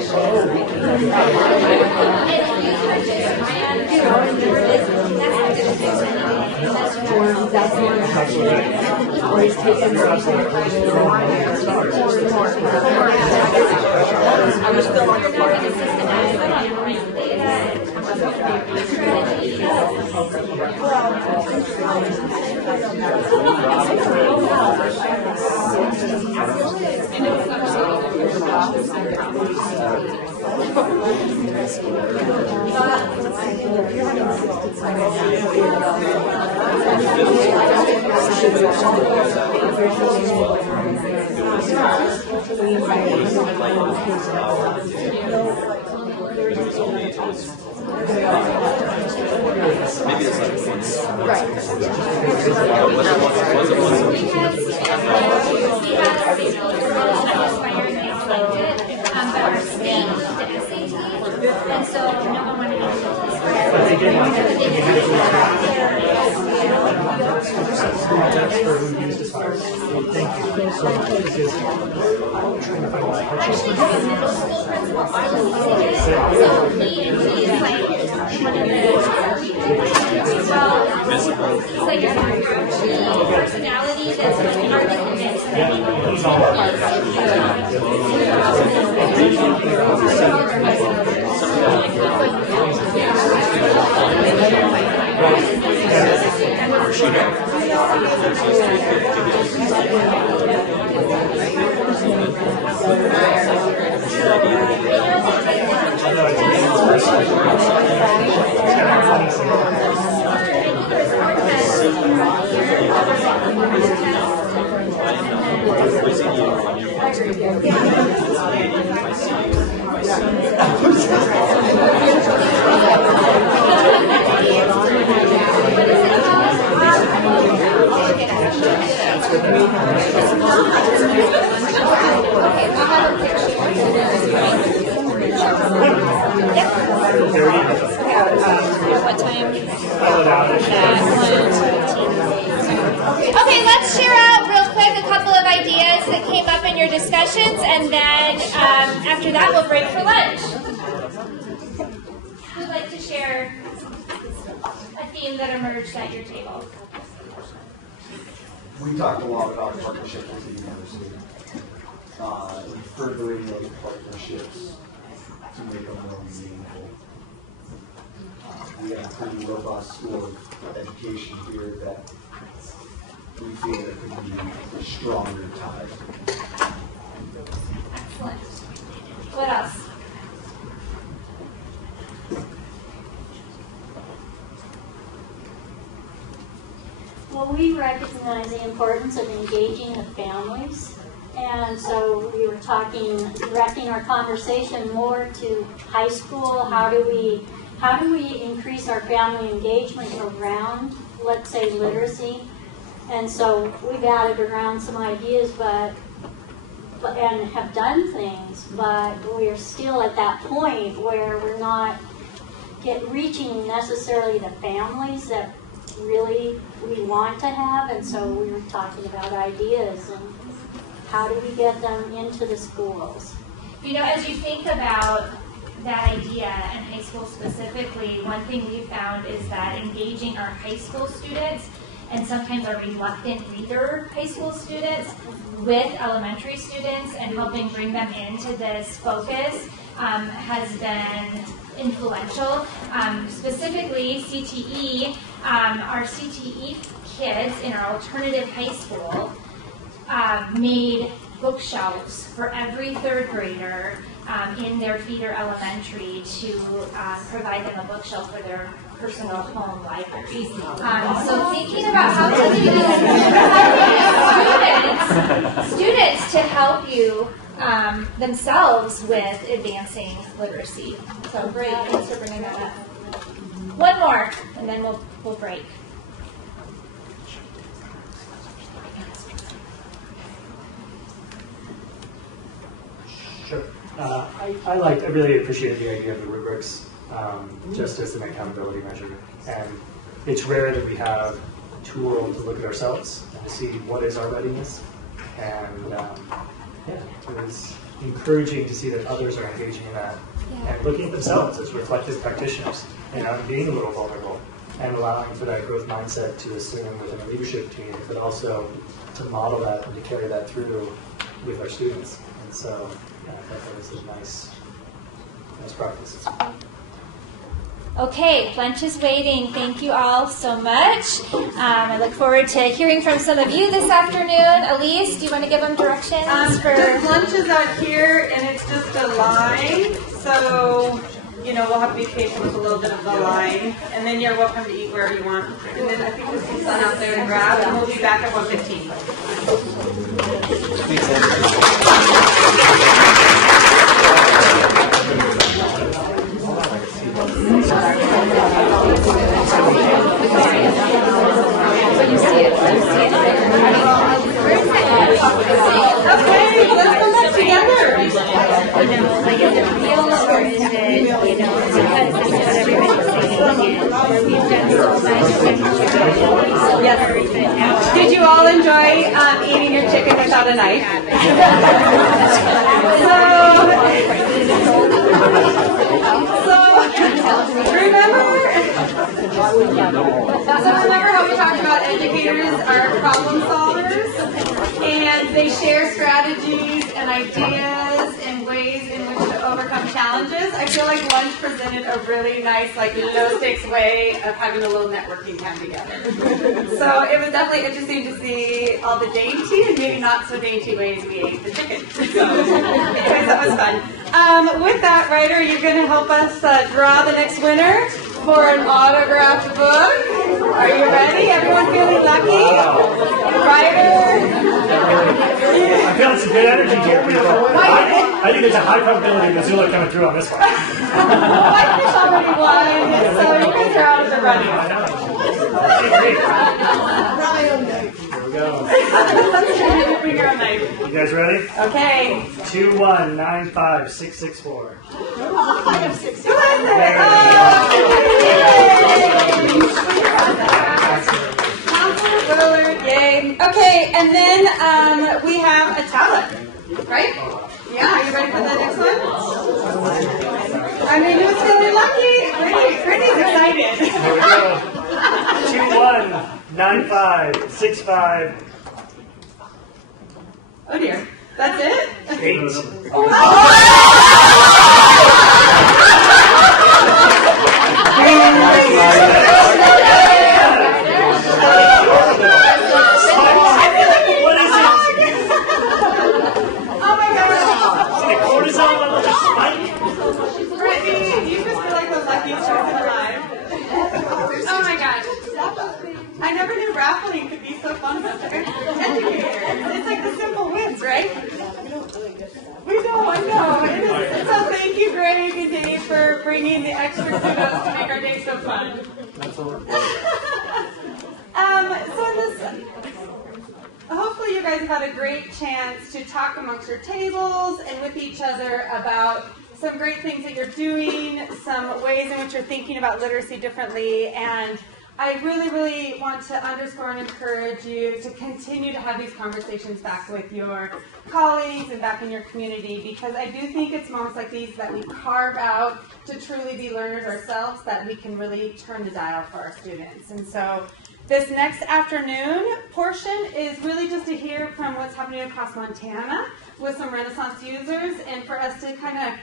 Maybe it's like once. Right. But our state moved to SAT, and so no one wanted to That's for who used this fire. Thank you so much. So he's like one of the he's like a personality that's like hard to convince. What time? Okay, let's share out real quick a couple of ideas that came up in your discussions, and then after that we'll break for lunch. Who'd like to share a theme that emerged at your table? We talked a lot about partnerships with the university, furthering those partnerships to make them more meaningful. We have a pretty robust school of education here that we feel there could be a stronger tie. Excellent. What else? Well, we recognize the importance of engaging the families, and so we were directing our conversation more to high school. How do we increase our family engagement around, let's say, literacy? And so we've added around some ideas, and have done things, but we're still at that point where we're not reaching necessarily the families that really we want to have, and so we were talking about ideas and how do we get them into the schools. You know, as you think about that idea in high school specifically, one thing we found is that engaging our high school students and sometimes our reluctant reader high school students with elementary students and helping bring them into this focus has been influential. Specifically, CTE, our CTE kids in our alternative high school made bookshelves for every third grader in their feeder elementary to provide them a bookshelf for their personal home library. So thinking about how to use students to help you themselves with advancing literacy. So great, thanks for bringing that up. One more, and then we'll break. Sure. I really appreciate the idea of the rubrics just as an accountability measure. And it's rare that we have a tool to look at ourselves and to see what is our readiness. And it was encouraging to see that others are engaging in that and looking at themselves as reflective practitioners, and being a little vulnerable and allowing for that growth mindset to assume within a leadership team, but also to model that and to carry that through with our students. And so I thought that was a nice practice. Okay, lunch is waiting. Thank you all so much. I look forward to hearing from some of you this afternoon. Elise, do you want to give them directions? Just lunch is out here, and it's just a line. So, we'll have to be patient with a little bit of the line. And then you're welcome to eat wherever you want. And then I think there's some sun out there to grab, and we'll be back at 1:15. Okay, let's come back together. Like is it real or is it, because this is what everybody's saying, or we've done so much. Yes. Did you all enjoy eating your chicken without a knife? Remember how we talked about educators are problem solvers, and they share strategies and ideas and ways in which to overcome challenges? I feel like lunch presented a really nice, no-stakes way of having a little networking time together. So it was definitely interesting to see all the dainty and maybe not so dainty ways we ate the chicken. So anyways, that was fun. With that, Ryder, you're going to help us draw the next winner for an autographed book. Are you ready? Everyone feeling lucky? Ryder? I'm feeling some good energy here, people. I think there's a high probability of Missoula coming through on this one. Whitefish already won, so you guys are out of the running. Here we go. Bring your own knife. You guys ready? Okay. 2195664. Who is it? Counselor Willard, yay. Okay, and then we have a talent, right? Yeah, are you ready for the next one? I mean, who's feeling lucky? Brittany's excited. Here we go. 219565. Oh dear, that's it? 8. I never knew raffling could be so fun with educators. It's like the simple wins, right? We know, I know. So thank you, Greg and Dave, for bringing the extra kudos to make our day so fun. Hopefully you guys have had a great chance to talk amongst your tables and with each other about some great things that you're doing, some ways in which you're thinking about literacy differently, and I really, really want to underscore and encourage you to continue to have these conversations back with your colleagues and back in your community, because I do think it's moments like these that we carve out to truly be learners ourselves that we can really turn the dial for our students. And so this next afternoon portion is really just to hear from what's happening across Montana with some Renaissance users, and for us to kind of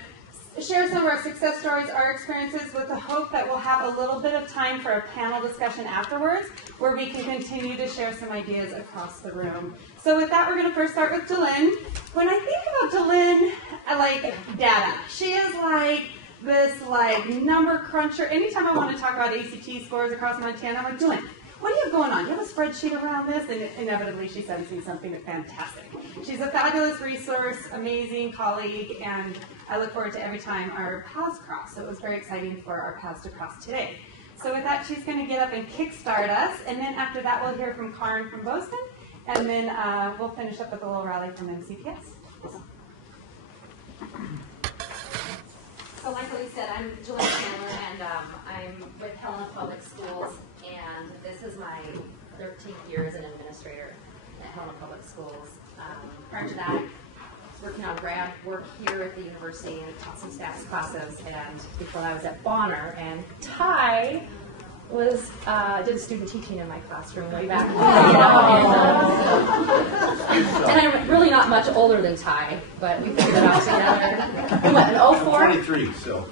share some of our success stories, our experiences, with the hope that we'll have a little bit of time for a panel discussion afterwards where we can continue to share some ideas across the room. So with that, we're going to first start with Jalen. When I think about Jalen, I like data. She is like this number cruncher. Anytime I want to talk about ACT scores across Montana, I'm like, Jalen, what do you have going on? Do you have a spreadsheet around this? And inevitably she sends me something fantastic. She's a fabulous resource, amazing colleague, and I look forward to every time our paths cross. So it was very exciting for our paths to cross today. So with that, she's going to get up and kickstart us, and then after that we'll hear from Karin from Bozeman, and then we'll finish up with a little rally from MCPS. So like Lee said, I'm Julie Schlemmer, and I'm with Helena Public Schools, and this is my 13th year as an administrator at Helena Public Schools. Prior to that, I was working on grad work here at the university and taught some stats classes, and before that I was at Bonner, and Ty was did student teaching in my classroom way back then. And I'm really not much older than Ty, but we figured it out together. What, an 04? 23, so.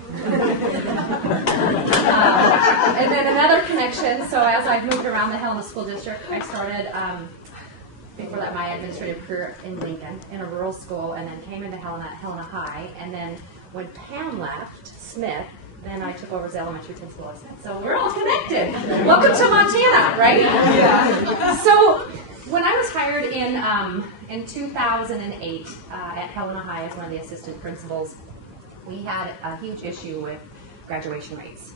And then another connection, so as I've moved around the Helena School District, I started, before that, my administrative career in Lincoln, in a rural school, and then came into Helena at Helena High, and then when Pam left, Smith, then I took over as elementary principal assistant. So we're all connected. Welcome to Montana, right? Yeah. So when I was hired in 2008 at Helena High as one of the assistant principals, we had a huge issue with graduation rates.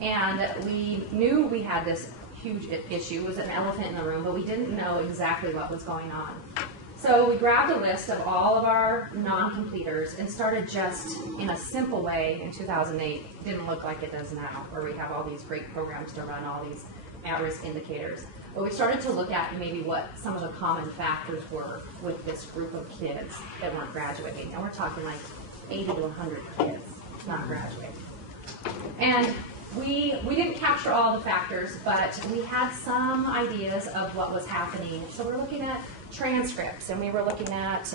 And we knew we had this huge issue. It was an elephant in the room, but we didn't know exactly what was going on. So we grabbed a list of all of our non-completers and started just in a simple way in 2008. It didn't look like it does now, where we have all these great programs to run all these at-risk indicators. But we started to look at maybe what some of the common factors were with this group of kids that weren't graduating. And we're talking like 80 to 100 kids not graduating. And we didn't capture all the factors, but we had some ideas of what was happening. So we're looking at transcripts, and we were looking at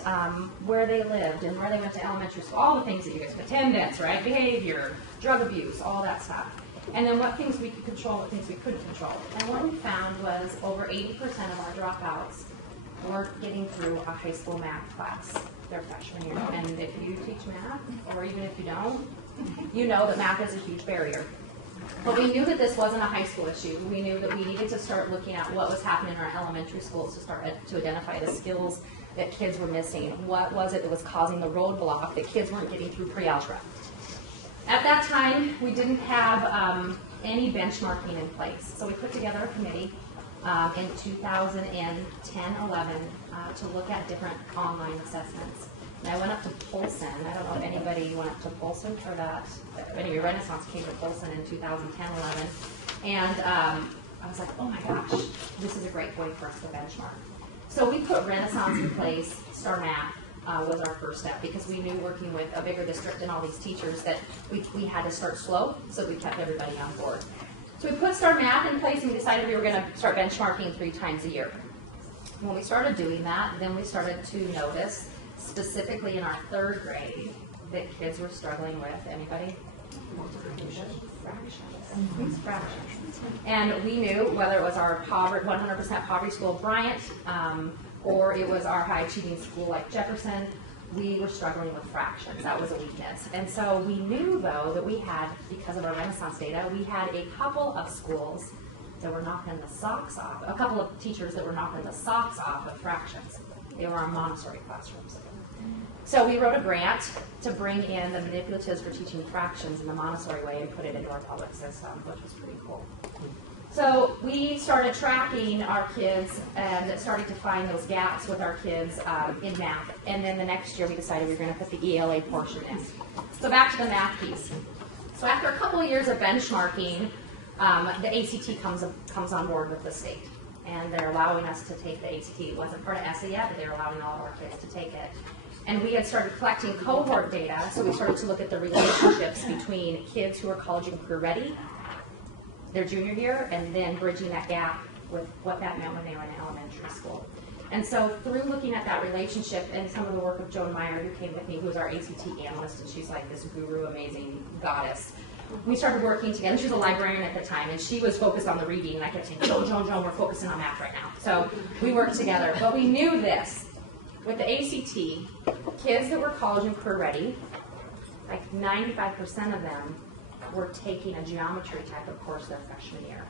where they lived and where they went to elementary school, all the things that you guys, attendance, right, behavior, drug abuse, all that stuff. And then what things we could control, what things we couldn't control. And what we found was over 80% of our dropouts weren't getting through a high school math class their freshman year. And if you teach math, or even if you don't, you know that math is a huge barrier. But we knew that this wasn't a high school issue. We knew that we needed to start looking at what was happening in our elementary schools to start to identify the skills that kids were missing. What was it that was causing the roadblock that kids weren't getting through pre-algebra? At that time, we didn't have any benchmarking in place. So we put together a committee in 2010-11 to look at different online assessments. And I went up to Polson. I don't know if anybody went up to Polson for that. Anyway, Renaissance came to Polson in 2010-11. And I was like, oh my gosh, this is a great way for us to benchmark. So we put Renaissance in place. Star Math was our first step, because we knew working with a bigger district and all these teachers that we had to start slow, so we kept everybody on board. So we put Star Math in place, and we decided we were going to start benchmarking 3 times a year. When we started doing that, then we started to notice, specifically in our 3rd grade, that kids were struggling with, anybody? Fractions. And we knew, whether it was our 100% poverty school, Bryant, or it was our high achieving school like Jefferson, we were struggling with fractions. That was a weakness. And so we knew, though, that we had, because of our Renaissance data, we had a couple of schools that were knocking the socks off, a couple of teachers that were knocking the socks off of fractions. They were our Montessori classrooms. So we wrote a grant to bring in the manipulatives for teaching fractions in the Montessori way and put it into our public system, which was pretty cool. So we started tracking our kids and starting to find those gaps with our kids in math. And then the next year we decided we were going to put the ELA portion in. So back to the math piece. So after a couple of years of benchmarking, the ACT comes on board with the state. And they're allowing us to take the ACT. It wasn't part of ESSA yet, but they're allowing all of our kids to take it. And we had started collecting cohort data, so we started to look at the relationships between kids who are college and career ready, their junior year, and then bridging that gap with what that meant when they were in elementary school. And so through looking at that relationship and some of the work of Joan Meyer, who came with me, who was our ACT analyst, and she's like this guru, amazing goddess, we started working together. She was a librarian at the time, and she was focused on the reading, and I kept saying, Joan, we're focusing on math right now. So we worked together. But we knew this. With the ACT, kids that were college and career ready, like 95% of them were taking a geometry type of course their freshman year.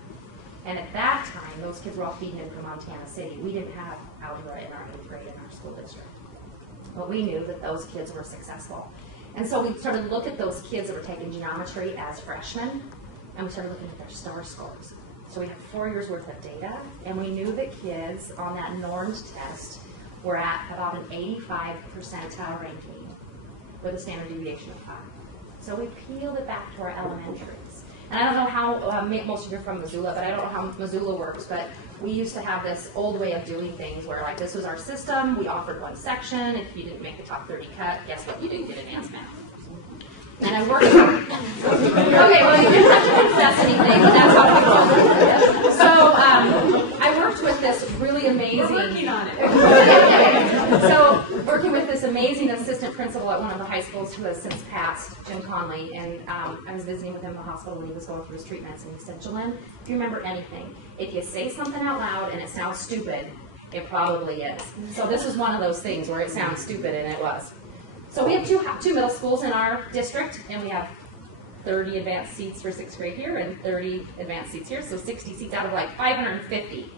And at that time, those kids were all feeding in from Montana City. We didn't have algebra in our 8th grade in our school district. But we knew that those kids were successful. And so we started to look at those kids that were taking geometry as freshmen, and we started looking at their STAR scores. So we had 4 years worth of data, and we knew that kids on that normed test were at about an 85 percentile ranking with a standard deviation of 5. So we peeled it back to our elementaries. And I don't know how, most of you are from Missoula, but I don't know how Missoula works, but we used to have this old way of doing things where, like, this was our system, we offered one section, if you didn't make the top 30 cut, guess what, you didn't get advanced math. And I worked okay, well, you didn't have to confess anything, but that's how we roll. So I worked with this really amazing... We're working on it. So working with this amazing assistant principal at one of the high schools who has since passed, Jim Conley, and I was visiting with him in the hospital when he was going through his treatments, and he said, Jolynn, if you remember anything, if you say something out loud and it sounds stupid, it probably is. So this was one of those things where it sounds stupid, and it was. So we have two middle schools in our district, and we have 30 advanced seats for 6th grade here and 30 advanced seats here, so 60 seats out of like 550.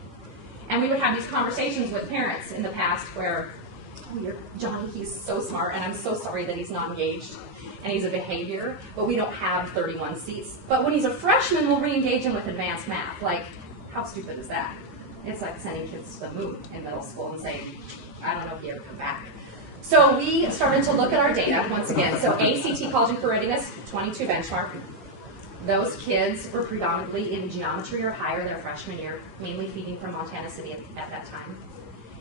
And we would have these conversations with parents in the past where, oh, Johnny, he's so smart, and I'm so sorry that he's not engaged, and he's a behavior, but we don't have 31 seats. But when he's a freshman, we'll re-engage him with advanced math. Like, how stupid is that? It's like sending kids to the moon in middle school and saying, I don't know if you ever come back. So we started to look at our data once again. So ACT College and Career Readiness, 22 benchmark. Those kids were predominantly in geometry or higher their freshman year, mainly feeding from Montana City at that time.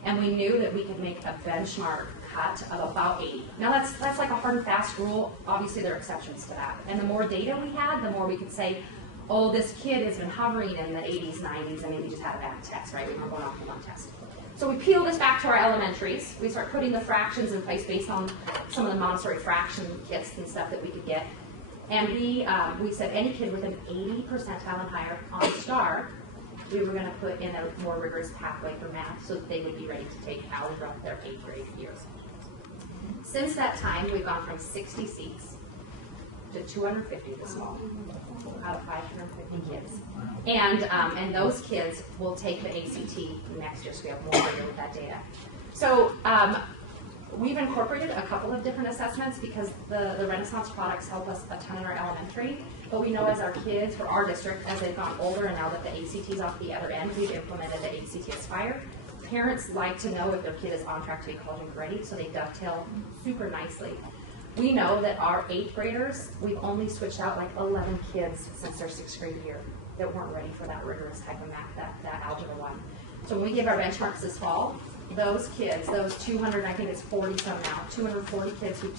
And we knew that we could make a benchmark cut of about 80. Now that's like a hard and fast rule. Obviously there are exceptions to that. And the more data we had, the more we could say, oh, this kid has been hovering in the 80s, 90s, and maybe just had a bad test, right? We were going off of one test. So we peel this back to our elementaries. We start putting the fractions in place based on some of the Montessori fraction kits and stuff that we could get. And we said any kid with an 80 percentile and higher on STAR, we were going to put in a more rigorous pathway for math so that they would be ready to take algebra their 8th grade years. Since that time, we've gone from 60 seats to 250 this fall, out of 550 kids. And those kids will take the ACT next year, so we have more data with that data. So we've incorporated a couple of different assessments because the Renaissance products help us a ton in our elementary, but we know as our kids, for our district, as they've gotten older and now that the ACT is off the other end, we've implemented the ACT Aspire. Parents like to know if their kid is on track to be college and ready, so they dovetail super nicely. We know that our 8th graders, we've only switched out like 11 kids since their 6th grade year that weren't ready for that rigorous type of math, that Algebra 1. So when we give our benchmarks this fall, those kids, those 200, I think it's 40 some now, 240 kids who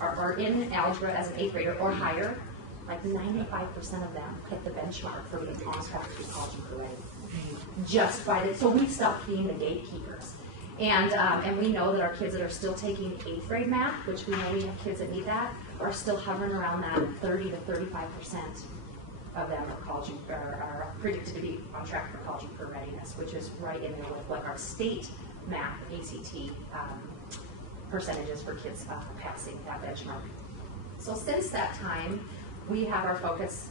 are in Algebra as an 8th grader or higher, like 95% of them hit the benchmark for being on track to be college and career ready. Just by this, so we stopped being the gatekeepers. And we know that our kids that are still taking 8th grade math, which we know we have kids that need that, are still hovering around that 30 to 35% of them are predicted to be on track for college and career readiness, which is right in there with what our state math ACT percentages for kids passing that benchmark. So since that time, we have our focus,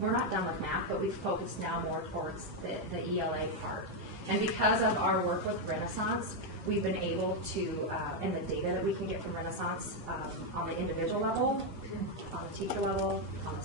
we're not done with math, but we've focused now more towards the ELA part. And because of our work with Renaissance, we've been able to, and the data that we can get from Renaissance on the individual level, on the teacher level, on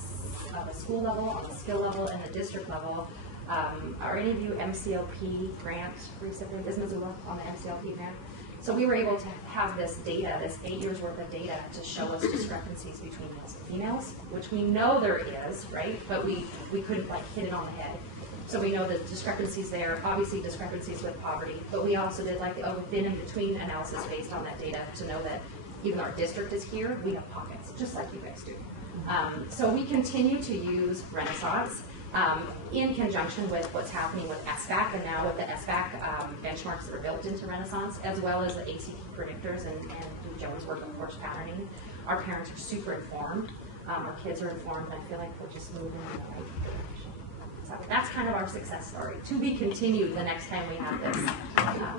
the school level, on the skill level, and the district level. Are any of you MCLP grant recipients? Is Missoula on the MCLP grant? So we were able to have this data, this 8 years worth of data, to show us discrepancies between males and females, which we know there is, right? But we couldn't like hit it on the head. So we know the discrepancies there, obviously discrepancies with poverty, but we also did like a within and between analysis based on that data to know that even though our district is here, we have pockets, just like you guys do. So we continue to use Renaissance in conjunction with what's happening with SBAC, and now with the SBAC benchmarks that are built into Renaissance, as well as the ACT predictors and through Jones' work on course patterning. Our parents are super informed, our kids are informed, and I feel like we're just moving in the right direction. So that's kind of our success story, to be continued the next time we have this,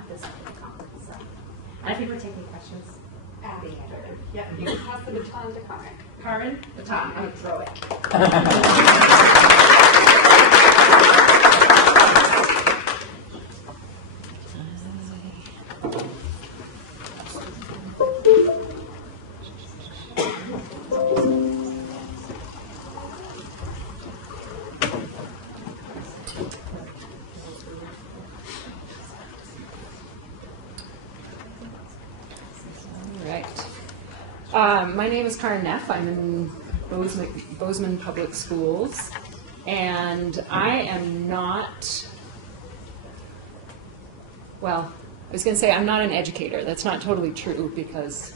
this conference. So, and I think we're taking questions. Yeah, you can pass the baton to Karen. Karen, baton, I'm going to throw it. My name is Karen Neff. I'm in Bozeman Public Schools, and I am not, well, I was going to say I'm not an educator. That's not totally true because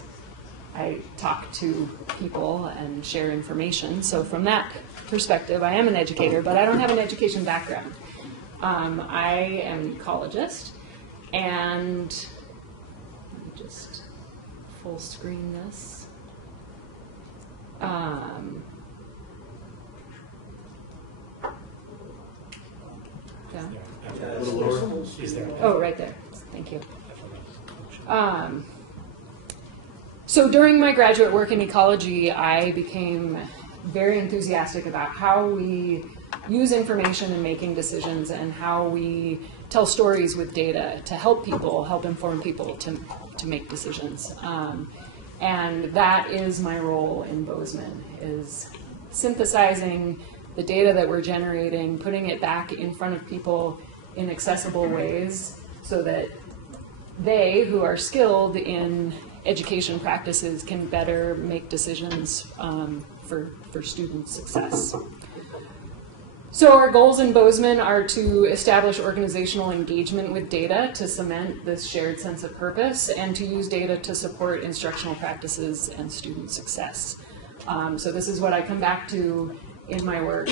I talk to people and share information. So from that perspective, I am an educator, but I don't have an education background. I am an ecologist, and let me just full screen this. Oh, right there. Thank you. So during my graduate work in ecology, I became very enthusiastic about how we use information in making decisions and how we tell stories with data to help people, help inform people to make decisions. And that is my role in Bozeman, is synthesizing the data that we're generating, putting it back in front of people in accessible ways so that they, who are skilled in education practices, can better make decisions for student success. So our goals in Bozeman are to establish organizational engagement with data to cement this shared sense of purpose and to use data to support instructional practices and student success. So this is what I come back to in my work,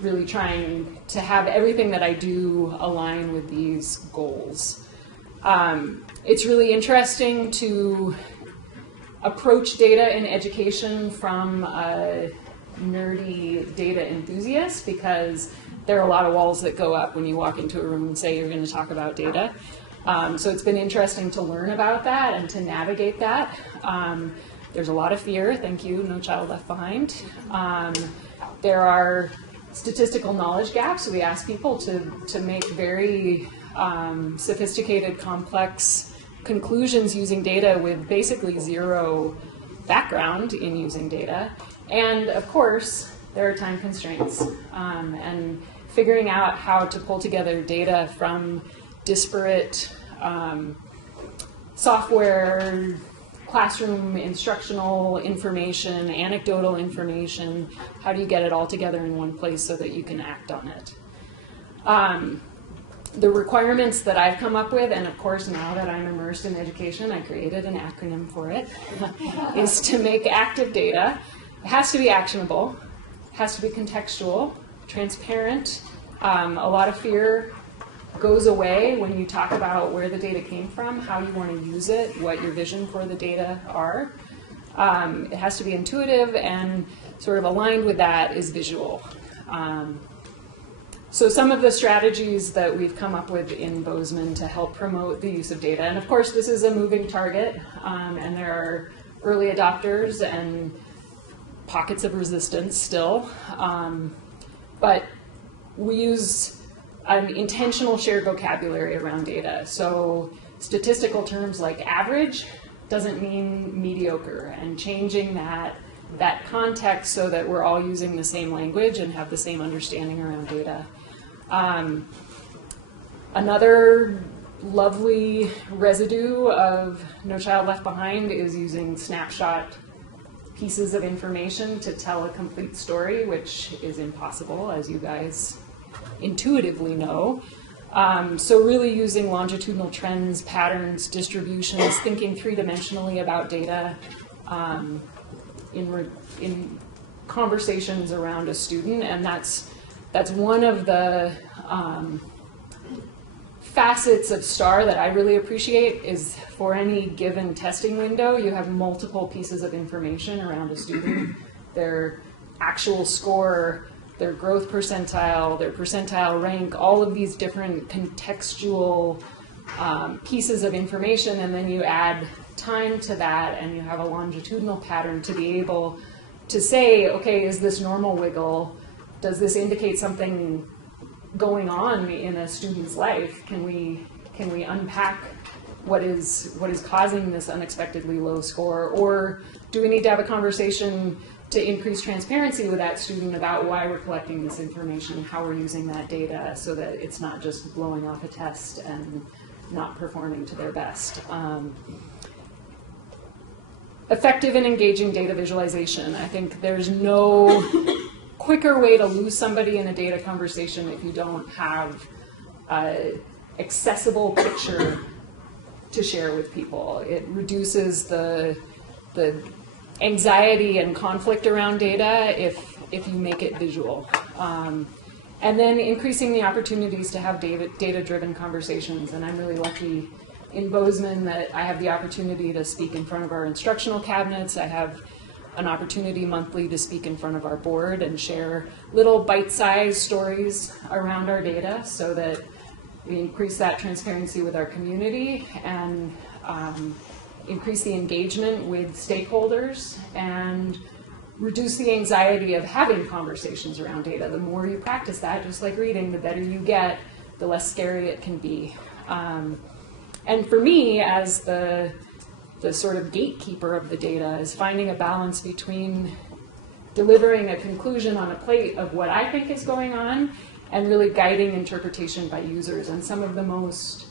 really trying to have everything that I do align with these goals. It's really interesting to approach data in education from a nerdy data enthusiast, because there are a lot of walls that go up when you walk into a room and say you're going to talk about data. So it's been interesting to learn about that and to navigate that. There's a lot of fear, thank you, No Child Left Behind. There are statistical knowledge gaps. We ask people to make very sophisticated, complex conclusions using data with basically zero background in using data. And of course, there are time constraints, and figuring out how to pull together data from disparate software, classroom instructional information, anecdotal information. How do you get it all together in one place so that you can act on it? The requirements that I've come up with, and of course now that I'm immersed in education, I created an acronym for it, is to make active data. It has to be actionable, it has to be contextual, transparent. A lot of fear goes away when you talk about where the data came from, how you want to use it, what your vision for the data are. It has to be intuitive, and sort of aligned with that is visual. So some of the strategies that we've come up with in Bozeman to help promote the use of data, and of course this is a moving target, and there are early adopters and pockets of resistance still, but we use an intentional shared vocabulary around data. So statistical terms like average doesn't mean mediocre, and changing that context so that we're all using the same language and have the same understanding around data. Another lovely residue of No Child Left Behind is using snapshot pieces of information to tell a complete story, which is impossible, as you guys intuitively know. So really using longitudinal trends, patterns, distributions, thinking three-dimensionally about data in conversations around a student, and that's one of the facets of STAR that I really appreciate. Is for any given testing window, you have multiple pieces of information around a student, their actual score, their growth percentile, their percentile rank, all of these different contextual pieces of information, and then you add time to that, and you have a longitudinal pattern to be able to say, okay, is this normal wiggle? Does this indicate something going on in a student's life? Can we unpack what is causing this unexpectedly low score? Or do we need to have a conversation to increase transparency with that student about why we're collecting this information, how we're using that data, so that it's not just blowing off a test and not performing to their best. Effective and engaging data visualization. I think there's no quicker way to lose somebody in a data conversation if you don't have an accessible picture to share with people. It reduces the anxiety and conflict around data if you make it visual. And then increasing the opportunities to have data-driven conversations. And I'm really lucky in Bozeman that I have the opportunity to speak in front of our instructional cabinets. I have an opportunity monthly to speak in front of our board and share little bite-sized stories around our data so that we increase that transparency with our community and increase the engagement with stakeholders and reduce the anxiety of having conversations around data. The more you practice that, just like reading, the better you get, the less scary it can be. And for me, as the sort of gatekeeper of the data, is finding a balance between delivering a conclusion on a plate of what I think is going on and really guiding interpretation by users. And some of the most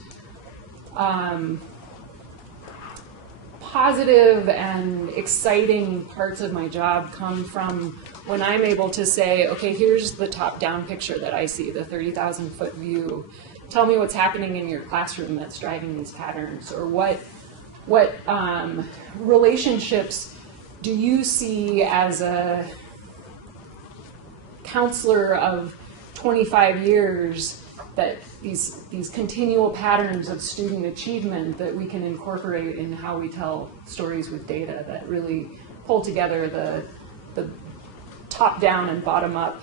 positive and exciting parts of my job come from when I'm able to say, okay, here's the top-down picture that I see, the 30,000-foot view. Tell me what's happening in your classroom that's driving these patterns, or what relationships do you see as a counselor of 25 years, that these continual patterns of student achievement that we can incorporate in how we tell stories with data that really pull together the top-down and bottom-up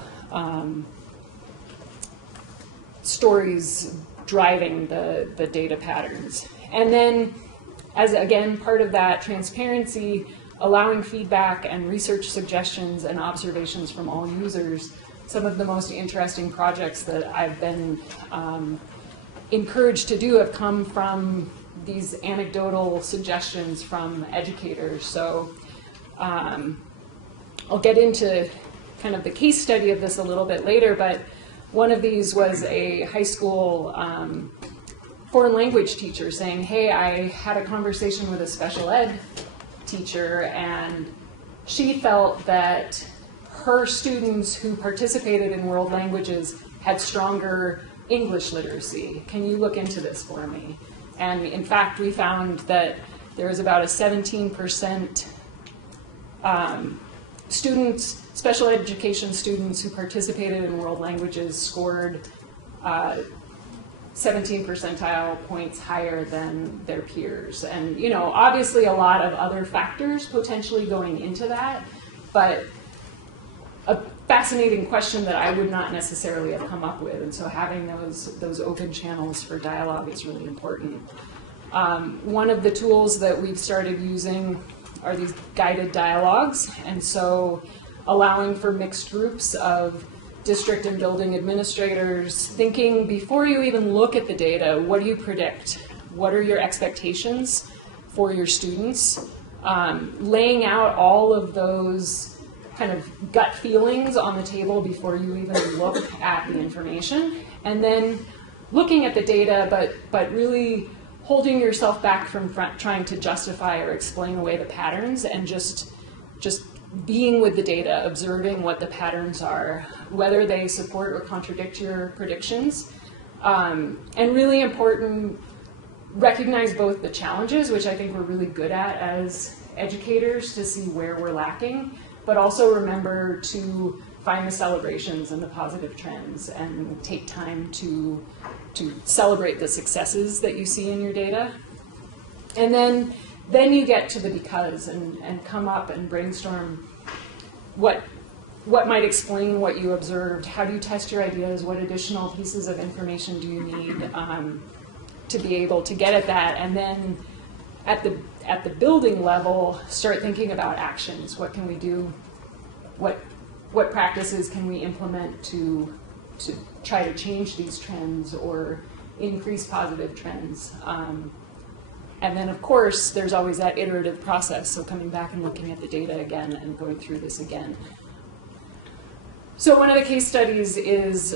stories driving the data patterns. And then, as again, part of that transparency, allowing feedback and research suggestions and observations from all users. Some of the most interesting projects that I've been encouraged to do have come from these anecdotal suggestions from educators. So I'll get into kind of the case study of this a little bit later, but one of these was a high school foreign language teacher saying, hey, I had a conversation with a special ed teacher, and she felt that her students who participated in world languages had stronger English literacy. Can you look into this for me? And in fact, we found that there was about a 17% students, special education students who participated in world languages scored 17 percentile points higher than their peers. And, you know, obviously a lot of other factors potentially going into that, but a fascinating question that I would not necessarily have come up with. And so having those open channels for dialogue is really important. One of the tools that we've started using are these guided dialogues. And so allowing for mixed groups of district and building administrators, thinking before you even look at the data, what do you predict? What are your expectations for your students? Laying out all of those kind of gut feelings on the table before you even look at the information, and then looking at the data, but really holding yourself back from trying to justify or explain away the patterns, and just being with the data, observing what the patterns are, whether they support or contradict your predictions. And really important, recognize both the challenges, which I think we're really good at as educators to see where we're lacking, but also remember to find the celebrations and the positive trends and take time to celebrate the successes that you see in your data. And then you get to the because and come up and brainstorm what might explain what you observed, how do you test your ideas, what additional pieces of information do you need to be able to get at that, and then at the building level, start thinking about actions. What can we do? What practices can we implement to try to change these trends or increase positive trends? And then, of course, there's always that iterative process, so coming back and looking at the data again and going through this again. So one of the case studies is,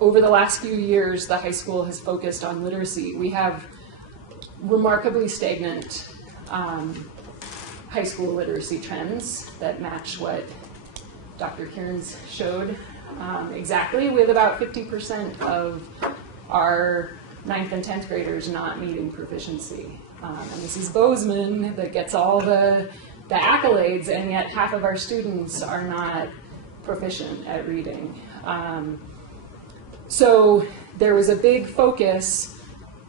over the last few years, the high school has focused on literacy. We have remarkably stagnant high school literacy trends that match what Dr. Kearns showed exactly, with about 50% of our 9th and 10th graders not meeting proficiency. And this is Bozeman that gets all the accolades, and yet half of our students are not proficient at reading. So there was a big focus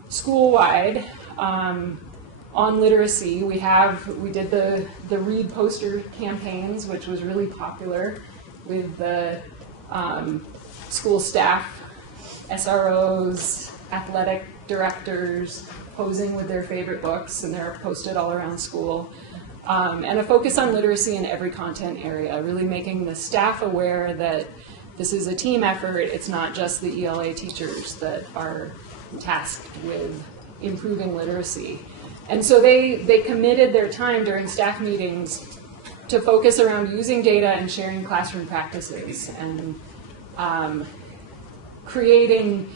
school-wide on literacy. We did the Read poster campaigns, which was really popular with the school staff, SROs, athletic directors posing with their favorite books, and they're posted all around school. And a focus on literacy in every content area, really making the staff aware that this is a team effort. It's not just the ELA teachers that are tasked with improving literacy. And so they committed their time during staff meetings to focus around using data and sharing classroom practices and creating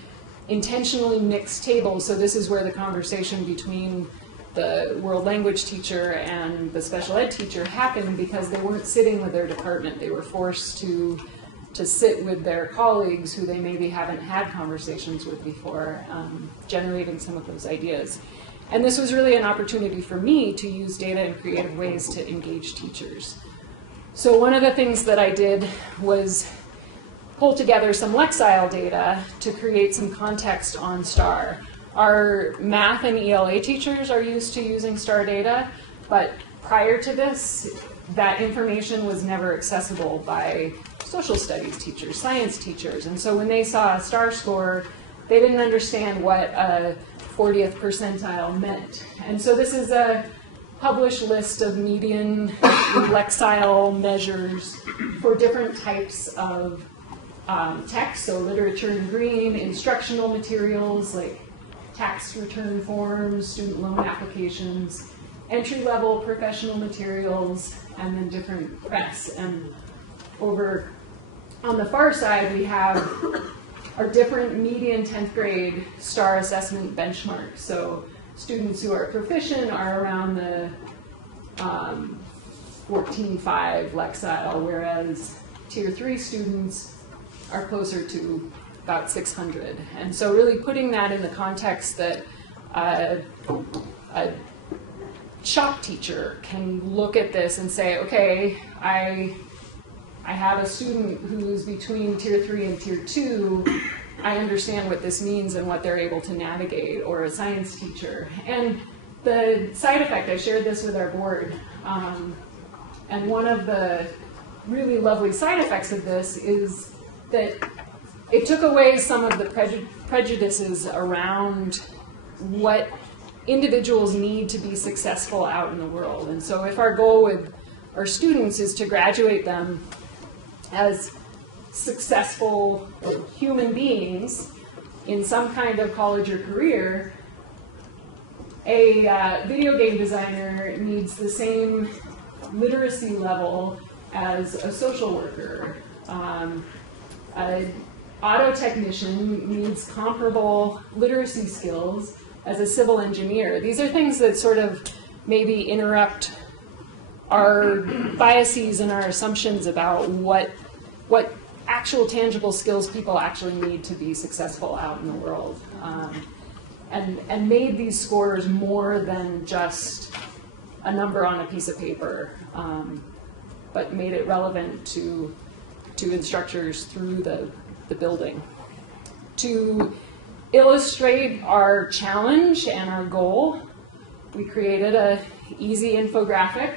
intentionally mixed tables. So this is where the conversation between the world language teacher and the special ed teacher happened, because they weren't sitting with their department. They were forced to sit with their colleagues who they maybe haven't had conversations with before, generating some of those ideas. And this was really an opportunity for me to use data in creative ways to engage teachers. So one of the things that I did was pull together some Lexile data to create some context on STAR. Our math and ELA teachers are used to using STAR data, but prior to this, that information was never accessible by social studies teachers, science teachers. And so when they saw a STAR score, they didn't understand what a 40th percentile meant. And so this is a published list of median Lexile measures for different types of text, so literature in green, instructional materials like tax return forms, student loan applications, entry-level professional materials, and then different press. And over on the far side, we have our different median 10th grade STAR assessment benchmarks. So students who are proficient are around the 14.5 Lexile, whereas Tier 3 students are closer to about 600. And so really putting that in the context that a shop teacher can look at this and say, okay, I have a student who's between Tier 3 and Tier 2, I understand what this means and what they're able to navigate, or a science teacher. And the side effect, I shared this with our board, and one of the really lovely side effects of this is that it took away some of the prejudices around what individuals need to be successful out in the world. And so if our goal with our students is to graduate them as successful human beings in some kind of college or career, a video game designer needs the same literacy level as a social worker. An auto technician needs comparable literacy skills as a civil engineer. These are things that sort of maybe interrupt our biases and our assumptions about what actual tangible skills people actually need to be successful out in the world. And made these scores more than just a number on a piece of paper, but made it relevant to instructors through the building. To illustrate our challenge and our goal, we created an easy infographic.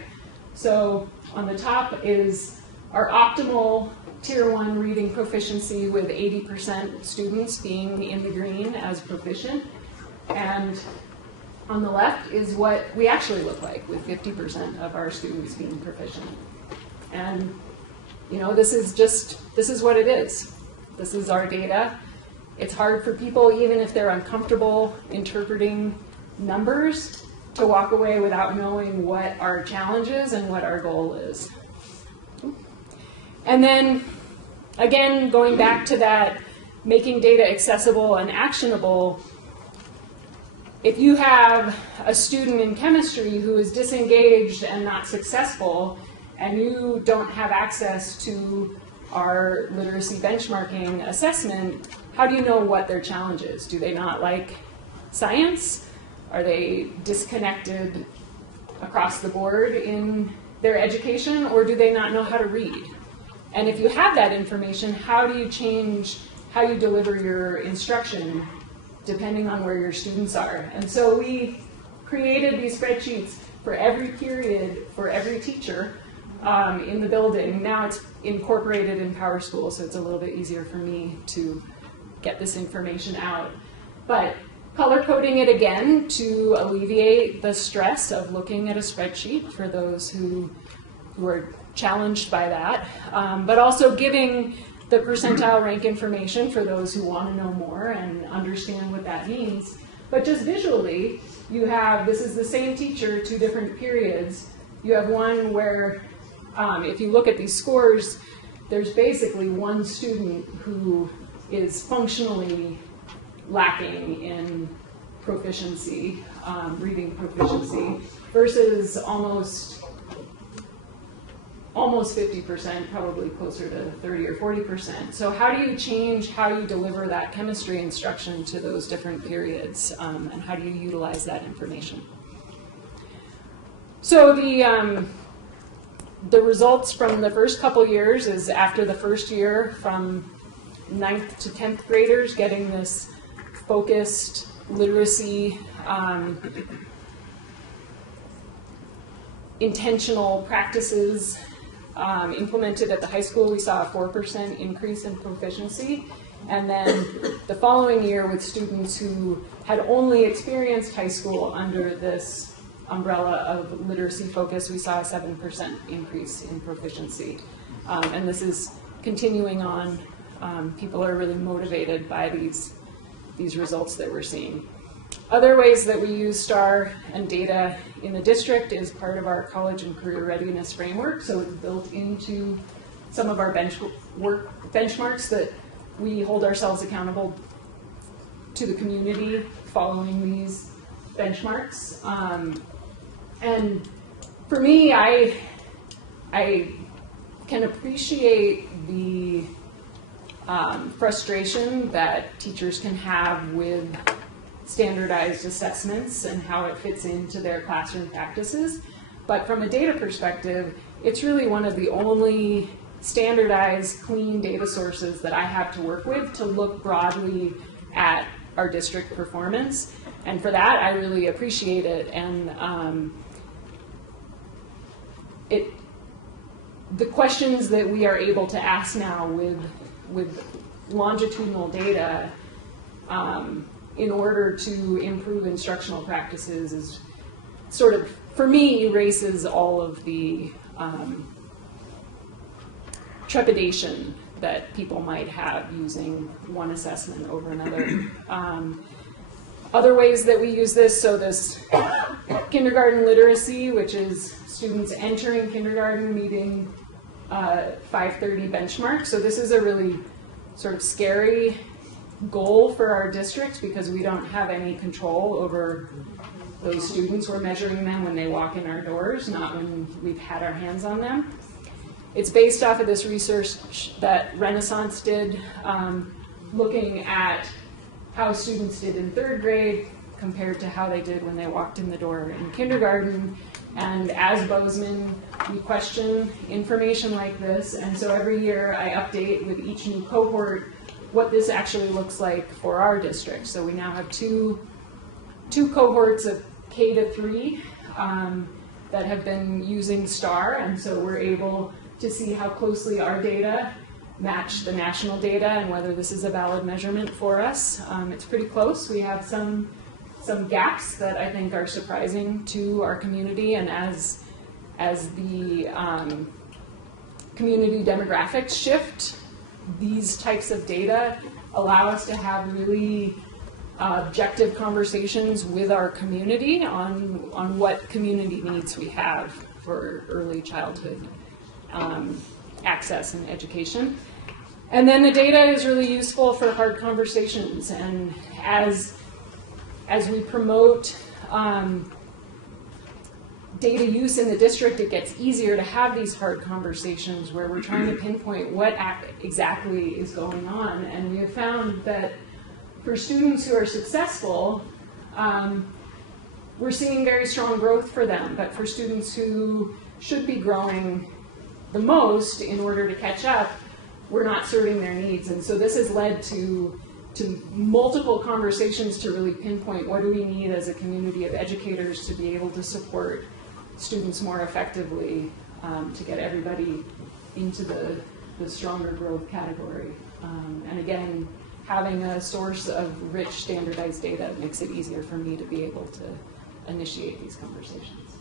So on the top is our optimal Tier 1 reading proficiency with 80% students being in the green as proficient. And on the left is what we actually look like with 50% of our students being proficient. And you know, this is what it is. This is our data. It's hard for people, even if they're uncomfortable interpreting numbers, to walk away without knowing what our challenge is and what our goal is. And then, again, going back to that, making data accessible and actionable, if you have a student in chemistry who is disengaged and not successful, and you don't have access to our literacy benchmarking assessment, how do you know what their challenge is? Do they not like science? Are they disconnected across the board in their education, or do they not know how to read? And if you have that information, how do you change how you deliver your instruction depending on where your students are? And so we created these spreadsheets for every period, for every teacher in the building. Now it's incorporated in PowerSchool, so it's a little bit easier for me to get this information out. But color coding it again to alleviate the stress of looking at a spreadsheet for those who are challenged by that, but also giving the percentile rank information for those who want to know more and understand what that means. But just visually, you have, this is the same teacher, 2 different periods. You have one where, if you look at these scores, there's basically one student who is functionally lacking in proficiency, reading proficiency, versus almost 50%, probably closer to 30 or 40%. So how do you change how you deliver that chemistry instruction to those different periods, and how do you utilize that information? So the results from the first couple years is after the first year, from 9th to 10th graders getting this focused literacy, intentional practices implemented at the high school. We saw a 4% increase in proficiency. And then the following year, with students who had only experienced high school under this umbrella of literacy focus, we saw a 7% increase in proficiency. And this is continuing on. People are really motivated by these results that we're seeing. Other ways that we use STAR and data in the district is part of our college and career readiness framework. So it's built into some of our benchmarks that we hold ourselves accountable to the community following these benchmarks. And for me, I can appreciate the frustration that teachers can have with standardized assessments and how it fits into their classroom practices. But from a data perspective, it's really one of the only standardized, clean data sources that I have to work with to look broadly at our district performance. And for that, I really appreciate it. And the questions that we are able to ask now with longitudinal data in order to improve instructional practices is sort of, for me, erases all of the trepidation that people might have using one assessment over another. Other ways that we use this, so this kindergarten literacy, which is students entering kindergarten meeting 530 benchmark. So this is a really sort of scary goal for our district because we don't have any control over those students. We're measuring them when they walk in our doors, not when we've had our hands on them. It's based off of this research that Renaissance did, looking at how students did in 3rd grade compared to how they did when they walked in the door in kindergarten. And as Bozeman, we question information like this, and so every year I update with each new cohort what this actually looks like for our district. So we now have two cohorts of K to 3 that have been using STAR, and so we're able to see how closely our data match the national data and whether this is a valid measurement for us. It's pretty close. We have some gaps that I think are surprising to our community, and as the community demographics shift, these types of data allow us to have really objective conversations with our community on what community needs we have for early childhood access and education. And then the data is really useful for hard conversations, and as we promote data use in the district, it gets easier to have these hard conversations where we're trying to pinpoint what exactly is going on. And we have found that for students who are successful, we're seeing very strong growth for them. But for students who should be growing the most in order to catch up, we're not serving their needs. And so this has led to multiple conversations to really pinpoint what do we need as a community of educators to be able to support students more effectively, to get everybody into the stronger growth category. And again, having a source of rich standardized data makes it easier for me to be able to initiate these conversations.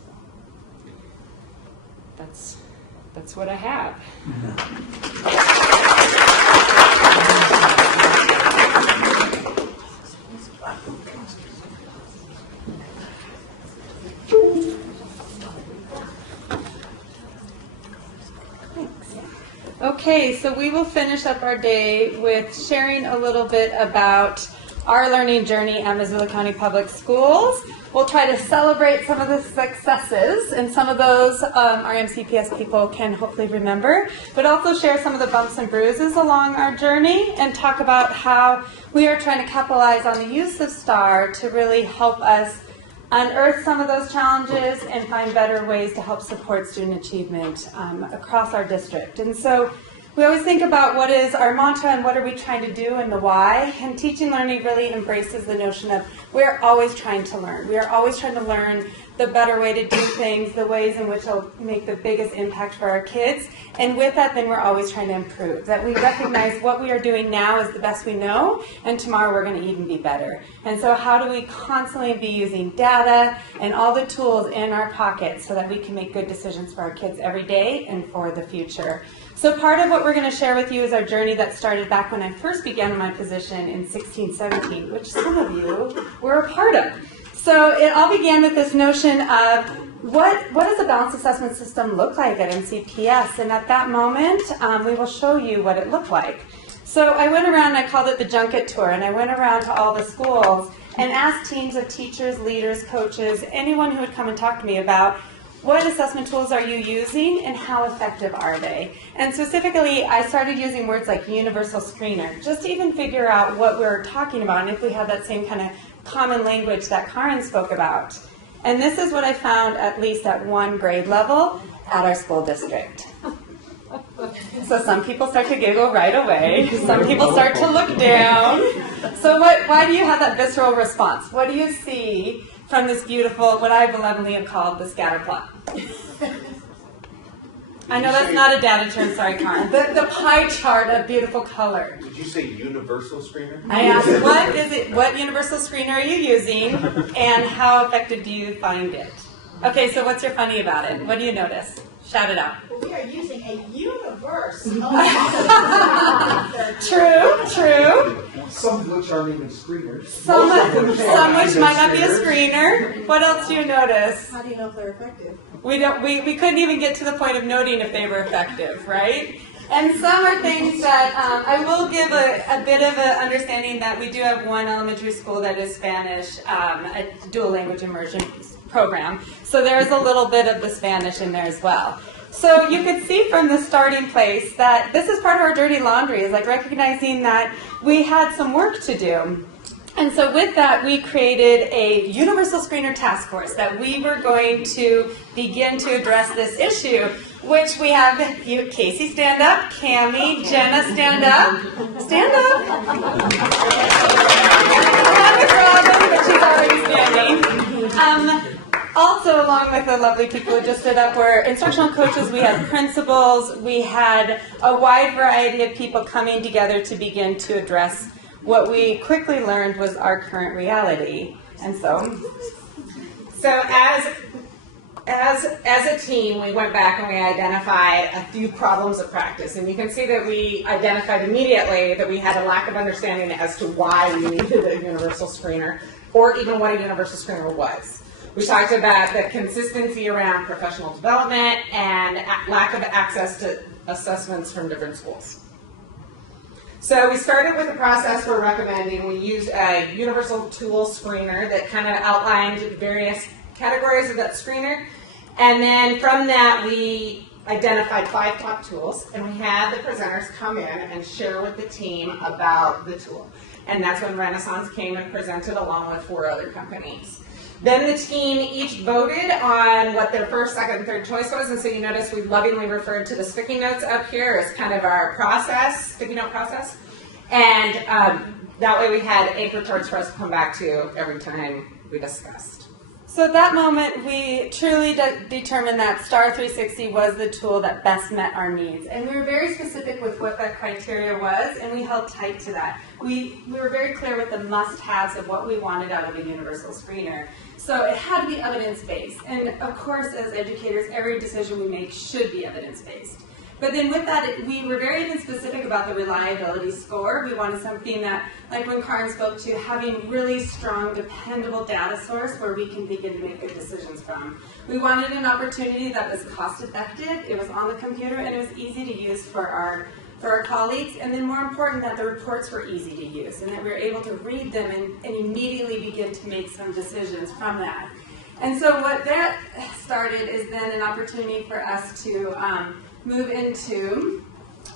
That's what I have. Okay, so we will finish up our day with sharing a little bit about our learning journey at Missoula County Public Schools. We'll try to celebrate some of the successes, and some of those our MCPS people can hopefully remember, but also share some of the bumps and bruises along our journey and talk about how we are trying to capitalize on the use of STAR to really help us unearth some of those challenges and find better ways to help support student achievement across our district. And so we always think about what is our mantra and what are we trying to do and the why. And teaching learning really embraces the notion of we're always trying to learn. We are always trying to learn the better way to do things, the ways in which it'll make the biggest impact for our kids. And with that, then we're always trying to improve. That we recognize what we are doing now is the best we know, and tomorrow we're going to even be better. And so how do we constantly be using data and all the tools in our pockets so that we can make good decisions for our kids every day and for the future? So part of what we're going to share with you is our journey that started back when I first began my position in 16-17, which some of you were a part of. So it all began with this notion of what does a balanced assessment system look like at MCPS? And at that moment, we will show you what it looked like. So I went around, and I called it the junket tour, and I went around to all the schools and asked teams of teachers, leaders, coaches, anyone who would come and talk to me about what assessment tools are you using and how effective are they? And specifically, I started using words like universal screener, just to even figure out what we're talking about and if we have that same kind of common language that Karen spoke about. And this is what I found, at least at one grade level, at our school district. So some people start to giggle right away. Some people start to look down. So why do you have that visceral response? What do you see from this beautiful, what I benevolently have called the scatter plot? I know that's not a data term, sorry, Karen. The pie chart of beautiful color. Did you say universal screener? I asked, what universal screener are you using, and how effective do you find it? Okay, so what's your funny about it? What do you notice? Shout it out. Well, we are using a universe. True. Some of which aren't even screeners. Some which might not be a screener. What else do you notice? How do you know if they're effective? We couldn't even get to the point of noting if they were effective, right? And some are things that I will give a bit of an understanding that we do have one elementary school that is Spanish, a dual language immersion program. So there's a little bit of the Spanish in there as well. So you could see from the starting place that this is part of our dirty laundry, is like recognizing that we had some work to do. And so with that, we created a universal screener task force that we were going to begin to address this issue, which we have you, Casey, stand up, Cammie, Jenna, stand up, stand up. Robin, but she's already standing. Also, along with the lovely people who just stood up, were instructional coaches, we had principals, we had a wide variety of people coming together to begin to address what we quickly learned was our current reality. And so as a team, we went back and we identified a few problems of practice. And you can see that we identified immediately that we had a lack of understanding as to why we needed a universal screener, or even what a universal screener was. We talked about the consistency around professional development and lack of access to assessments from different schools. So we started with a process we're recommending. We used a universal tool screener that kind of outlined various categories of that screener. And then from that, we identified 5 top tools, and we had the presenters come in and share with the team about the tool. And that's when Renaissance came and presented along with 4 other companies. Then the team each voted on what their first, second, and third choice was, and so you notice we lovingly referred to the sticky notes up here as kind of our process, sticky note process. And that way we had 8 reports for us to come back to every time we discussed. So at that moment, we truly determined that STAR 360 was the tool that best met our needs. And we were very specific with what that criteria was, and we held tight to that. We were very clear with the must-haves of what we wanted out of a universal screener. So it had to be evidence-based. And of course, as educators, every decision we make should be evidence-based. But then with that, we were very even specific about the reliability score. We wanted something that, like when Karin spoke to, having really strong, dependable data source where we can begin to make good decisions from. We wanted an opportunity that was cost-effective, it was on the computer, and it was easy to use for our colleagues, and then more important, that the reports were easy to use, and that we were able to read them and immediately begin to make some decisions from that. And so what that started is then an opportunity for us to move into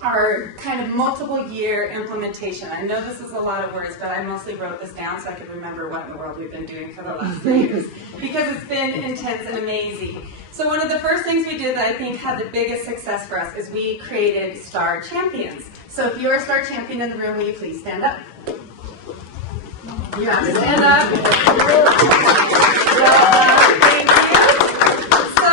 our kind of multiple year implementation. I know this is a lot of words, but I mostly wrote this down so I could remember what in the world we've been doing for the last 3 years, because it's been intense and amazing. So one of the first things we did that I think had the biggest success for us is we created STAR Champions. So if you're a STAR Champion in the room, will you please stand up? You have to stand up. Thank you. So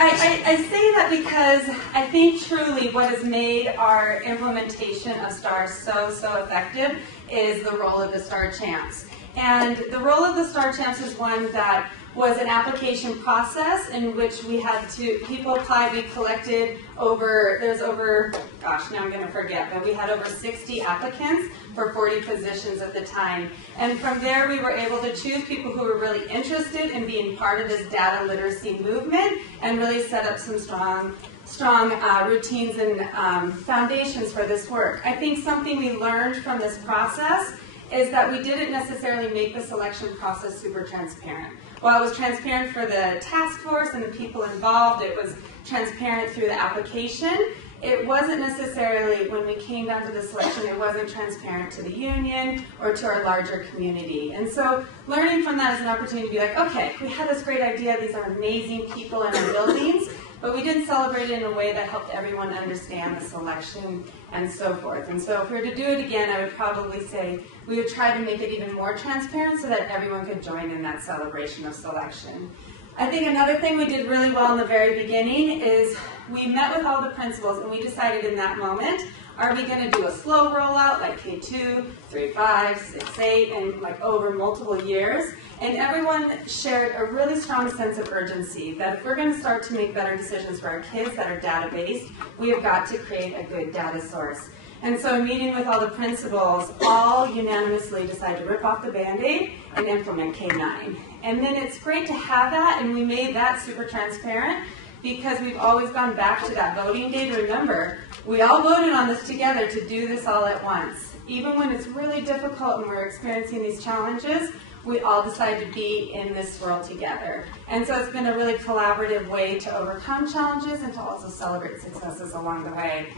I say that because I think truly what has made our implementation of STAR so effective is the role of the STAR Champs. And the role of the STAR Champs is one that was an application process in which we had people applied. We collected there's over, gosh, now I'm going to forget, but we had over 60 applicants for 40 positions at the time. And from there, we were able to choose people who were really interested in being part of this data literacy movement and really set up some strong routines and foundations for this work. I think something we learned from this process is that we didn't necessarily make the selection process super transparent. While it was transparent for the task force and the people involved, it was transparent through the application. It wasn't necessarily, when we came down to the selection, it wasn't transparent to the union or to our larger community. And so learning from that is an opportunity to be like, okay, we had this great idea, these are amazing people in our buildings, but we didn't celebrate it in a way that helped everyone understand the selection and so forth. And so if we were to do it again, I would probably say we would try to make it even more transparent so that everyone could join in that celebration of selection. I think another thing we did really well in the very beginning is we met with all the principals and we decided in that moment, are we going to do a slow rollout like K2, 3-5, 6-8, and like over multiple years? And everyone shared a really strong sense of urgency that if we're going to start to make better decisions for our kids that are data-based, we have got to create a good data source. And so in meeting with all the principals, all unanimously decided to rip off the Band-Aid and implement K9. And then it's great to have that, and we made that super transparent, because we've always gone back to that voting day to remember we all voted on this together to do this all at once. Even when it's really difficult and we're experiencing these challenges, we all decide to be in this world together. And so it's been a really collaborative way to overcome challenges and to also celebrate successes along the way.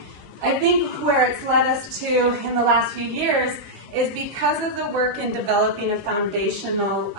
I think where it's led us to in the last few years is because of the work in developing a foundational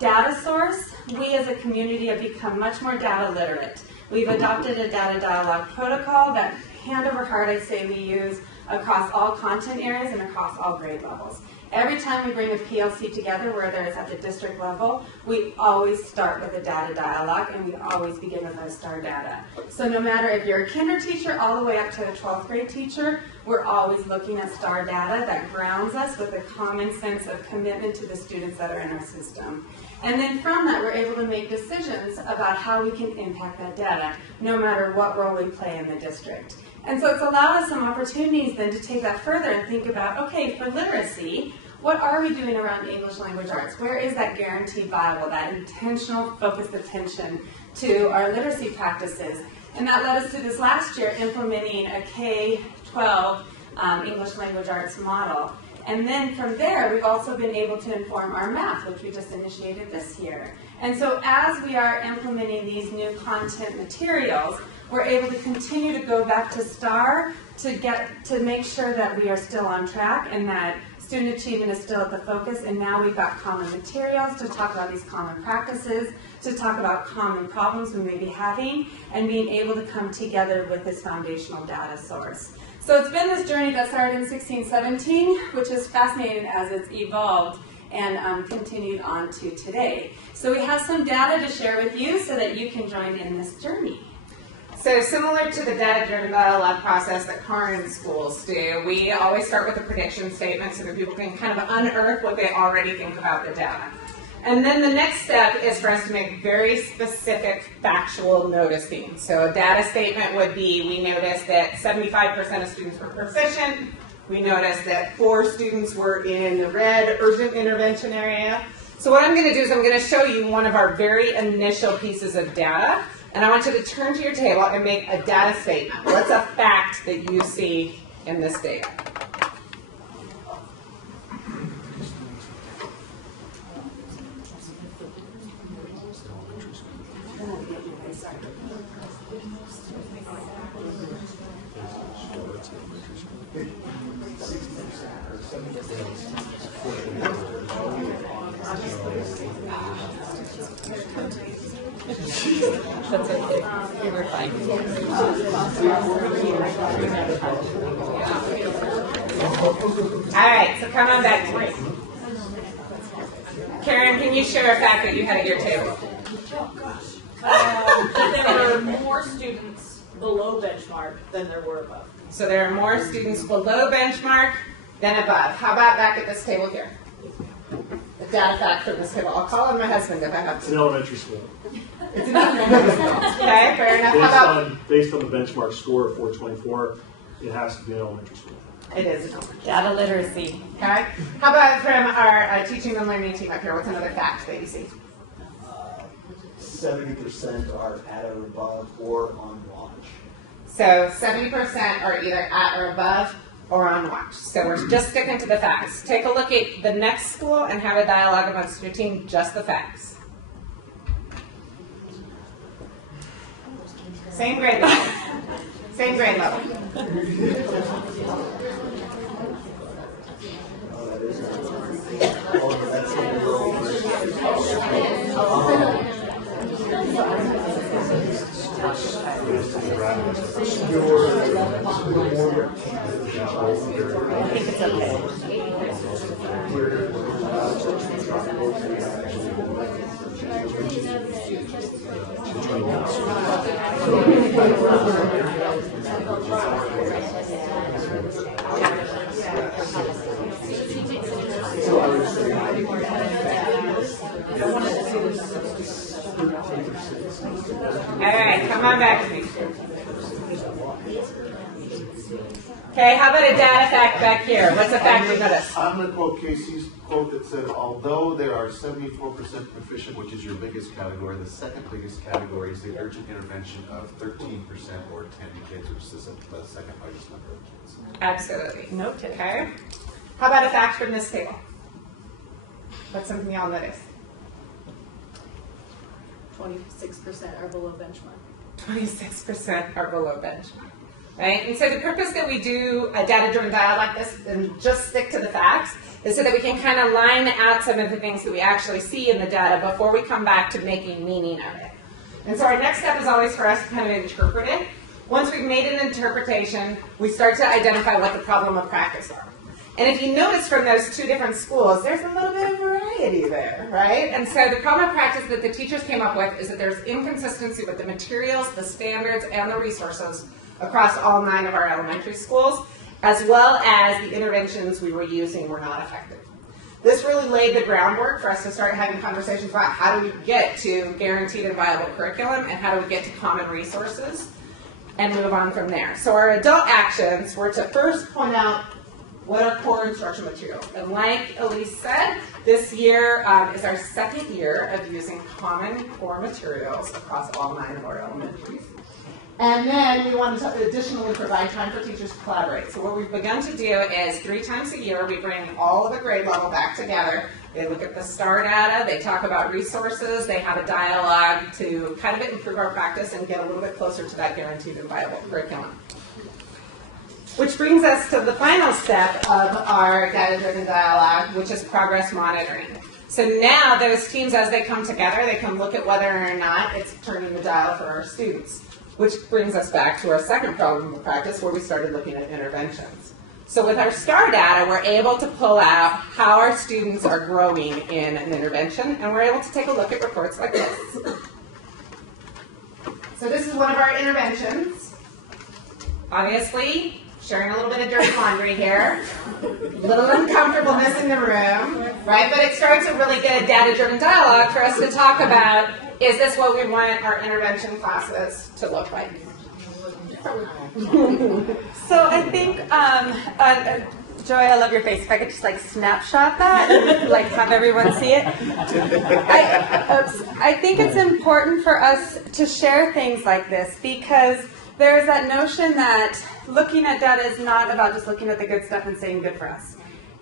data source, we as a community have become much more data literate. We've adopted a data dialogue protocol that hand over heart I say we use across all content areas and across all grade levels. Every time we bring a PLC together, whether it's at the district level, we always start with a data dialogue and we always begin with our STAR data. So no matter if you're a kinder teacher all the way up to a 12th grade teacher, we're always looking at STAR data that grounds us with a common sense of commitment to the students that are in our system. And then from that, we're able to make decisions about how we can impact that data, no matter what role we play in the district. And so it's allowed us some opportunities then to take that further and think about, okay, for literacy, what are we doing around English language arts? Where is that guaranteed viable, that intentional focused attention to our literacy practices? And that led us to this last year implementing a K-12 English language arts model. And then from there, we've also been able to inform our math, which we just initiated this year. And so as we are implementing these new content materials, we're able to continue to go back to STAR to make sure that we are still on track and that student achievement is still at the focus. And now we've got common materials to talk about these common practices, to talk about common problems we may be having, and being able to come together with this foundational data source. So it's been this journey that started in 16-17, which is fascinating as it's evolved and continued on to today. So we have some data to share with you so that you can join in this journey. So similar to the data-driven dialogue process that current schools do, we always start with a prediction statement so that people can kind of unearth what they already think about the data. And then the next step is for us to make very specific factual noticing. So a data statement would be, we noticed that 75% of students were proficient. We noticed that 4 students were in the red urgent intervention area. So what I'm going to do is I'm going to show you one of our very initial pieces of data. And I want you to turn to your table and make a data statement. What's a fact that you see in this data? That's okay. You were fine. All right, so come on back to me. Karen, can you share a fact that you had at your table? There were more students below benchmark than there were above. So there are more students below benchmark than above. How about back at this table here? The data fact from this table. I'll call on my husband if I have to. It's in elementary school. It's in elementary school. Okay, fair enough. Based on the benchmark score of 424, it has to be in elementary school. It is data literacy. Okay. How about from our teaching and learning team up here? What's another fact that you see? 70% are at or above or on watch. So 70% are either at or above or on watch. So we're just sticking to the facts. Take a look at the next school and have a dialogue amongst your team, just the facts. Same grade level. Same grade level. I think it's okay. All right, come on back to me. Okay, how about a data fact back here? What's a fact you noticed? I'm going to quote Casey's quote that said, although there are 74% proficient, which is your biggest category, the second biggest category is the urgent intervention of 13% or 10 kids, which is the second largest number of kids. Absolutely. Noted. Okay. How about a fact from this table? What's something y'all notice? 26% are below benchmark. 26% are below benchmark. Right? And so the purpose that we do a data-driven dialogue like this and just stick to the facts is so that we can kind of line out some of the things that we actually see in the data before we come back to making meaning of it. And so our next step is always for us to kind of interpret it. Once we've made an interpretation, we start to identify what the problem of practice are. And if you notice from those two different schools, there's a little bit of variety there, right? And so the problem of practice that the teachers came up with is that there's inconsistency with the materials, the standards, and the resources across all 9 of our elementary schools, as well as the interventions we were using were not effective. This really laid the groundwork for us to start having conversations about how do we get to guaranteed and viable curriculum and how do we get to common resources and move on from there. So our adult actions were to first point out what are core instructional materials. And like Elise said, this year is our second year of using common core materials across all 9 of our elementaries. And then we wanted to additionally provide time for teachers to collaborate. So what we've begun to do is 3 times a year we bring all of the grade level back together. They look at the STAR data, they talk about resources, they have a dialogue to kind of improve our practice and get a little bit closer to that guaranteed and viable curriculum. Which brings us to the final step of our data-driven dialogue, which is progress monitoring. So now those teams, as they come together, they can look at whether or not it's turning the dial for our students. Which brings us back to our second problem of practice where we started looking at interventions. So with our STAR data, we're able to pull out how our students are growing in an intervention, and we're able to take a look at reports like this. So this is one of our interventions. Obviously, sharing a little bit of dirty laundry here. A little uncomfortableness in the room, right? But it starts a really good data-driven dialogue for us to talk about, is this what we want our intervention classes to look like? So I think, Joy, I love your face. If I could just like snapshot that and like have everyone see it. I think it's important for us to share things like this because there's that notion that looking at data is not about just looking at the good stuff and saying good for us.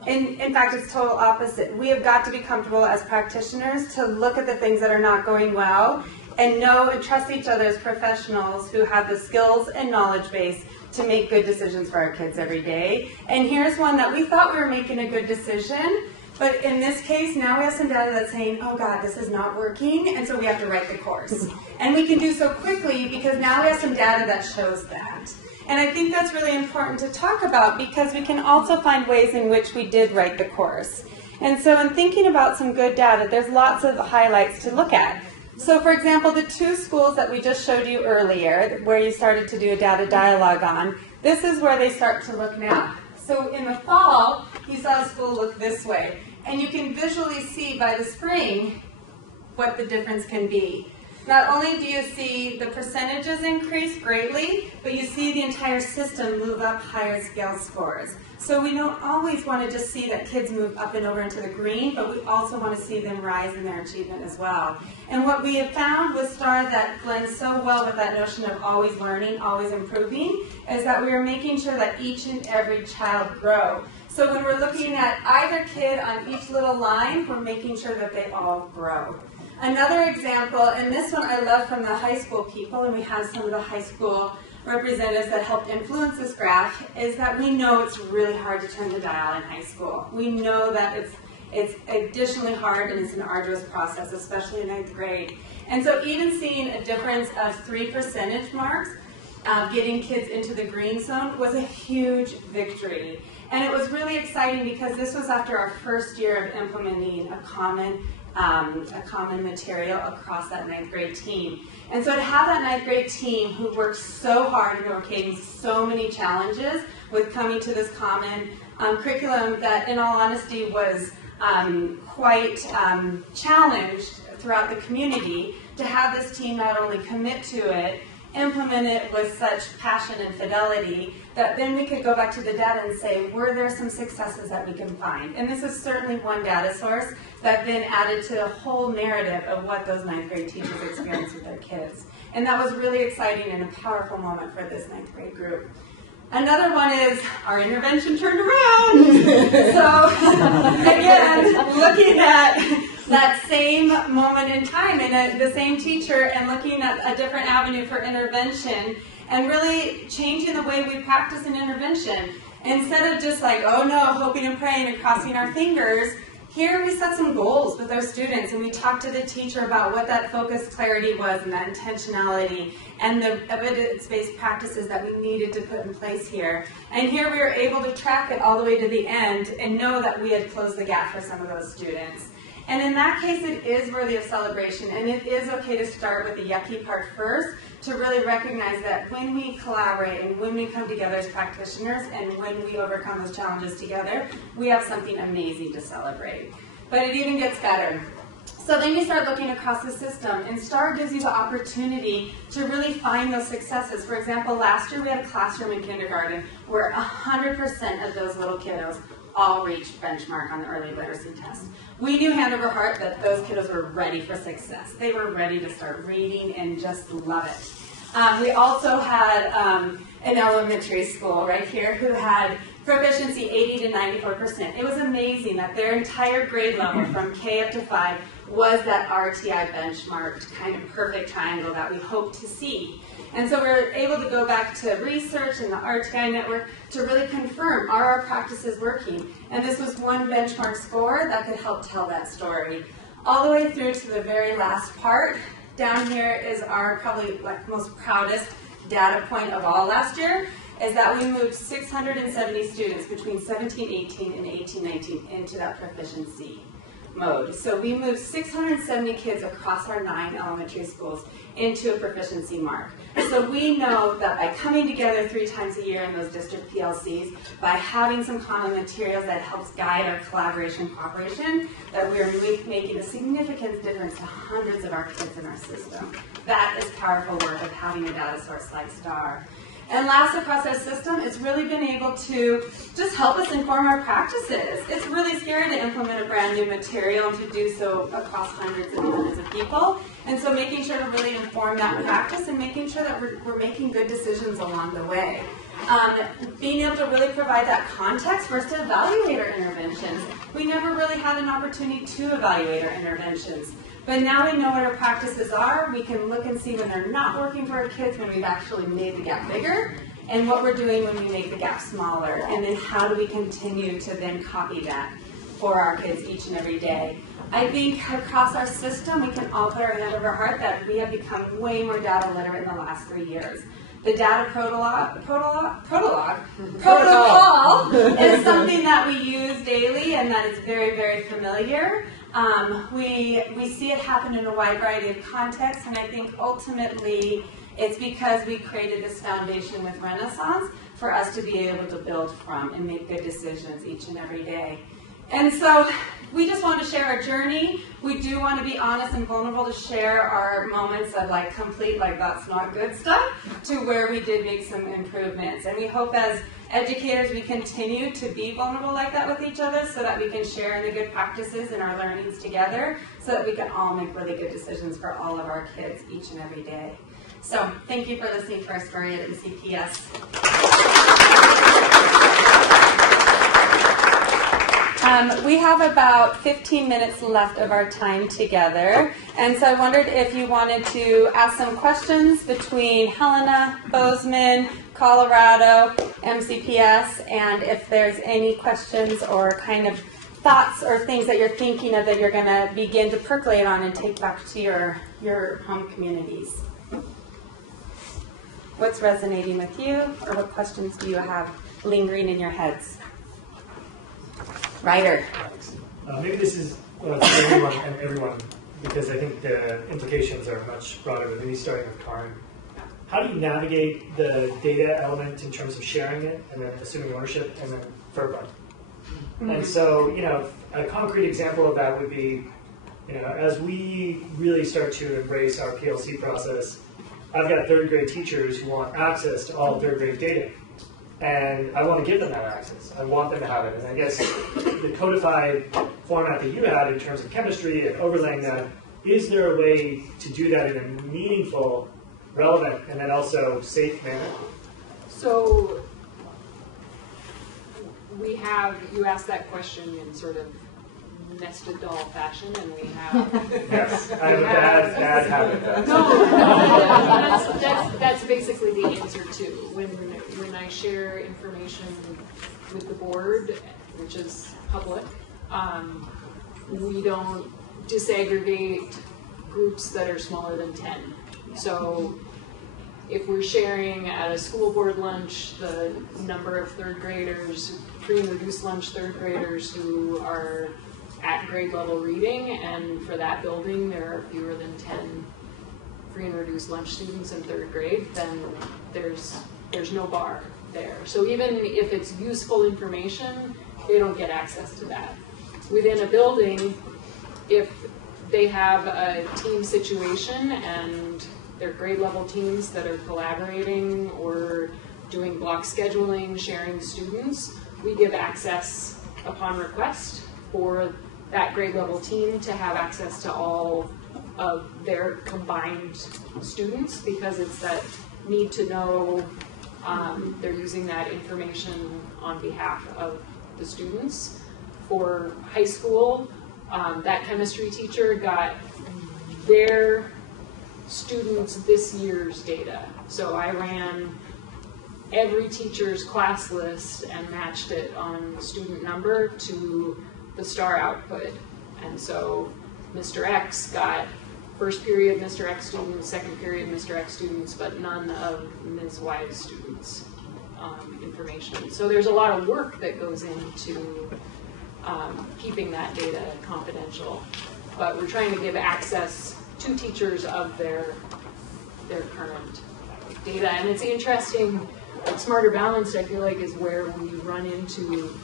In fact, it's total opposite. We have got to be comfortable as practitioners to look at the things that are not going well and know and trust each other as professionals who have the skills and knowledge base to make good decisions for our kids every day. And here's one that we thought we were making a good decision, but in this case, now we have some data that's saying, oh God, this is not working, and so we have to write the course. And we can do so quickly because now we have some data that shows that. And I think that's really important to talk about because we can also find ways in which we did write the course. And so in thinking about some good data, there's lots of highlights to look at. So for example, the 2 schools that we just showed you earlier, where you started to do a data dialogue on, this is where they start to look now. So in the fall, you saw a school look this way. And you can visually see by the spring what the difference can be. Not only do you see the percentages increase greatly, but you see the entire system move up higher scale scores. So we don't always want to just see that kids move up and over into the green, but we also want to see them rise in their achievement as well. And what we have found with STAR that blends so well with that notion of always learning, always improving, is that we are making sure that each and every child grow. So when we're looking at either kid on each little line, we're making sure that they all grow. Another example, and this one I love from the high school people, and we have some of the high school representatives that helped influence this graph, is that we know it's really hard to turn the dial in high school. We know that it's additionally hard and it's an arduous process, especially in 9th grade. And so even seeing a difference of 3 percentage marks, getting kids into the green zone was a huge victory. And it was really exciting because this was after our first year of implementing a common material across that 9th grade team. And so to have that 9th grade team who worked so hard and overcame so many challenges with coming to this common curriculum that, in all honesty, was quite challenged throughout the community, to have this team not only commit to it implement it with such passion and fidelity that then we could go back to the data and say, were there some successes that we can find? And this is certainly one data source that then added to the whole narrative of what those 9th grade teachers experience with their kids. And that was really exciting and a powerful moment for this 9th grade group. Another one is our intervention turned around. So again, looking at that same moment in time and the same teacher and looking at a different avenue for intervention and really changing the way we practice an intervention. Instead of just like, oh no, hoping and praying and crossing our fingers, here we set some goals with our students and we talked to the teacher about what that focused clarity was and that intentionality and the evidence-based practices that we needed to put in place here. And here we were able to track it all the way to the end and know that we had closed the gap for some of those students. And in that case, it is worthy of celebration, and it is okay to start with the yucky part first, to really recognize that when we collaborate and when we come together as practitioners and when we overcome those challenges together, we have something amazing to celebrate. But it even gets better. So then you start looking across the system, and STAR gives you the opportunity to really find those successes. For example, last year we had a classroom in kindergarten where 100% of those little kiddos all reached benchmark on the early literacy test. We knew hand over heart that those kiddos were ready for success. They were ready to start reading and just love it. We also had an elementary school right here who had proficiency 80 to 94%. It was amazing that their entire grade level from K up to 5 was that RTI benchmarked kind of perfect triangle that we hope to see. And so we're able to go back to research and the RTI network to really confirm, are our practices working? And this was one benchmark score that could help tell that story. All the way through to the very last part. Down here is our probably most proudest data point of all last year, is that we moved 670 students between 17-18 and 18-19 into that proficiency mode. So we moved 670 kids across our 9 elementary schools into a proficiency mark. So we know that by coming together 3 times a year in those district PLCs, by having some common materials that helps guide our collaboration and cooperation, that we're making a significant difference to hundreds of our kids in our system. That is powerful work of having a data source like STAR. And last, across our system, it's really been able to just help us inform our practices. It's really scary to implement a brand new material and to do so across hundreds and hundreds of people. And so making sure to really inform that practice and making sure that we're making good decisions along the way. Being able to really provide that context for us to evaluate our interventions. We never really had an opportunity to evaluate our interventions. But now we know what our practices are. We can look and see when they're not working for our kids, when we've actually made the gap bigger, and what we're doing when we make the gap smaller. And then how do we continue to then copy that for our kids each and every day. I think across our system, we can all put our hand over our heart that we have become way more data literate in the last 3 years. The data protocol is something that we use daily and that is very, very familiar. We see it happen in a wide variety of contexts, and I think ultimately it's because we created this foundation with Renaissance for us to be able to build from and make good decisions each and every day. And so we just want to share our journey. We do want to be honest and vulnerable to share our moments of complete, that's not good stuff, to where we did make some improvements. And we hope as educators we continue to be vulnerable like that with each other so that we can share in the good practices and our learnings together so that we can all make really good decisions for all of our kids each and every day. So thank you for listening to our story at MCPS. We have about 15 minutes left of our time together, and so I wondered if you wanted to ask some questions between Helena, Bozeman, Colorado, MCPS, and if there's any questions or kind of thoughts or things that you're thinking of that you're going to begin to percolate on and take back to your home communities. What's resonating with you, or what questions do you have lingering in your heads? Ryder. Maybe this is for everyone, because I think the implications are much broader, but maybe starting with Karen. How do you navigate the data element in terms of sharing it, and then assuming ownership, and then FERPA? Mm-hmm. And so, a concrete example of that would be, as we really start to embrace our PLC process, I've got third grade teachers who want access to all third grade data. And I want to give them that access. I want them to have it. And I guess the codified format that you had in terms of chemistry and overlaying that, is there a way to do that in a meaningful, relevant, and then also safe manner? So we have, you asked that question in sort of nested doll fashion, and we have... Yes, I have a bad habit. No, that's basically the answer too. When I share information with the board, which is public, we don't disaggregate groups that are smaller than 10. So if we're sharing at a school board lunch the number of third graders, free and reduced lunch third graders who are at grade level reading, and for that building there are fewer than 10 free and reduced lunch students in third grade, then there's no bar there. So even if it's useful information, they don't get access to that. Within a building, if they have a team situation and they're grade level teams that are collaborating or doing block scheduling, sharing students, we give access upon request for that grade level team to have access to all of their combined students, because it's that need to know, they're using that information on behalf of the students. For high school, that chemistry teacher got their students this year's data. So I ran every teacher's class list and matched it on student number to the STAR output. And so Mr. X got first period Mr. X students, second period Mr. X students, but none of Ms. Y's students information. So there's a lot of work that goes into keeping that data confidential. But we're trying to give access to teachers of their current data. And it's interesting, like Smarter Balanced, I feel like, is where we run into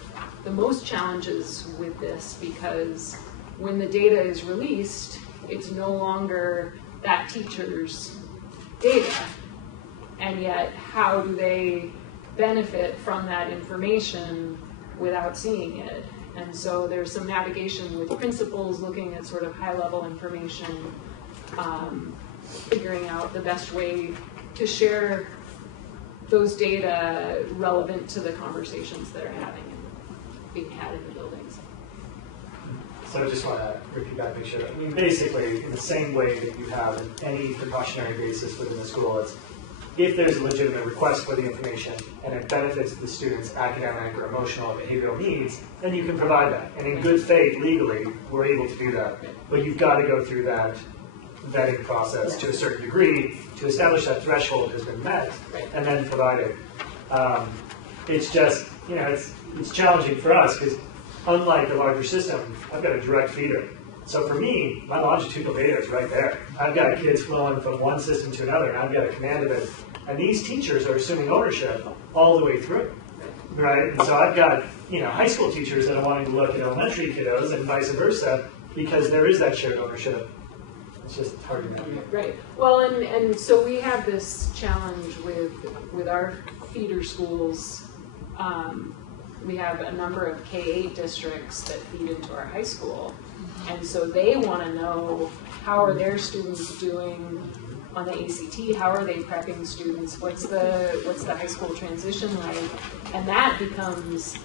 the most challenges with this, because when the data is released, it's no longer that teacher's data. And yet, how do they benefit from that information without seeing it? And so there's some navigation with principals looking at sort of high-level information, figuring out the best way to share those data relevant to the conversations that are being had in the buildings. So I just want to repeat back, make sure. I mean, basically, in the same way that you have in any precautionary basis within the school, it's if there's a legitimate request for the information and it benefits the students' academic or emotional or behavioral needs, then you can provide that. And in good faith, legally, we're able to do that. But you've got to go through that vetting process to a certain degree to establish that threshold has been met, and then provide it. It's just, it's challenging for us because unlike the larger system, I've got a direct feeder. So for me, my longitudinal data is right there. I've got kids flowing from one system to another, and I've got a command of it. And these teachers are assuming ownership all the way through, right? And so I've got, high school teachers that are wanting to look at elementary kiddos and vice versa, because there is that shared ownership. It's just hard to navigate. Right. Well, and so we have this challenge with our feeder schools. We have a number of K-8 districts that feed into our high school. And so they want to know, how are their students doing on the ACT? How are they prepping students? What's the high school transition like? And that becomes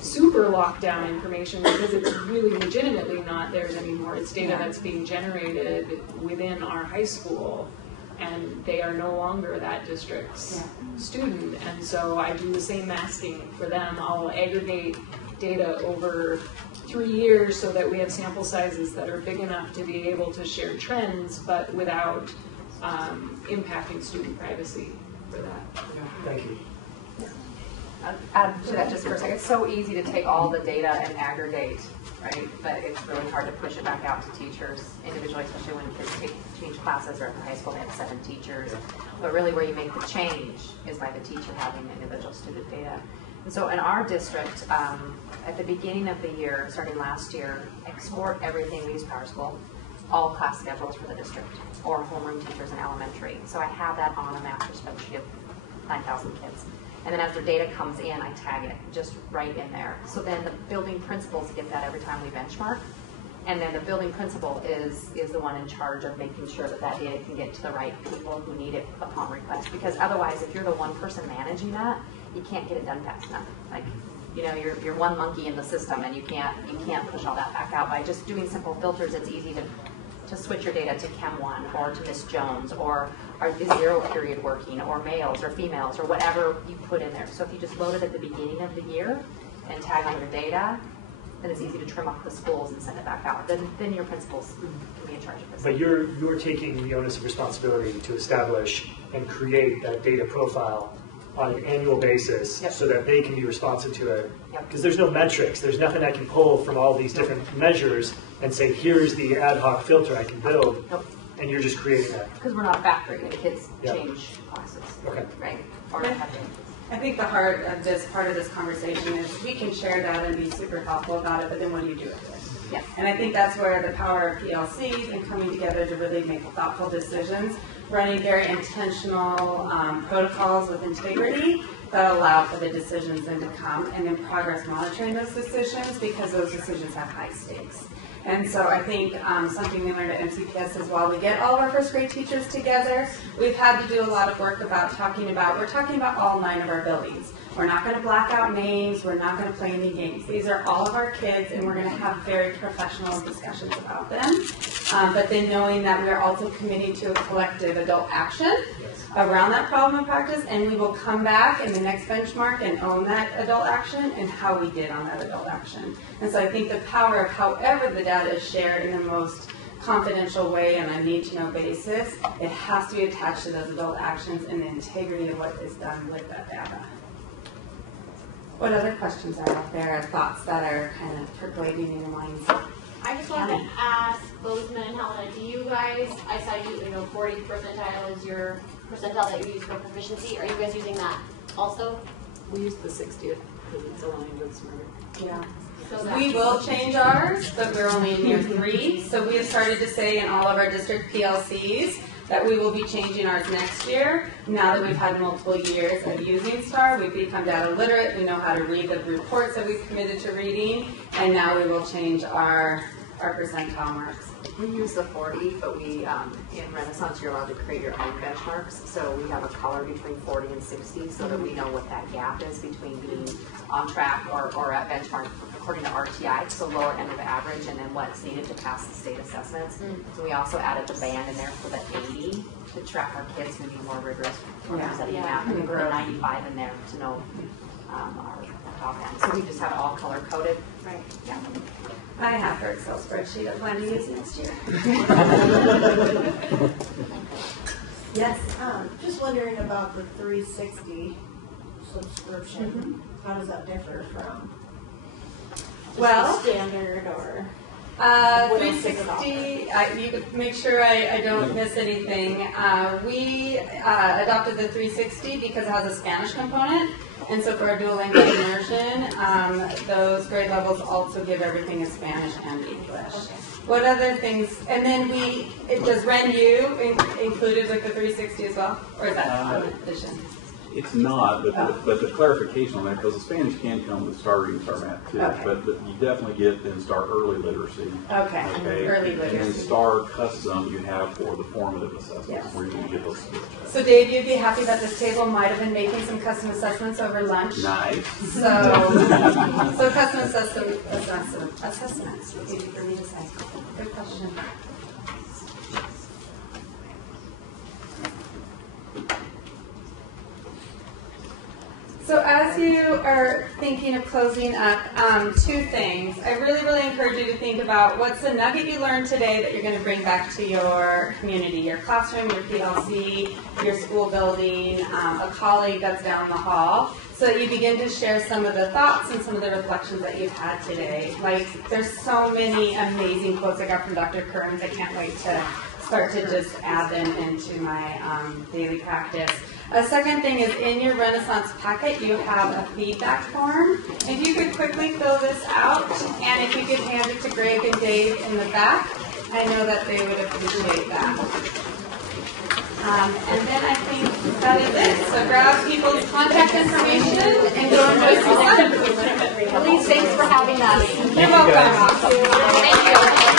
super locked down information because it's really legitimately not theirs anymore. It's data that's being generated within our high school, and they are no longer that district's student. And so I do the same masking for them. I'll aggregate data over 3 years so that we have sample sizes that are big enough to be able to share trends, but without impacting student privacy for that. Thank you. I'll add to that just for a second. It's so easy to take all the data and aggregate, right? But it's really hard to push it back out to teachers individually, especially when kids change classes, or at the high school they have 7 teachers. But really where you make the change is by the teacher having individual student data. And so in our district, at the beginning of the year, starting last year, export everything, we use PowerSchool, all class schedules for the district, or homeroom teachers in elementary. So I have that on a master spreadsheet of 9,000 kids. And then as their data comes in, I tag it just right in there. So then the building principals get that every time we benchmark. And then the building principal is the one in charge of making sure that that data can get to the right people who need it upon request. Because otherwise, if you're the one person managing that, you can't get it done fast enough. Like, you know, you're one monkey in the system, and you can't push all that back out. By just doing simple filters, it's easy to switch your data to Chem 1 or to Miss Jones, or is zero period working, or males or females, or whatever you put in there. So if you just load it at the beginning of the year and tag on your data, then it's easy to trim off the schools and send it back out. Then your principals can be in charge of this. But you're taking the onus of responsibility to establish and create that data profile on an annual basis, so that they can be responsive to it. Because there's no metrics, there's nothing I can pull from all these different measures and say, here's the ad hoc filter I can build, and you're just creating that. Because we're not a factory, the kids change classes, right? Or I think the heart of this part of this conversation is we can share data and be super thoughtful about it, but then what do you do with it? Yeah. And I think that's where the power of PLCs and coming together to really make thoughtful decisions, running very intentional protocols with integrity that allow for the decisions then to come, and then progress monitoring those decisions, because those decisions have high stakes. And so I think something we learned at MCPS as well, we get all of our first grade teachers together. We've had to do a lot of work about we're talking about all 9 of our buildings. We're not going to black out names. We're not going to play any games. These are all of our kids, and we're going to have very professional discussions about them. But then knowing that we are also committing to a collective adult action around that problem and practice, and we will come back in the next benchmark and own that adult action and how we did on that adult action. And so I think the power of however the data is shared in the most confidential way and a need-to-know basis, it has to be attached to those adult actions and the integrity of what is done with that data. What other questions are out there, or thoughts that are kind of percolating in your minds? I just wanted to ask Bozeman and Helena, do you guys, I saw you know, 40th percentile is your percentile that you use for proficiency. Are you guys using that also? We use the 60th because it's aligned with Smarter. Yeah. So we will change ours, but we're only in year 3. So we have started to say in all of our district PLCs that we will be changing ours next year. Now that we've had multiple years of using STAR, we've become data literate. We know how to read the reports that we've committed to reading, and now we will change our percentile marks. We use the 40, but we, in Renaissance, you're allowed to create your own benchmarks. So we have a color between 40 and 60 so that we know what that gap is between being on track or at benchmark according to RTI, so lower end of average, and then what's needed to pass the state assessments. So we also added the band in there for the 80 to track our kids who need more rigorous setting math, and we put a 95 in there to know our top end. So we just have it all color coded. Right. Yeah. I have her Excel spreadsheet. I plan to use next year. Yes. Just wondering about the 360 subscription. How does that differ from Well, standard or 360, you could make sure I don't miss anything. We adopted the 360 because it has a Spanish component. And so for our dual language immersion, those grade levels also give everything in Spanish and English. What other things, and then does RenU included with the 360 as well? Or is that an addition? It's not, but the clarification on that, because the Spanish can come with STAR reading, STAR math too, but you definitely get then STAR early literacy. Okay. Early literacy. And then STAR custom you have for the formative assessments, where you can get those skills checks. So Dave, you'd be happy that this table might have been making some custom assessments over lunch. Nice. So custom assessments, easy for me to say. Good question. So as you are thinking of closing up, 2 things. I really encourage you to think about what's the nugget you learned today that you're going to bring back to your community, your classroom, your PLC, your school building, a colleague that's down the hall, so that you begin to share some of the thoughts and some of the reflections that you've had today. Like, there's so many amazing quotes I got from Dr. Kearns. I can't wait to start to just add them into my daily practice. A second thing is in your Renaissance packet, you have a feedback form. If you could quickly fill this out, and if you could hand it to Greg and Dave in the back, I know that they would appreciate that. And then I think that is it. So grab people's contact information and go and voice your. Please, thanks for having us. You're welcome. Thank you.